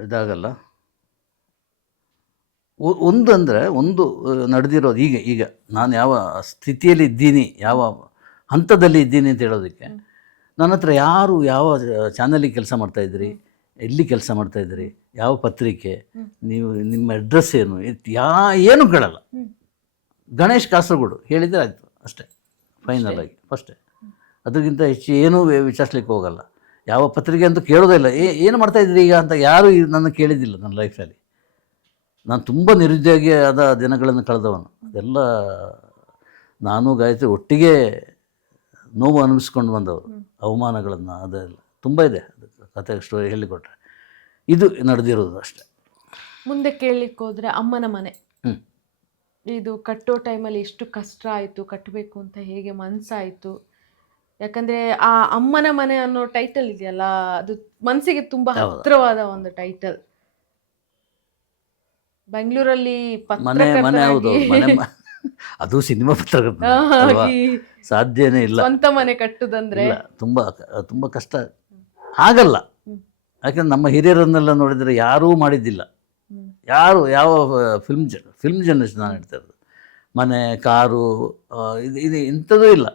ಇದಾಗಲ್ಲ. ಒಂದು ನಡೆದಿರೋದು ಈಗ ನಾನು ಯಾವ ಸ್ಥಿತಿಯಲ್ಲಿ ಇದ್ದೀನಿ, ಯಾವ ಹಂತದಲ್ಲಿ ಇದ್ದೀನಿ ಅಂತ ಹೇಳೋದಕ್ಕೆ, ನನ್ನ ಹತ್ರ ಯಾರು ಯಾವ ಚಾನಲಿಗೆ ಕೆಲಸ ಮಾಡ್ತಾಯಿದ್ರಿ, ಎಲ್ಲಿ ಕೆಲಸ ಮಾಡ್ತಾಯಿದ್ರಿ, ಯಾವ ಪತ್ರಿಕೆ, ನೀವು ನಿಮ್ಮ ಅಡ್ರೆಸ್ ಏನು, ಏನು ಕೇಳಲ್ಲ. ಗಣೇಶ್ ಕಾಸರಗೋಡು ಹೇಳಿದರೆ ಆಯಿತು ಅಷ್ಟೇ, ಫೈನಲ್ ಆಗಿ ಫಸ್ಟೇ. ಅದಕ್ಕಿಂತ ಹೆಚ್ಚು ಏನೂ ವಿಚಾರಿಸ್ಲಿಕ್ಕೆ ಹೋಗಲ್ಲ. ಯಾವ ಪತ್ರಿಕೆ ಅಂತೂ ಕೇಳೋದೇ ಇಲ್ಲ. ಏನು ಮಾಡ್ತಾಯಿದ್ರಿ ಈಗ ಅಂತ ಯಾರೂ ನನ್ನ ಕೇಳಿದ್ದಿಲ್ಲ ನನ್ನ ಲೈಫಲ್ಲಿ. ನಾನು ತುಂಬ ನಿರುದ್ಯೋಗಿಯಾದ ದಿನಗಳನ್ನು ಕಳೆದವನು. ಅದೆಲ್ಲ ನಾನು ಗಾಯತ್ರಿ ಒಟ್ಟಿಗೆ ನೋವು ಅನುಭವಿಸ್ಕೊಂಡು ಬಂದವರು, ಅವಮಾನಗಳನ್ನು, ಅದೆಲ್ಲ ತುಂಬ ಇದೆ. ಅದಕ್ಕೆ ಕತೆ ಸ್ಟೋರಿ ಹೇಳಿಕೊಟ್ರೆ ಇದು ನಡೆದಿರೋದು ಅಷ್ಟೆ. ಮುಂದೆ ಕೇಳಲಿಕ್ಕೆ ಹೋದರೆ ಅಮ್ಮನ ಮನೆ, ಇದು ಕಟ್ಟೋ ಟೈಮಲ್ಲಿ ಎಷ್ಟು ಕಷ್ಟ ಆಯಿತು, ಕಟ್ಟಬೇಕು ಅಂತ ಹೇಗೆ ಮನಸ್ಸಾಯಿತು? ಯಾಕಂದರೆ ಆ ಅಮ್ಮನ ಮನೆ ಅನ್ನೋ ಟೈಟಲ್ ಇದೆಯಲ್ಲ, ಅದು ಮನಸ್ಸಿಗೆ ತುಂಬ ಹತ್ತಿರವಾದ ಒಂದು ಟೈಟಲ್. ಬೆಂಗಳೂರಲ್ಲಿ ಮನೆ ಹೌದು, ಅದು ಸಿನಿಮಾ ಪತ್ರಕರ್ತ ಸಾಧ್ಯನೇ ಇಲ್ಲ. ಸ್ವಂತ ಮನೆ ಕಟ್ಟುದಂದ್ರೆ ತುಂಬ ಕಷ್ಟ ಆಗಲ್ಲ. ಯಾಕಂದ್ರೆ ನಮ್ಮ ಹಿರಿಯರನ್ನೆಲ್ಲ ನೋಡಿದರೆ ಯಾರೂ ಮಾಡಿದ್ದಿಲ್ಲ. ಯಾವ ಫಿಲ್ಮ್ ಜನರೇಷನ್ ನಾನು ಹೇಳ್ತಾ ಇರೋದು. ಮನೆ, ಕಾರು, ಇದು ಇಂಥದ್ದೂ ಇಲ್ಲ.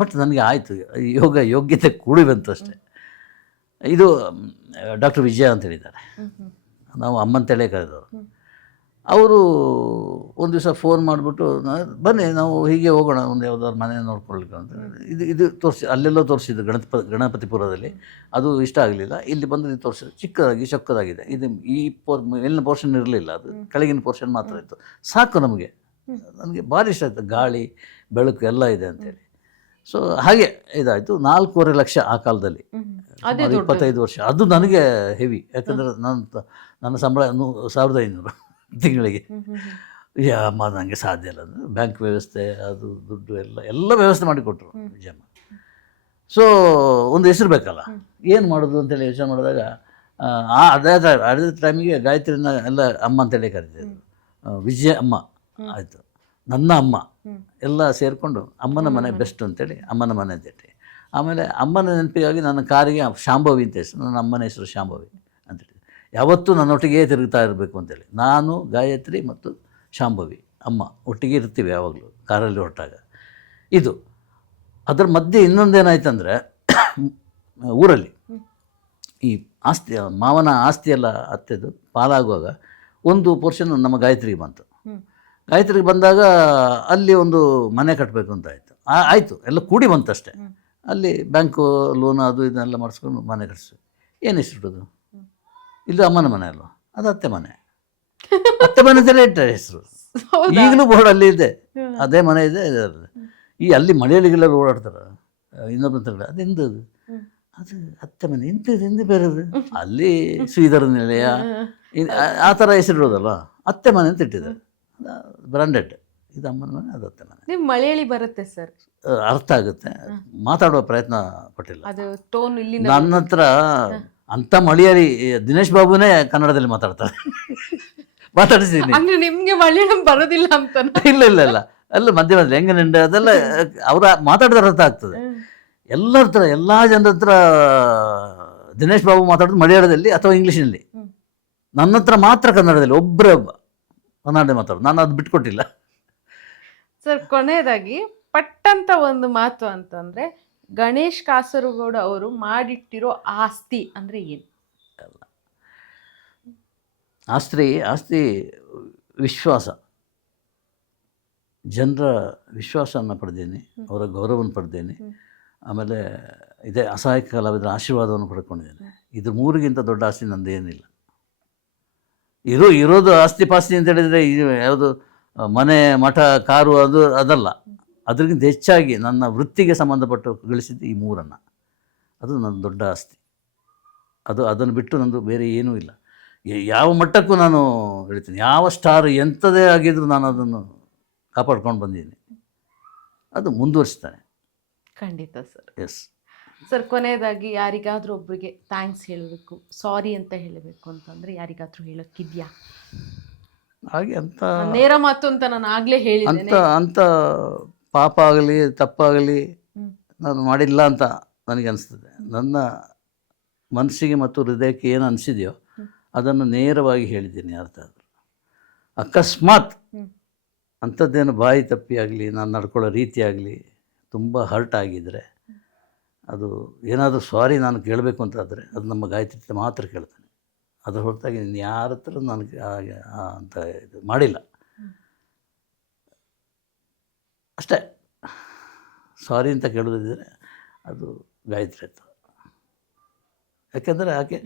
ಬಟ್ ನನಗೆ ಆಯಿತು, ಯೋಗ್ಯತೆ ಕೂಡಿ ಬಂತು ಅಷ್ಟೇ. ಇದು ಡಾಕ್ಟರ್ ವಿಜಯ ಅಂತ ಹೇಳಿದ್ದಾರೆ, ನಾವು ಅಮ್ಮಂತೇಳೇ ಕರೆದವರು. ಅವರು ಒಂದು ದಿವಸ ಫೋನ್ ಮಾಡಿಬಿಟ್ಟು, ಬನ್ನಿ ನಾವು ಹೀಗೆ ಹೋಗೋಣ, ಒಂದು ಯಾವುದಾದ್ರು ಮನೆ ನೋಡ್ಕೊಳ್ಲಿಕ್ಕೆ ಅಂತ. ಇದು ತೋರಿಸಿ, ಅಲ್ಲೆಲ್ಲೋ ತೋರಿಸಿದ್ದು ಗಣಪತಿಪುರದಲ್ಲಿ. ಅದು ಇಷ್ಟ ಆಗಲಿಲ್ಲ. ಇಲ್ಲಿ ಬಂದು ಇದು ತೋರಿಸಿದ್ರು, ಚೊಕ್ಕದಾಗಿದೆ. ಇದು ಮೇಲಿನ ಪೋರ್ಷನ್ ಇರಲಿಲ್ಲ, ಅದು ಕೆಳಗಿನ ಪೋರ್ಷನ್ ಮಾತ್ರ ಇತ್ತು. ಸಾಕು ನನಗೆ ಭಾರಿ ಇಷ್ಟ ಆಯಿತು. ಗಾಳಿ, ಬೆಳಕು ಎಲ್ಲ ಇದೆ ಅಂತೇಳಿ ಸೊ ಹಾಗೆ ಇದಾಯಿತು. 4.5 ಲಕ್ಷ ಆ ಕಾಲದಲ್ಲಿ, ಅದೇ ಸುಮಾರು 25 ವರ್ಷ. ಅದು ನನಗೆ ಹೆವಿ, ಯಾಕಂದರೆ ನನ್ನ ಸಂಬಳ 1500 ತಿಂಗಳಿಗೆ. ಅಮ್ಮ ನನಗೆ ಸಾಧ್ಯ ಇಲ್ಲ, ಬ್ಯಾಂಕ್ ವ್ಯವಸ್ಥೆ ಅದು ದುಡ್ಡು ಎಲ್ಲ ವ್ಯವಸ್ಥೆ ಮಾಡಿಕೊಟ್ರು ವಿಜಯಮ್ಮ. ಸೊ ಒಂದು ಹೆಸರು ಬೇಕಲ್ಲ, ಏನು ಮಾಡೋದು ಅಂತೇಳಿ ಯೋಚನೆ ಮಾಡಿದಾಗ ಅದೇ ಟೈಮಿಗೆ ಗಾಯತ್ರಿನ ಎಲ್ಲ ಅಮ್ಮ ಅಂತೇಳಿ ಕರೀತಿದ್ರು. ವಿಜಯ ಅಮ್ಮ ಆಯಿತು, ನನ್ನ ಅಮ್ಮ ಎಲ್ಲ ಸೇರಿಕೊಂಡು ಅಮ್ಮನ ಮನೆ ಬೆಸ್ಟ್ ಅಂತೇಳಿ ಅಮ್ಮನ ಮನೆ ಅಂತೇಳಿ. ಆಮೇಲೆ ಅಮ್ಮನ ನೆನಪಿಗಾಗಿ ನನ್ನ ಕಾರಿಗೆ ಶಾಂಭವಿ ಅಂತ ಹೆಸರು, ನನ್ನ ಅಮ್ಮನ ಹೆಸರು ಶಾಂಭವಿ ಅಂತೇಳಿ. ಯಾವತ್ತೂ ನನ್ನೊಟ್ಟಿಗೆ ತಿರುಗ್ತಾ ಇರಬೇಕು ಅಂತೇಳಿ. ನಾನು, ಗಾಯತ್ರಿ ಮತ್ತು ಶಾಂಭವಿ ಅಮ್ಮ ಒಟ್ಟಿಗೆ ಇರ್ತೀವಿ ಯಾವಾಗಲೂ ಕಾರಲ್ಲಿ ಹೊರಟಾಗ. ಇದು ಅದರ ಮಧ್ಯೆ ಇನ್ನೊಂದೇನಾಯ್ತಂದರೆ, ಊರಲ್ಲಿ ಈ ಆಸ್ತಿ, ಮಾವನ ಆಸ್ತಿ ಎಲ್ಲ ಅತ್ತೆದು ಪಾಲಾಗುವಾಗ ಒಂದು ಪೋರ್ಷನ್ ನಮ್ಮ ಗಾಯತ್ರಿಗೆ ಬಂತು. ಗಾಯತ್ರಿಗೆ ಬಂದಾಗ ಅಲ್ಲಿ ಒಂದು ಮನೆ ಕಟ್ಟಬೇಕು ಅಂತ ಆಯಿತು, ಎಲ್ಲ ಕೂಡಿ ಬಂತಷ್ಟೇ. ಅಲ್ಲಿ ಬ್ಯಾಂಕು ಲೋನ್ ಅದು ಇದನ್ನೆಲ್ಲ ಮಾಡಿಸ್ಕೊಂಡು ಮನೆ ಕಟ್ಸಿ. ಏನು ಹೆಸರಿಡೋದು? ಇಲ್ಲಿ ಅಮ್ಮನ ಮನೆ ಅಲ್ವ, ಅದು ಅತ್ತೆ ಮನೆ. ಅತ್ತೆ ಮನೆ ಅಂತಲೇ ಇಟ್ಟ ಹೆಸರು. ಈಗಲೂ ಬೋರ್ಡ್ ಅಲ್ಲಿ ಇದೆ, ಅದೇ ಮನೆ ಇದೆ. ಈ ಅಲ್ಲಿ ಮಳೆಯಲ್ಲಿಗೆಲ್ಲ ಓಡಾಡ್ತಾರೆ ಇನ್ನೊಬ್ಬ, ಅದೆಂದು ಅದು ಅತ್ತೆ ಮನೆ ಎಂತ ಬೇರೆದು. ಅಲ್ಲಿ ಶ್ರೀಧರ ನಿಲಯ ಆ ಥರ ಹೆಸರಿಡೋದಲ್ಲ, ಅತ್ತೆ ಮನೆ ಅಂತ ಇಟ್ಟಿದ್ದಾರೆ, ಬ್ರಾಂಡೆಡ್. ಇದು ಅಮ್ಮನ ಮನೆ, ಅದು ಅತ್ತೆ ಮನೆ. ನೀವು ಮಲಯಾಳಿ ಬರುತ್ತೆ ಸರ್? ಅರ್ಥ ಆಗುತ್ತೆ, ಮಾತಾಡುವ ಪ್ರಯತ್ನ ಪಟ್ಟಿಲ್ಲ. ಅದು ಟೋನ್ ಇಲ್ಲಿ ನನ್ನ ಹತ್ರ ಅಂಥ ಮಲಯಾಳಿ ದಿನೇಶ್ ಬಾಬುನೇ ಕನ್ನಡದಲ್ಲಿ ಮಾತಾಡ್ತಾರೆ, ಮಾತಾಡಿಸಿದ್ದೀನಿ. ಅಂದ್ರೆ ನಿಮ್ಗೆ ಮಲಯಾಳಂ ಬರೋದಿಲ್ಲ ಅಂತ? ಇಲ್ಲ ಇಲ್ಲ ಇಲ್ಲ, ಅಲ್ಲ ಮಧ್ಯ ಮಧ್ಯೆ ಹೆಂಗೆ ನಿಂಡ ಅದೆಲ್ಲ ಅವ್ರ ಮಾತಾಡಿದ್ರೆ ಅರ್ಥ ಆಗ್ತದೆ. ಎಲ್ಲರ ಹತ್ರ, ಎಲ್ಲ ಜನರ ಹತ್ರ ದಿನೇಶ್ ಬಾಬು ಮಾತಾಡೋದು ಮಲಯಾಳದಲ್ಲಿ ಅಥವಾ ಇಂಗ್ಲೀಷಿನಲ್ಲಿ. ನನ್ನ ಹತ್ರ ಮಾತ್ರ ಕನ್ನಡದಲ್ಲಿ, ಒಬ್ಬ ಕನ್ನಡ ಮಾತಾಡೋದು. ನಾನು ಅದು ಬಿಟ್ಕೊಟ್ಟಿಲ್ಲ. ಸರ್, ಕೊನೆಯದಾಗಿ ಪಟ್ಟಂತ ಒಂದು ಮಾತು ಅಂತಂದ್ರೆ, ಗಣೇಶ್ ಕಾಸರಗೋಡು ಅವರು ಮಾಡಿಟ್ಟಿರೋ ಆಸ್ತಿ ಅಂದ್ರೆ ಏನು? ಆಸ್ತಿ ವಿಶ್ವಾಸ, ಜನರ ವಿಶ್ವಾಸವನ್ನು ಪಡೆದೇನೆ, ಅವರ ಗೌರವವನ್ನು ಪಡೆದೇನೆ. ಆಮೇಲೆ ಇದೇ ಅಸಹಾಯಕ ಕಲಾವಿದರ ಆಶೀರ್ವಾದವನ್ನು ಪಡ್ಕೊಂಡಿದ್ದೇನೆ. ಇದು 3ಗಿಂತ ದೊಡ್ಡ ಆಸ್ತಿ ನಂದೇನಿಲ್ಲ. ಇರೋದು ಆಸ್ತಿ ಪಾಸ್ತಿ ಅಂತ ಹೇಳಿದರೆ ಇದು ಯಾವುದು ಮನೆ, ಮಠ, ಕಾರು ಅದಲ್ಲ. ಅದಕ್ಕಿಂತ ಹೆಚ್ಚಾಗಿ ನನ್ನ ವೃತ್ತಿಗೆ ಸಂಬಂಧಪಟ್ಟು ಗಳಿಸಿದ್ದು ಈ 3. ಅದು ನನ್ನ ದೊಡ್ಡ ಆಸ್ತಿ. ಅದನ್ನು ಬಿಟ್ಟು ನಂದು ಬೇರೆ ಏನೂ ಇಲ್ಲ. ಯಾವ ಮಟ್ಟಕ್ಕೂ ನಾನು ಹೇಳ್ತೀನಿ, ಯಾವ ಸ್ಟಾರ್ ಎಂಥದೇ ಆಗಿದ್ರೂ ನಾನು ಅದನ್ನು ಕಾಪಾಡ್ಕೊಂಡು ಬಂದಿದ್ದೀನಿ. ಅದು ಮುಂದುವರಿಸ್ತಾನೆ. ಖಂಡಿತ ಸರ್. ಎಸ್ ಸರ್, ಕೊನೆಯದಾಗಿ ಯಾರಿಗಾದ್ರೂ ಒಬ್ಬರಿಗೆ ಥ್ಯಾಂಕ್ಸ್ ಹೇಳಬೇಕು, ಸಾರಿ ಅಂತ ಹೇಳಬೇಕು ಅಂತಂದ್ರೆ ಯಾರಿಗಾದ್ರೂ ಹೇಳೋಕ್ಕಿದ್ಯಾ? ಹಾಗೆ ಅಂತ ನೇರ ಮಾತು ಅಂತ ನಾನು ಆಗಲೇ ಹೇಳಿದ್ದೇನೆ. ಅಂತ ಪಾಪ ಆಗಲಿ ತಪ್ಪಾಗಲಿ ನಾನು ಮಾಡಿಲ್ಲ ಅಂತ ನನಗೆ ಅನಿಸ್ತದೆ. ನನ್ನ ಮನಸ್ಸಿಗೆ ಮತ್ತು ಹೃದಯಕ್ಕೆ ಏನು ಅನಿಸಿದೆಯೋ ಅದನ್ನು ನೇರವಾಗಿ ಹೇಳಿದ್ದೀನಿ. ಅರ್ಥ ಆದರೂ ಅಕಸ್ಮಾತ್ ಅಂಥದ್ದೇನು ಬಾಯಿ ತಪ್ಪಿ ಆಗಲಿ, ನಾನು ನಡ್ಕೊಳ್ಳೋ ರೀತಿ ಆಗಲಿ ತುಂಬ ಹರ್ಟ್ ಆಗಿದ್ದರೆ, ಅದು ಏನಾದರೂ ಸಾರಿ ನಾನು ಕೇಳಬೇಕು ಅಂತಾದರೆ ಅದು ನಮ್ಮ ಗಾಯತ್ರಿ ಮಾತ್ರ ಕೇಳ್ತಾನೆ. ಅದರ ಹೊರತಾಗಿ ಯಾರ ಹತ್ರ ನನಗೆ ಅಂತ ಇದು ಮಾಡಿಲ್ಲ. ಅಷ್ಟೇ. ಸಾರಿ ಅಂತ ಕೇಳೋದಿದ್ದರೆ ಅದು ಗಾಯತ್ರಿ ಹತ್ರ. ಯಾಕೆಂದರೆ ಆಕೆ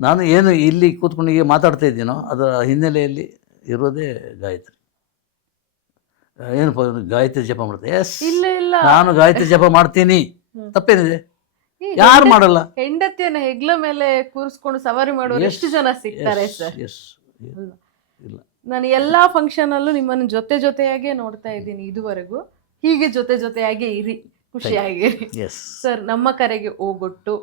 ನಾನು ಏನು ಇಲ್ಲಿ ಕೂತ್ಕೊಂಡು ಈಗ ಮಾತಾಡ್ತಾ ಇದ್ದೀನೋ ಅದರ ಹಿನ್ನೆಲೆಯಲ್ಲಿ ಇರೋದೇ ಗಾಯತ್ರಿ. ಏನಪ್ಪ ಗಾಯತ್ರಿ ಜಪ ಮಾಡ್ತಾರೆ? ಎಸ್, ನಾನು ಗಾಯತ್ರಿ ಜಪ ಮಾಡ್ತೀನಿ. ತಪ್ಪೇನಿದೆ? ಯಾರು ಮಾಡಲ್ಲ. ಹೆಂಡತಿಯನ್ನ ಹೆಗ್ಲ ಮೇಲೆ ಕೂರಿಸ್ಕೊಂಡು ಸವಾರಿ ಮಾಡೋರು ಎಷ್ಟು ಜನ ಸಿಗ್ತಾರೆ ಸರ್? ಇಲ್ಲ, ನಾನು ಎಲ್ಲಾ ಫಂಕ್ಷನ್ ಅಲ್ಲೂ ನಿಮ್ಮನ್ನು ಜೊತೆಯಾಗೆ ನೋಡ್ತಾ ಇದ್ದೀನಿ ಇದುವರೆಗೂ. ಹೀಗೆ ಜೊತೆಯಾಗೆ ಇರಿ, ಖುಷಿಯಾಗಿರಿ ಸರ್. ನಮ್ಮ ಕರೆಗೆ ಹೋಗೊಟ್ಟು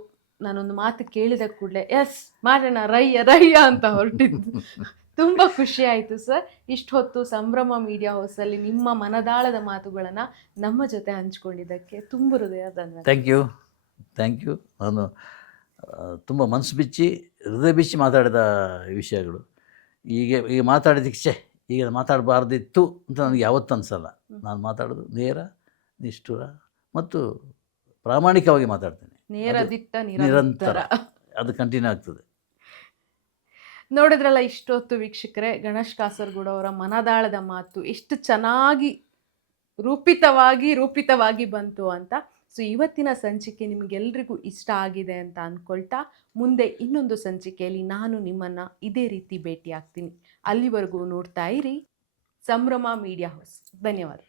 ನಾನೊಂದು ಮಾತು ಕೇಳಿದ ಕೂಡಲೇ ಎಸ್ ಮಾಡೋಣ ರಯ್ಯ ಅಂತ ಹೊರಟಿದ್ದು ತುಂಬ ಖುಷಿ ಆಯಿತು ಸರ್. ಇಷ್ಟು ಹೊತ್ತು ಸಂಭ್ರಮ ಮೀಡಿಯಾ ಹೌಸಲ್ಲಿ ನಿಮ್ಮ ಮನದಾಳದ ಮಾತುಗಳನ್ನು ನಮ್ಮ ಜೊತೆ ಹಂಚ್ಕೊಂಡಿದ್ದಕ್ಕೆ ತುಂಬ ಹೃದಯ ಧನ್ಯವಾದ. Thank you. ನಾನು ತುಂಬ ಮನಸ್ಸು ಬಿಚ್ಚಿ ಹೃದಯ ಬಿಚ್ಚಿ ಮಾತಾಡಿದ ವಿಷಯಗಳು ಈಗ ಮಾತಾಡಿದಕ್ಕೆ ಈಗ ಮಾತಾಡಬಾರ್ದಿತ್ತು ಅಂತ ನನಗೆ ಯಾವತ್ತೂ ಅನಿಸಲ್ಲ. ನಾನು ಮಾತಾಡೋದು ನೇರ, ನಿಷ್ಠುರ ಮತ್ತು ಪ್ರಾಮಾಣಿಕವಾಗಿ ಮಾತಾಡ್ತೇನೆ. ನೇರದಿಟ್ಟ ನಿರಂತರ ಅದು ಕಂಟಿನ್ಯೂ ಆಗ್ತದೆ. ನೋಡಿದ್ರಲ್ಲ ಇಷ್ಟೊತ್ತು ವೀಕ್ಷಕರೇ, ಗಣೇಶ್ ಕಾಸರಗೋಡು ಅವರ ಮನದಾಳದ ಮಾತು ಎಷ್ಟು ಚೆನ್ನಾಗಿ ರೂಪಿತವಾಗಿ ಬಂತು ಅಂತ. ಸೊ ಇವತ್ತಿನ ಸಂಚಿಕೆ ನಿಮಗೆಲ್ರಿಗೂ ಇಷ್ಟ ಆಗಿದೆ ಅಂತ ಅಂದ್ಕೊಳ್ತಾ, ಮುಂದೆ ಇನ್ನೊಂದು ಸಂಚಿಕೆಯಲ್ಲಿ ನಾನು ನಿಮ್ಮನ್ನು ಇದೇ ರೀತಿ ಭೇಟಿ ಆಗ್ತೀನಿ. ಅಲ್ಲಿವರೆಗೂ ನೋಡ್ತಾ ಇರಿ ಸಂಭ್ರಮ ಮೀಡಿಯಾ ಹೌಸ್. ಧನ್ಯವಾದ.